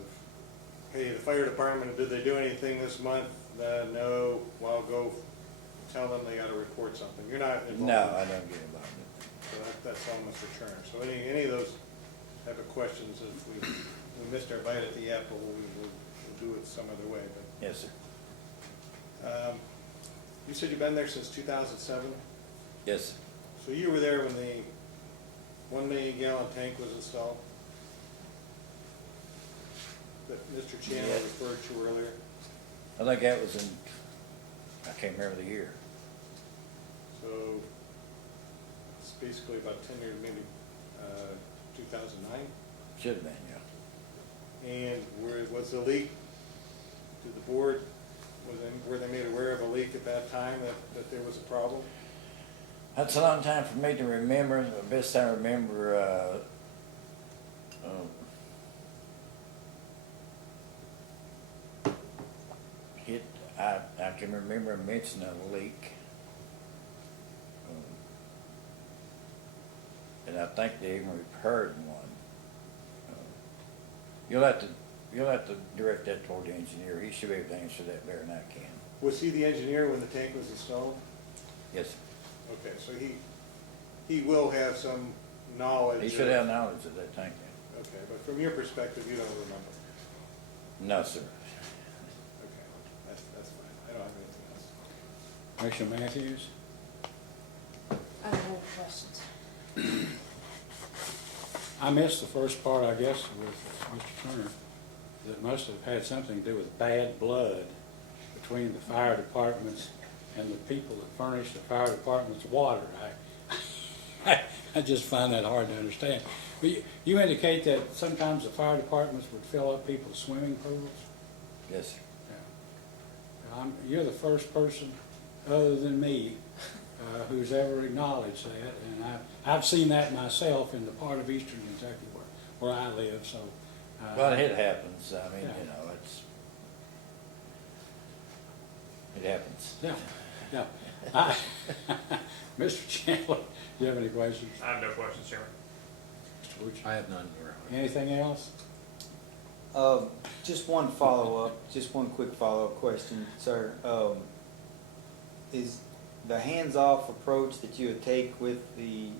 hey, the fire department, did they do anything this month? No, well, I'll go tell them they gotta report something. You're not involved. No, I don't get involved in that. So that's all Mr. Turner. So any of those type of questions, if we missed our bite at the apple, we'll do it some other way, but. Yes, sir. You said you've been there since 2007? Yes, sir. So you were there when the 1 million gallon tank was installed? That Mr. Chandler Yes. referred to earlier? I think that was in, I can't remember the year. So it's basically about 10 years, maybe 2009? Should have been, yeah. And was the leak, did the board, were they made aware of a leak at that time, that there was a problem? That's a long time for me to remember. The best I remember, I can remember him mentioning a leak. And I think they even repaired one. You'll have to direct that toward the engineer. He should be able to answer that better than I can. Was he the engineer when the tank was installed? Yes, sir. Okay, so he will have some knowledge. He should have knowledge of that tank then. Okay, but from your perspective, you don't remember? No, sir. Okay, that's fine. I don't have anything else. Commissioner Matthews? I have no questions. I missed the first part, I guess, with Mr. Turner, that must have had something to do with bad blood between the fire departments and the people that furnish the fire department's water. I just find that hard to understand. But you indicate that sometimes the fire departments would fill up people's swimming pools? Yes, sir. Yeah. You're the first person, other than me, who's ever acknowledged that, and I've seen that myself in the part of eastern Kentucky where I live, so. Well, it happens. I mean, Yeah. it happens. Yeah. Mr. Chandler, do you have any questions? I have no questions, Chairman. Mr. Woods? I have none, Your Honor. Anything else? Just one follow-up, just one quick follow-up question, sir. Is the hands-off approach that you would take with the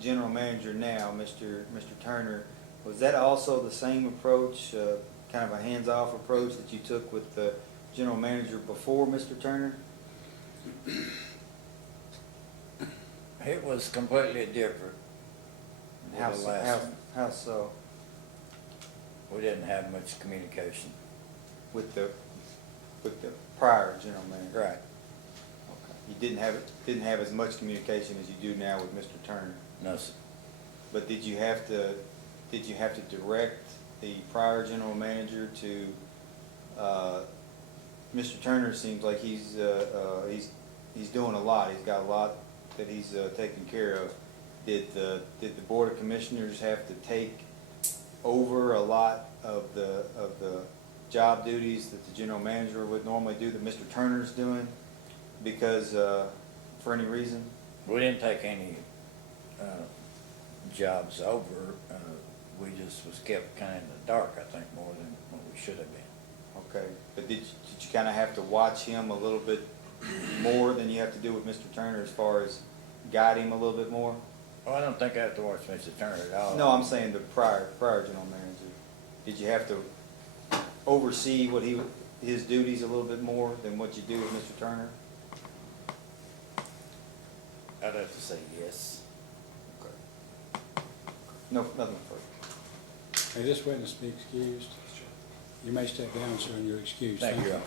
general manager now, Mr. Turner, was that also the same approach, kind of a hands-off approach that you took with the general manager before Mr. Turner? It was completely different. How The so? last one. How so? We didn't have much communication. With the prior general manager? Right. you didn't have as much communication as you do now with Mr. Turner. No, sir. But did you have to direct the prior general manager to, Mr. Turner seems like he's doing a lot. He's got a lot that he's taking care of. Did the Board of Commissioners have to take over a lot of the job duties that the general manager would normally do that Mr. Turner's doing? Because, for any reason? We didn't take any, jobs over, we just was kept kinda in the dark, I think, more than what we should have been. Okay, but did you kind of have to watch him a little bit more than you have to do with Mr. Turner as far as guide him a little bit more? Well, I don't think I have to watch Mr. Turner at all. No, I'm saying the prior general manager. Did you have to oversee his duties a little bit more than what you do with Mr. Turner? I'd have to say yes. Okay. No, nothing further. May this witness be excused? You may step down, sir, and you're excused. Thank you, Your Honor.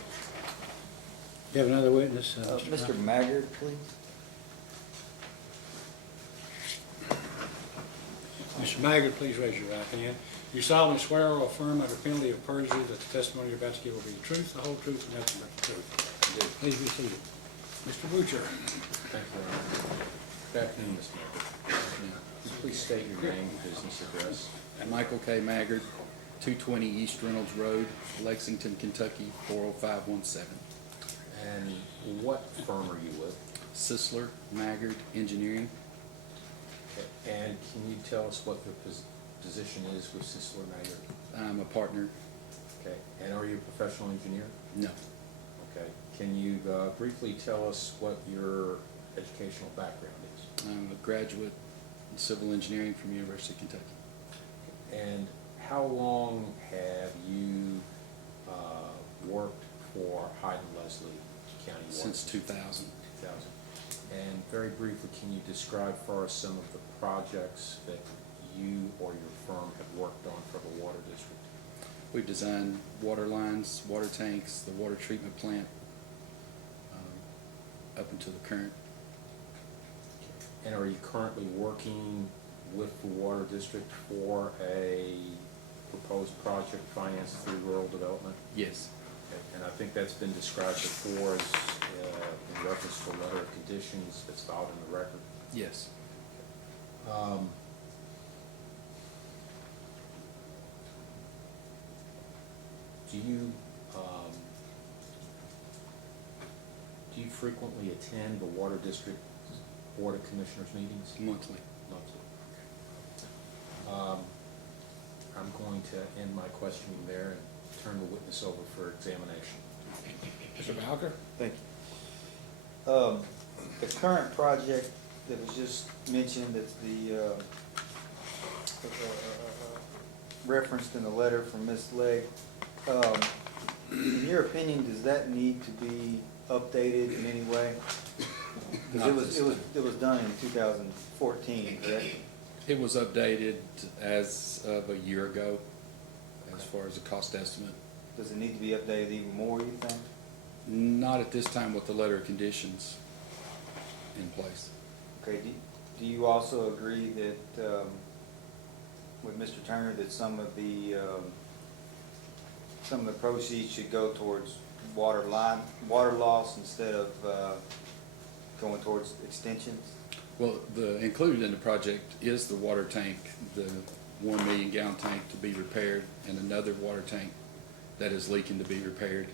You have another witness, Mr. Brown? Maggard, please. Mr. Maggard, please raise your right hand. You solemnly swear or affirm under penalty of perjury that the testimony you're about to give will be the truth, the whole truth, and nothing but the truth. Please be seated. Mr. Butcher. Thank you, Your Honor. Good afternoon, Ms. Maggard. Please state your name and business address. Michael K. Maggard, 220 East Reynolds Road, Lexington, Kentucky, 40517. And what firm are you with? Sisler Maggard Engineering. And can you tell us what your position is with Sisler Maggard? I'm a partner. Okay, and are you a professional engineer? No. Okay, can you briefly tell us what your educational background is? I'm a graduate in civil engineering from University of Kentucky. And how long have you worked for Hyden-Leslie County Water? Since 2000. 2000. And very briefly, can you describe for us some of the projects that you or your firm have worked on for the water district? We've designed water lines, water tanks, the water treatment plant, up until the current. And are you currently working with the water district for a proposed project financed through rural development? Yes. Okay, and I think that's been described before as in reference to a letter of conditions that's filed in the record. Yes. Do you frequently attend the water district board of commissioners meetings? Monthly. Monthly. I'm going to end my questioning there and turn the witness over for examination. Mr. Bowker? Thank you. The current project that was just mentioned, that's the referenced in the letter from Ms. Legg, in your opinion, does that need to be updated in any way? Because it was done in 2014, correct? It was updated as of a year ago, as far as the cost estimate. Does it need to be updated even more, you think? Not at this time with the letter of conditions in place. Okay, do you also agree that, with Mr. Turner, that some of the proceeds should go towards water loss instead of, going towards extensions? Well, included in the project is the water tank, the 1 million gallon tank to be repaired, and another water tank that is leaking to be repaired.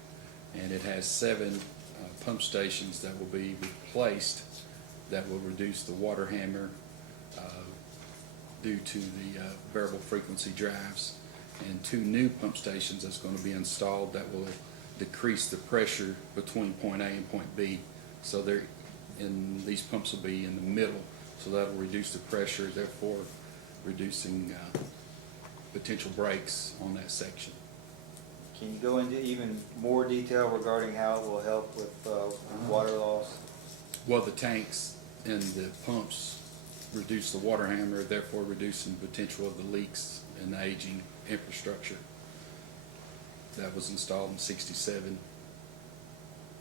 And it has 7 pump stations that will be replaced that will reduce the water hammer due to the variable frequency drives, and 2 new pump stations that's going to be installed that will decrease the pressure between point A and point B. So these pumps will be in the middle, so that will reduce the pressure, therefore reducing potential breaks on that section. Can you go into even more detail regarding how it will help with water loss? Well, the tanks and the pumps reduce the water hammer, therefore reducing the potential of the leaks and the aging infrastructure that was installed in '67.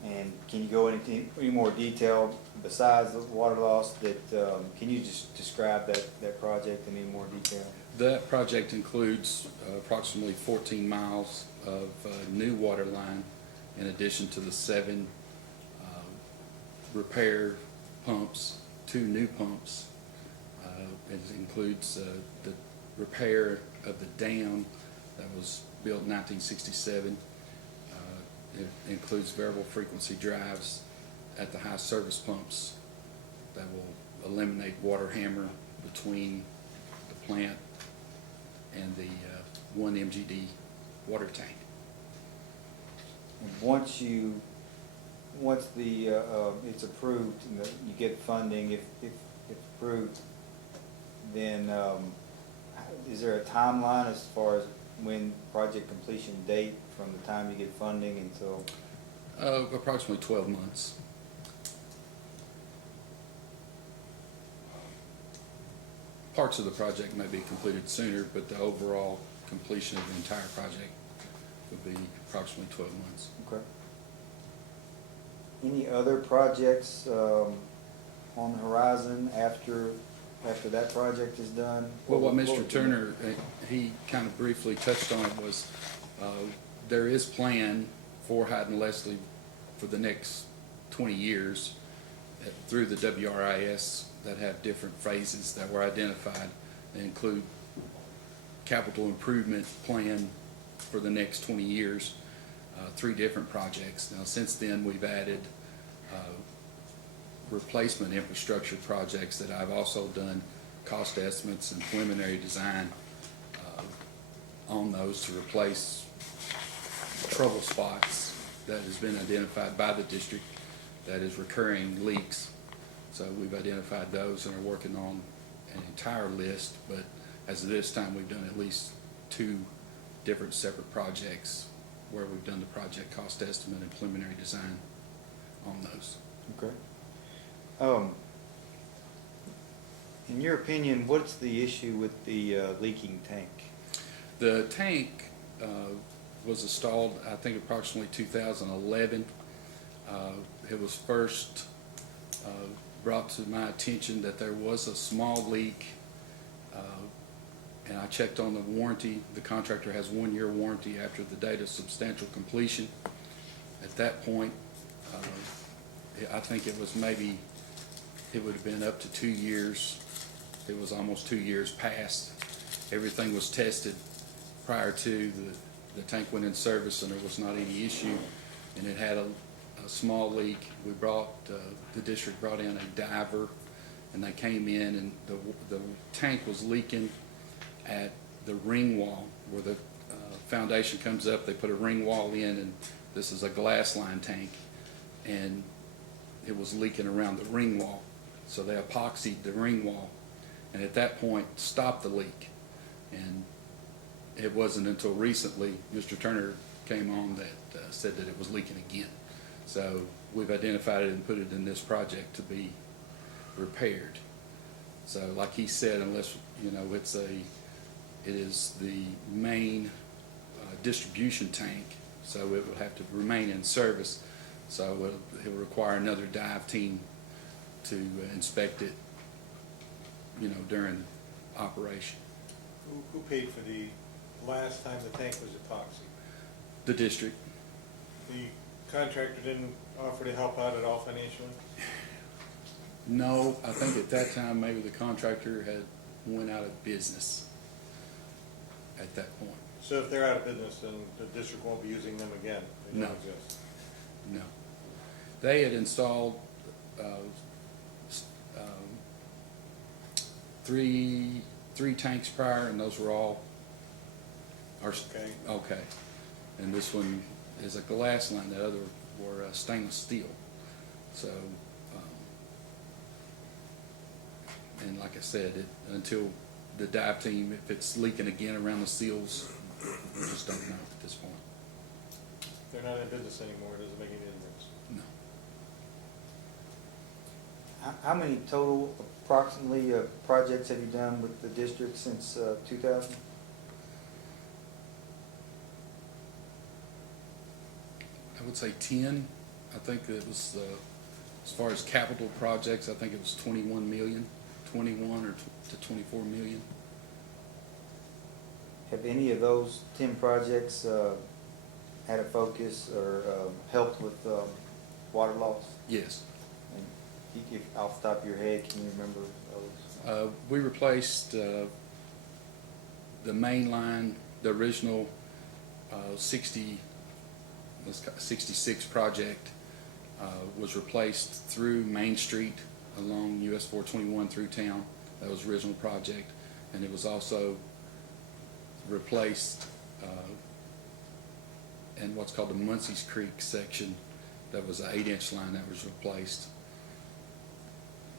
And can you go into any more detail besides the water loss that, can you just describe that project in any more detail? That project includes approximately 14 miles of new water line in addition to the 7 repair pumps, 2 new pumps. It includes the repair of the dam that was built in 1967. It includes variable frequency drives at the high service pumps that will eliminate water hammer between the plant and the 1 MGD water tank. And once the, it's approved, and you get funding, if approved, then, is there a timeline as far as when project completion date from the time you get funding until? Approximately 12 months. Parts of the project may be completed sooner, but the overall completion of the entire project would be approximately 12 months. Okay. Any other projects on the horizon after that project is done? Well, what Mr. Turner, he kind of briefly touched on was, there is plan for Hyden-Leslie for the next 20 years through the WRIS that have different phases that were identified. They include capital improvement plan for the next 20 years, 3 different projects. Now, since then, we've added replacement infrastructure projects that I've also done cost estimates and preliminary design on those to replace trouble spots that has been identified by the district that is recurring leaks. So we've identified those and are working on an entire list, but as of this time, we've done at least 2 different separate projects where we've done the project cost estimate and preliminary design on those. Okay. In your opinion, what's the issue with the leaking tank? The tank was installed, I think, approximately 2011. It was first brought to my attention that there was a small leak, and I checked on the warranty. The contractor has 1-year warranty after the date of substantial completion. At that point, I think it was maybe, it would have been up to 2 years. It was almost 2 years past. Everything was tested prior to the tank went in service, and there was not any issue, and it had a small leak. We brought, the district brought in a diver, and they came in, and the tank was leaking at the ring wall where the foundation comes up. They put a ring wall in, and this is a glass line tank, and it was leaking around the ring wall. So they epoxied the ring wall, and at that point stopped the leak. And it wasn't until recently Mr. Turner came on that said that it was leaking again. So we've identified it and put it in this project to be repaired. So like he said, unless, you know, it is the main distribution tank, so it would have to remain in service. So it would require another dive team to inspect it, you know, during operation. Who paid for the last time the tank was epoxy? The district. The contractor didn't offer to help out at all financially? No, I think at that time maybe the contractor had went out of business at that point. So if they're out of business, then the district won't be using them again? They don't No. exist? No. They had installed three tanks prior, and those were all Okay. okay. And this one is a glass line. The other were stainless steel. So, and like I said, until the dive team, if it's leaking again around the seals, we just don't know at this point. They're not in business anymore, it doesn't make any difference. No. How many total approximately projects have you done with the district since 2000? I would say 10. I think it was, as far as capital projects, I think it was 21 million, 21 or to 24 million. Have any of those 10 projects had a focus or helped with water loss? Yes. And if off the top of your head, can you remember those? We replaced the main line, the original 66 project was replaced through Main Street along US 421 through town. That was the original project. And it was also replaced in what's called the Muncie's Creek section. That was an 8-inch line that was replaced.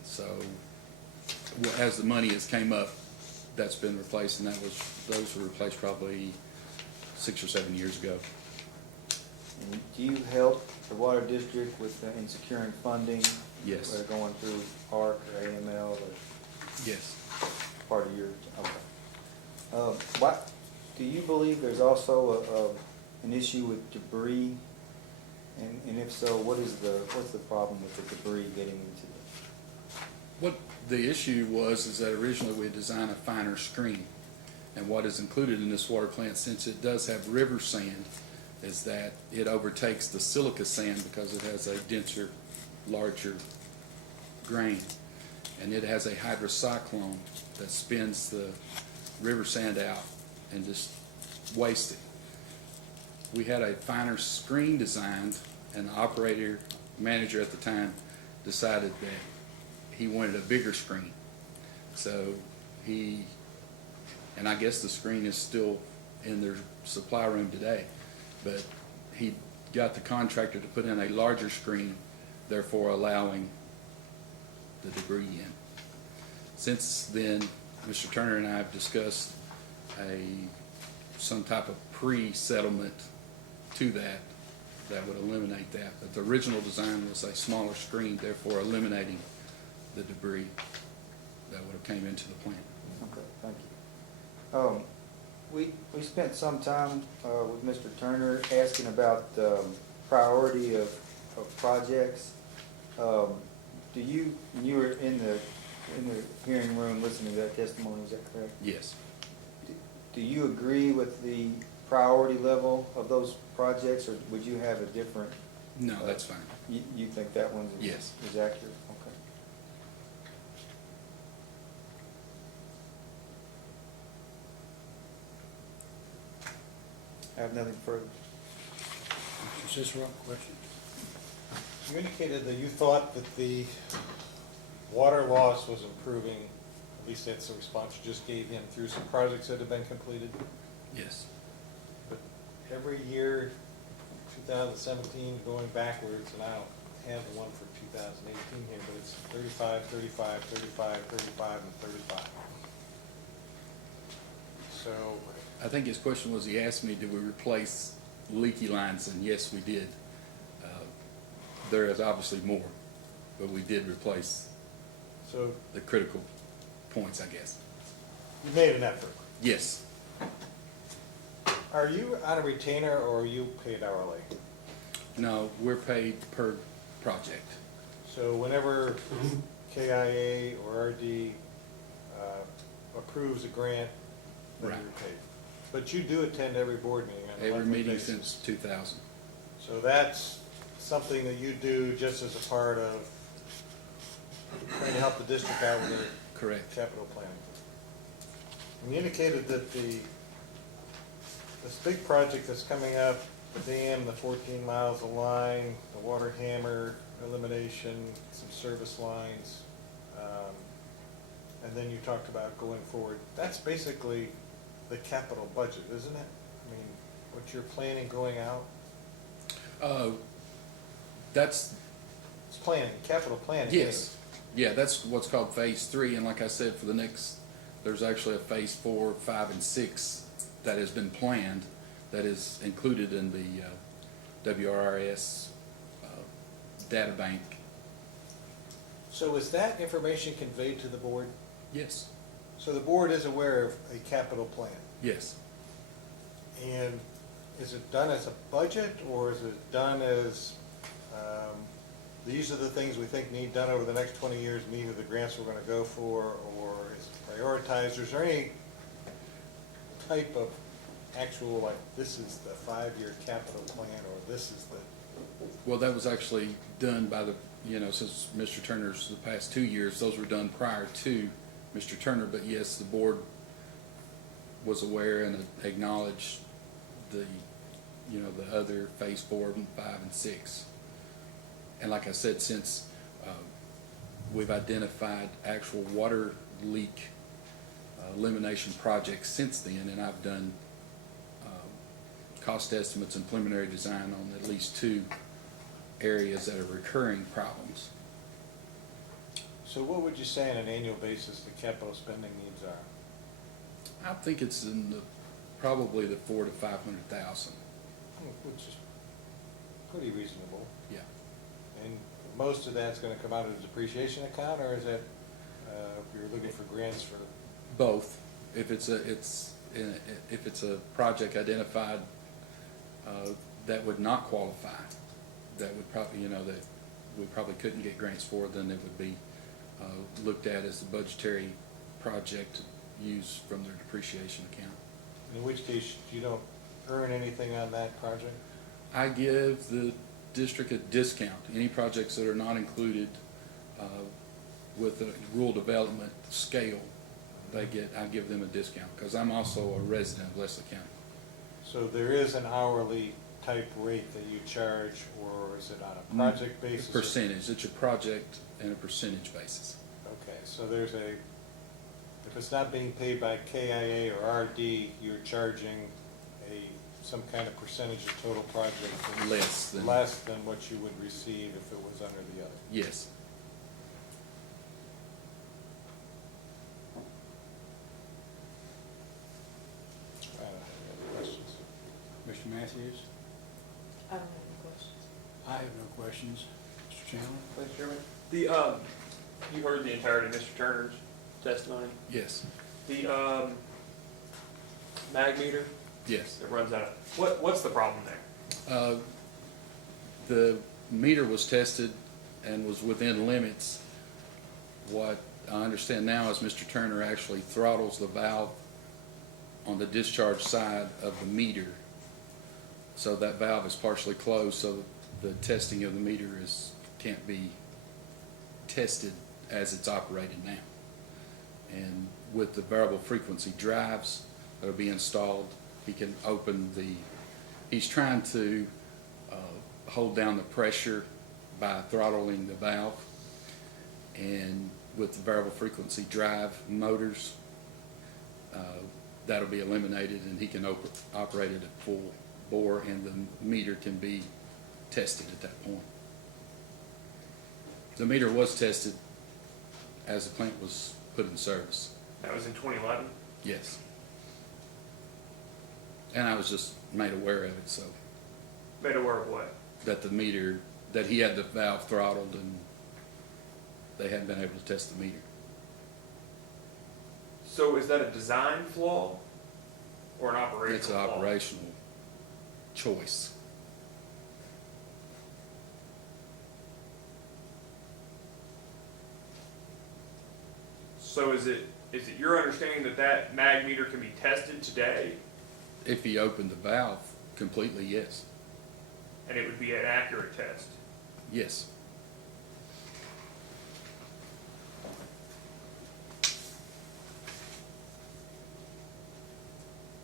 So as the money has came up, that's been replaced, and those were replaced probably 6 or 7 years ago. And do you help the water district with in securing funding? Yes. Whether going through ARC or AML or Yes. part of your, okay. What, do you believe there's also an issue with debris? And if so, what's the problem with the debris getting into the? What the issue was is that originally we had designed a finer screen. And what is included in this water plant, since it does have river sand, is that it overtakes the silica sand because it has a denser, larger grain. And it has a hydrocyclone that spins the river sand out and just wastes it. We had a finer screen designed, and the operator manager at the time decided that he wanted a bigger screen. So and I guess the screen is still in their supply room today, but he got the contractor to put in a larger screen, therefore allowing the debris in. Since then, Mr. Turner and I have discussed some type of pre-settlement to that would eliminate that. But the original design was a smaller screen, therefore eliminating the debris that would have came into the plant. Okay, thank you. We spent some time with Mr. Turner asking about priority of projects. Do you were in the hearing room listening to that testimony, is that correct? Yes. Do you agree with the priority level of those projects, or would you have a different? No, that's fine. You think that one Yes. is accurate? Okay. I have nothing further. Mr. Cicero, question? You indicated that you thought that the water loss was improving, at least that's the response you just gave him, through some projects that have been completed. Yes. But every year, 2017 going backwards, and I don't have the one for 2018 here, but it's 35, 35, 35, 35, and 35. So, I think his question was, he asked me, did we replace leaky lines? And yes, we did. There is obviously more, but we did replace so the critical points, I guess. you made an effort. Yes. Are you on a retainer or are you paid hourly? No, we're paid per project. So whenever KIA or RD approves a grant, then Right. you're paid. But you do attend every board meeting on a Every monthly meeting basis. since 2000. So that's something that you do just as a part of trying to help the district out with their Correct. capital planning. And you indicated that this big project that's coming up, the dam, the 14 miles of line, the water hammer elimination, some service lines, and then you talked about going forward. That's basically the capital budget, isn't it? I mean, what you're planning going out? That's, It's planning, capital planning. yes. Yeah, that's what's called phase 3. And like I said, for the next, there's actually a phase 4, 5, and 6 that has been planned, that is included in the WRS data bank. So is that information conveyed to the board? Yes. So the board is aware of a capital plan? Yes. And is it done as a budget, or is it done as these are the things we think need done over the next 20 years, and these are the grants we're gonna go for, or is it prioritized? Is there any type of actual, like, this is the 5-year capital plan, or this is the, Well, that was actually done by the, since Mr. Turner's the past 2 years, those were done prior to Mr. Turner, but yes, the board was aware and acknowledged the, the other phase 4 and 5 and 6. And like I said, since we've identified actual water leak elimination projects since then, and I've done cost estimates and preliminary design on at least 2 areas that are recurring problems. so what would you say on an annual basis the capital spending needs are? I think it's in probably the 400,000 to 500,000. Which is pretty reasonable. Yeah. And most of that's gonna come out of the depreciation account, or is that, you're looking for grants for? Both. If it's a project identified that would not qualify, that would probably, that we probably couldn't get grants for, then it would be looked at as a budgetary project used from their depreciation account. In which case, you don't earn anything on that project? I give the district a discount. Any projects that are not included with a rural development scale, I give them a discount, because I'm also a resident of Leslie County. So there is an hourly type rate that you charge, or is it on a project basis? Percentage. It's a project and a percentage basis. Okay, so there's if it's not being paid by KIA or RD, you're charging some kind of percentage of total project. Less than. Less than what you would receive if it was under the other. Yes. I don't have any other questions. Mr. Matthews? I don't have any questions. I have no questions. Mr. Chandler? Thanks, Chairman. You heard the entirety of Mr. Turner's testimony. Yes. The mag meter Yes. that runs out of, what's the problem there? The meter was tested and was within limits. What I understand now is Mr. Turner actually throttles the valve on the discharge side of the meter. So that valve is partially closed, so the testing of the meter can't be tested as it's operated now. And with the variable frequency drives that'll be installed, he can open he's trying to hold down the pressure by throttling the valve. And with the variable frequency drive motors, that'll be eliminated, and he can operate it at full bore, and the meter can be tested at that point. The meter was tested as the plant was put in service. That was in 2011? Yes. And I was just made aware of it, so Made aware of what? that the meter, that he had the valve throttled and they hadn't been able to test the meter. So is that a design flaw or an operational It's an flaw? operational choice. So is it your understanding that mag meter can be tested today If he opened the valve completely, yes. and it would be an accurate test? Yes.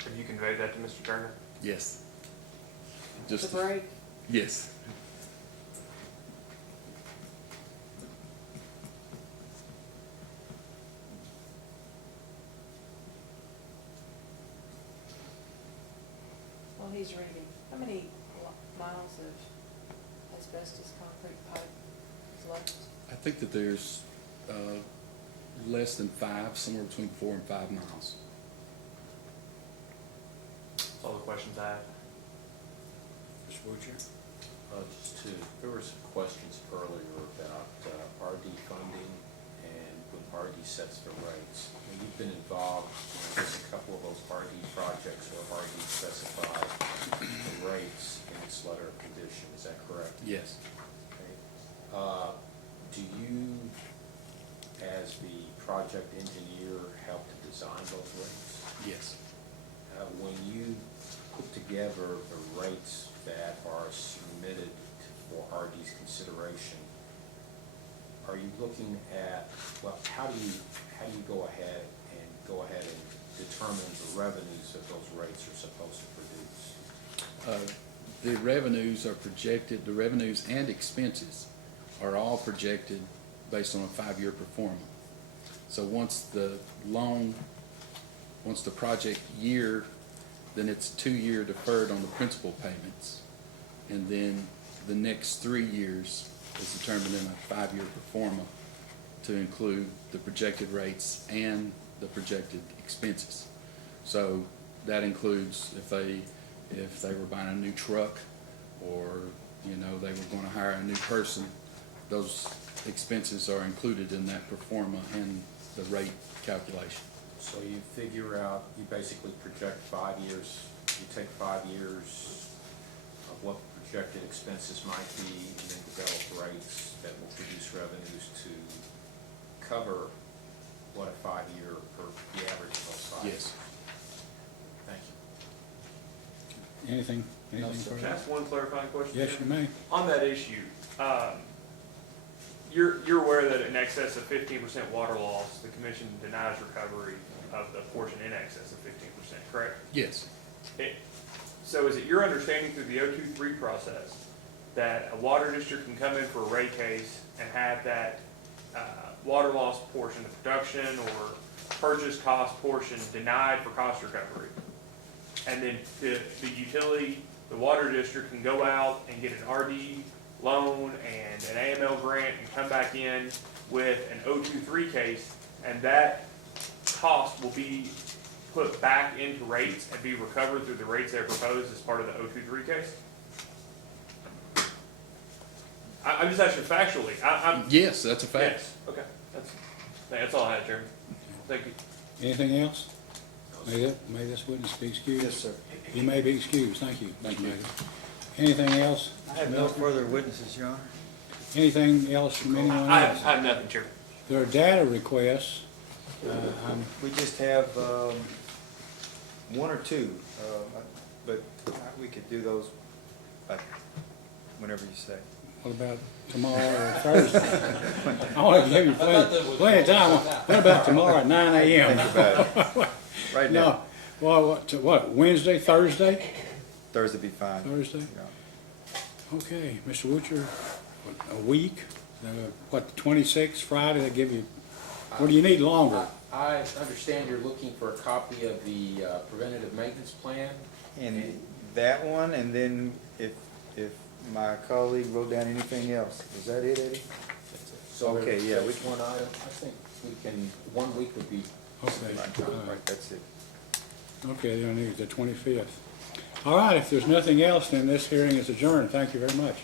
Have you conveyed that to Mr. Turner? Yes. The Just, break, yes. well, he's reading. How many miles of asbestos concrete pipe is left? I think that there's less than 5, somewhere between 4 and 5 miles. That's all the questions I have. Mr. Butcher? Just two. There were some questions earlier about RD funding and when RD sets the rates. Now, you've been involved in just a couple of those RD projects where RD specified the rates in its letter of condition. Is that correct? Yes. Do you, as the project engineer, help to design those rates? Yes. When you put together the rates that are submitted for RD's consideration, are you looking at, well, how do you go ahead and determine the revenues that those rates are supposed to produce? The revenues are projected, the revenues and expenses are all projected based on a 5-year performance. So once the project year, then it's 2-year deferred on the principal payments. And then the next 3 years is determined in a 5-year performa to include the projected rates and the projected expenses. So that includes if they were buying a new truck, or they were going to hire a new person, those expenses are included in that performa and the rate calculation. So you figure out, you basically project 5 years, you take 5 years of what projected expenses might be, and then develop rates that will produce revenues to cover what a 5-year, or the average of those 5 years. Yes. Thank you. Anything No, sir. Can I further? ask one clarifying question? Yes, Jim? you may. On that issue, you're aware that in excess of 15% water loss, the commission denies recovery of the portion in excess of 15%, correct? Yes. So is it your understanding through the 023 process that a water district can come in for a rate case and have that water loss portion, the production or purchase cost portion denied for cost recovery? And then the utility, the water district can go out and get an RD loan and an AML grant and come back in with an 023 case, and that cost will be put back into rates and be recovered through the rates that are proposed as part of the 023 case? I'm just asking factually. Yes, that's a fact. Yes, okay. That's all I had, Chairman. Thank you. Anything else? May this witness be excused? Yes, sir. You may be excused. Thank you. Thank you. Anything else? I have no further witnesses, Your Honor. Anything else from anyone I else? have nothing, Chairman. There are data requests. We just have one or two, but we could do those whenever you say. What about tomorrow or Thursday? I want to give you plenty of time. What about tomorrow at 9 a.m.? Think about it. Right No. now, Well, what, Wednesday, Thursday? Thursday be fine. Thursday? Yeah. Okay, Mr. Wutcher, a week, what, 26, Friday, they give you, what do you need longer? I understand you're looking for a copy of the preventative maintenance plan. And that one, and then if my colleague wrote down anything else, is that it, Eddie? So Okay, yeah, which one item? I think we can, 1 week would be. Okay, all right. Right, that's it. Okay, the only is the 25th. All right, if there's nothing else, then this hearing is adjourned. Thank you very much.